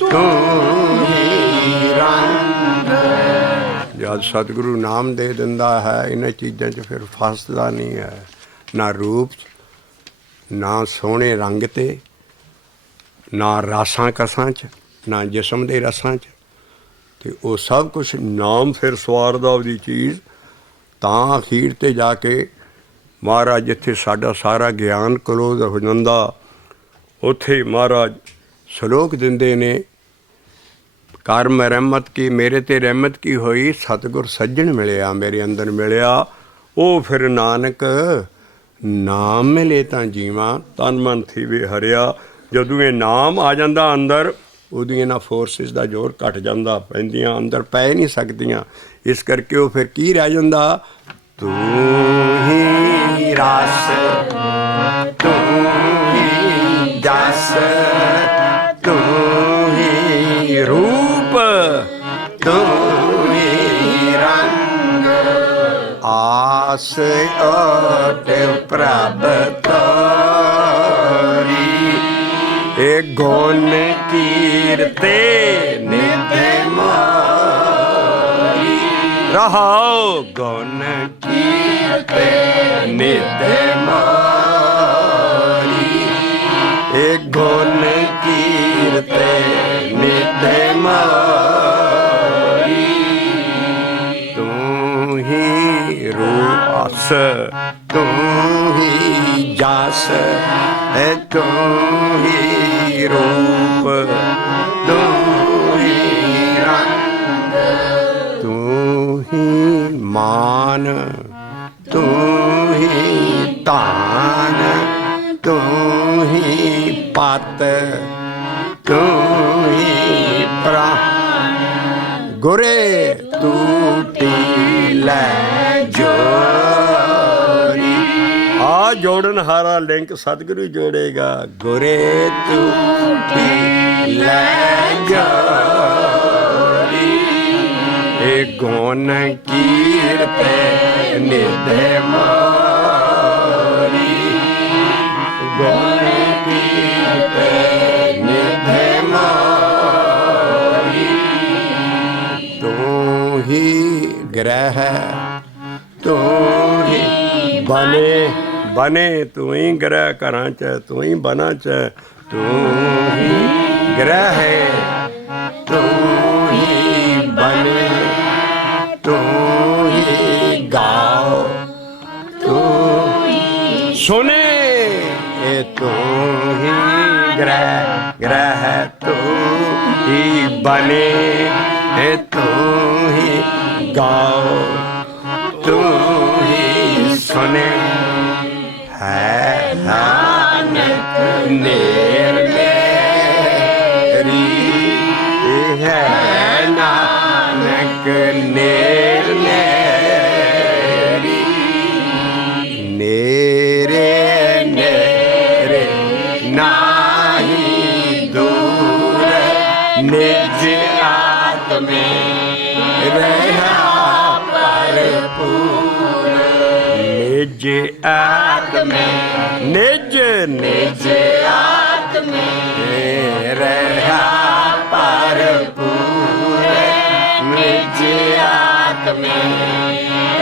ਤੂੰ ਹੀ ਰੰਗ। ਜਦ ਸਤਿਗੁਰੂ ਨਾਮ ਦੇ ਦਿੰਦਾ ਹੈ ਇਹਨਾਂ ਚੀਜ਼ਾਂ 'ਚ ਫਿਰ ਫਸਦਾ ਨਹੀਂ ਹੈ, ਨਾ ਰੂਪ 'ਚ, ਨਾ ਸੋਹਣੇ ਰੰਗ 'ਤੇ, ਨਾ ਰਾਸਾਂ ਕਸਾਂ 'ਚ, ਨਾ ਜਿਸਮ ਦੇ ਰਸਾਂ 'ਚ। ਅਤੇ ਉਹ ਸਭ ਕੁਛ ਨਾਮ ਫਿਰ ਸਵਾਰਦਾ ਉਹਦੀ ਚੀਜ਼। ਤਾਂ ਅਖੀਰ 'ਤੇ ਜਾ ਕੇ ਮਹਾਰਾਜ ਜਿੱਥੇ ਸਾਡਾ ਸਾਰਾ ਗਿਆਨ ਕਲੋਜ਼ ਹੋ ਜਾਂਦਾ, ਉੱਥੇ ਮਹਾਰਾਜ ਸ਼ਲੋਕ ਦਿੰਦੇ ਨੇ, ਕਰ ਮੈਂ ਰਹਿਮਤ ਕੀ, ਮੇਰੇ 'ਤੇ ਰਹਿਮਤ ਕੀ ਹੋਈ, ਸਤਿਗੁਰ ਸੱਜਣ ਮਿਲਿਆ, ਮੇਰੇ ਅੰਦਰ ਮਿਲਿਆ। ਉਹ ਫਿਰ ਨਾਨਕ ਨਾਮ ਮਿਲੇ ਤਾਂ ਜੀਵਾਂ, ਤਨ ਮਨ ਥੀਵੇ ਹਰਿਆ। ਜਦੋਂ ਇਹ ਨਾਮ ਆ ਜਾਂਦਾ ਅੰਦਰ, ਉਹਦੀ ਇਹਨਾਂ ਫੋਰਸਿਸ ਦਾ ਜ਼ੋਰ ਘਟ ਜਾਂਦਾ, ਪੈਂਦੀਆਂ ਅੰਦਰ ਪੈ ਨਹੀਂ ਸਕਦੀਆਂ। ਇਸ ਕਰਕੇ ਉਹ ਫਿਰ ਕੀ ਰਹਿ ਜਾਂਦਾ, ਤੂੰ ਹੀ ਰਸ, ਤੂੰ ਹੀ ਜਸ, ਤੂੰ ਹੀ ਰੂਪ, ਤੂੰ ਹੀ ਰੰਗ। ਆਸ ਓਟ ਪ੍ਰਭ ਤੋਰੀ, ਇਹ ਗੁਣ ਕੀਰਤੇ ਨਿਤ ਮੋਰੀ। ਰਹਾਉ ਗੁਣ ਕੀਰਤੇ ਨਿਤ ਮੋਰੀ, ਇਹ ਗੁਣ ਕੀਰਤੇ ਨਿਤ ਮੋਰੀ। ਤੂੰ ਹੀ ਰੂਪ, ਤੂੰ ਹੀ ਜਸ, ਤੂੰ ਹੀ ਰੂਪ, ਤੂੰ ਹੀ ਰੰਗ। ਤੂੰ ਹੀ ਮਾਨ, ਤੂੰ ਹੀ ਧਾਨ, ਤੂੰ ਹੀ ਪਤ, ਤੂੰ ਹੀ ਪ੍ਰਾਨ। ਗੁਰੇ ਟੂਟੀ ਲੈ ਜੋਰੀ। ਆ ਜੋੜਨ ਹਾਰਾ ਲਿੰਕ ਸਤਿਗੁਰੂ ਜੋੜੇਗਾ। ਗੁਰੇ ਟੂਟੀ ਲੈ ਜੋਰੀ, ਇਹ ਗੁਣ ਕੀਰਤੇ ਨਿਤ ਮੋਰੀ, ਗੁਣ ਕੀਰਤੇ ਨਿਤ ਮੋਰੀ। ਤੂੰ ਹੀ ਗ੍ਰਹਿ, ਤੂੰ ਹੀ ਬਨੇ, ਬਨੇ ਤੂੰ ਹੀ ਗ੍ਰਹਿ ਘਰਾਂ 'ਚ, ਤੂੰ ਹੀ ਬਨਾਂ 'ਚ। ਤੂੰ ਹੀ ਗ੍ਰਹਿ, ਤੂੰ ਹੀ ਬਨੇ, ਤੂੰ ਹੀ ਗਾਓ, ਤੂੰ ਸੁਨੇ। ਇਹ ਤੂੰ ਹੀ ਗ੍ਰਹਿ, ਗ੍ਰਹਿ ਤੂੰ ਹੀ ਬਨੇ, ਇਹ ਤੂੰ ਹੀ ਗਾਓ, ਤੂੰ ਹੀ ਸੁਨੇ। ਹੈ ਨਾਨਕ ਨੇਰ ਮੇਰੀ, ਹੈ ਨਾਨਕ ਨੇਰ ਮੇਰੀ। ਨੇਰੇ ਨੇਰੇ ਨਾਹੀ ਦੂਰ, ਨਿਜ ਆਤਮੇ ਰਹਾ ਭਰਪੂਰ। ਨਿਜ ਆਤਮੇ, ਨਿਜ ਨਿਜ ਆਤਮੇ ਰਹਾ ਭਰਪੂਰ। ਨਿਜ ਆਤਮੇ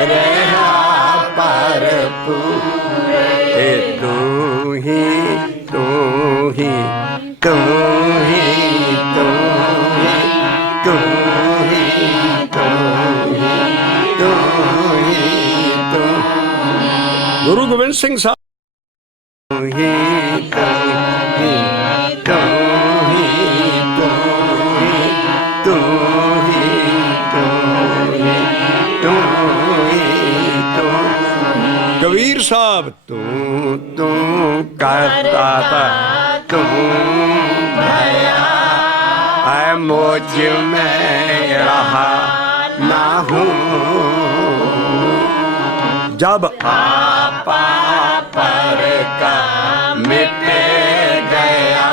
ਰਹਾ ਭਰਪੂਰ। ਇਹ ਤੂੰ ਹੀ, ਤੂੰ ਹੀ, ਤੂੰ ਹੀ, ਤੂੰ ਹੀ, ਤੂੰ ਹੀ, ਤੂੰ ਹੀ, ਤੂੰ ਹੀ, ਤੂੰ। ਗੁਰੂ ਗੋਬਿੰਦ ਸਿੰਘ ਸਾਹਿਬ। ਤੂੰ ਹੀ, ਤੂੰ ਹੀ, ਤੂੰ ਹੀ, ਤੂੰ ਹੀ, ਤੂੰ ਹੀ, ਤੂੰ ਹੀ, ਤੂੰ ਹੀ, ਤੂੰ। ਕਬੀਰ ਸਾਹਿਬ। ਤੂੰ ਤੂੰ ਕਰਤਾ ਤਾ, ਤੂੰ ਭਇਆ, ऐ मुझ में रहा ना हूँ। जब आपा पर का मिट गया,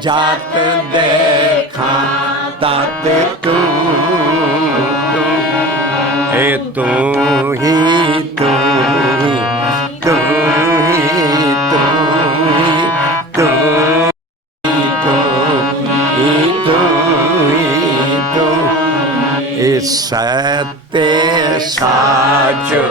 जात देखा तात तू तू ही तू ही तू ही तू ही तू ही तू सत्य साचो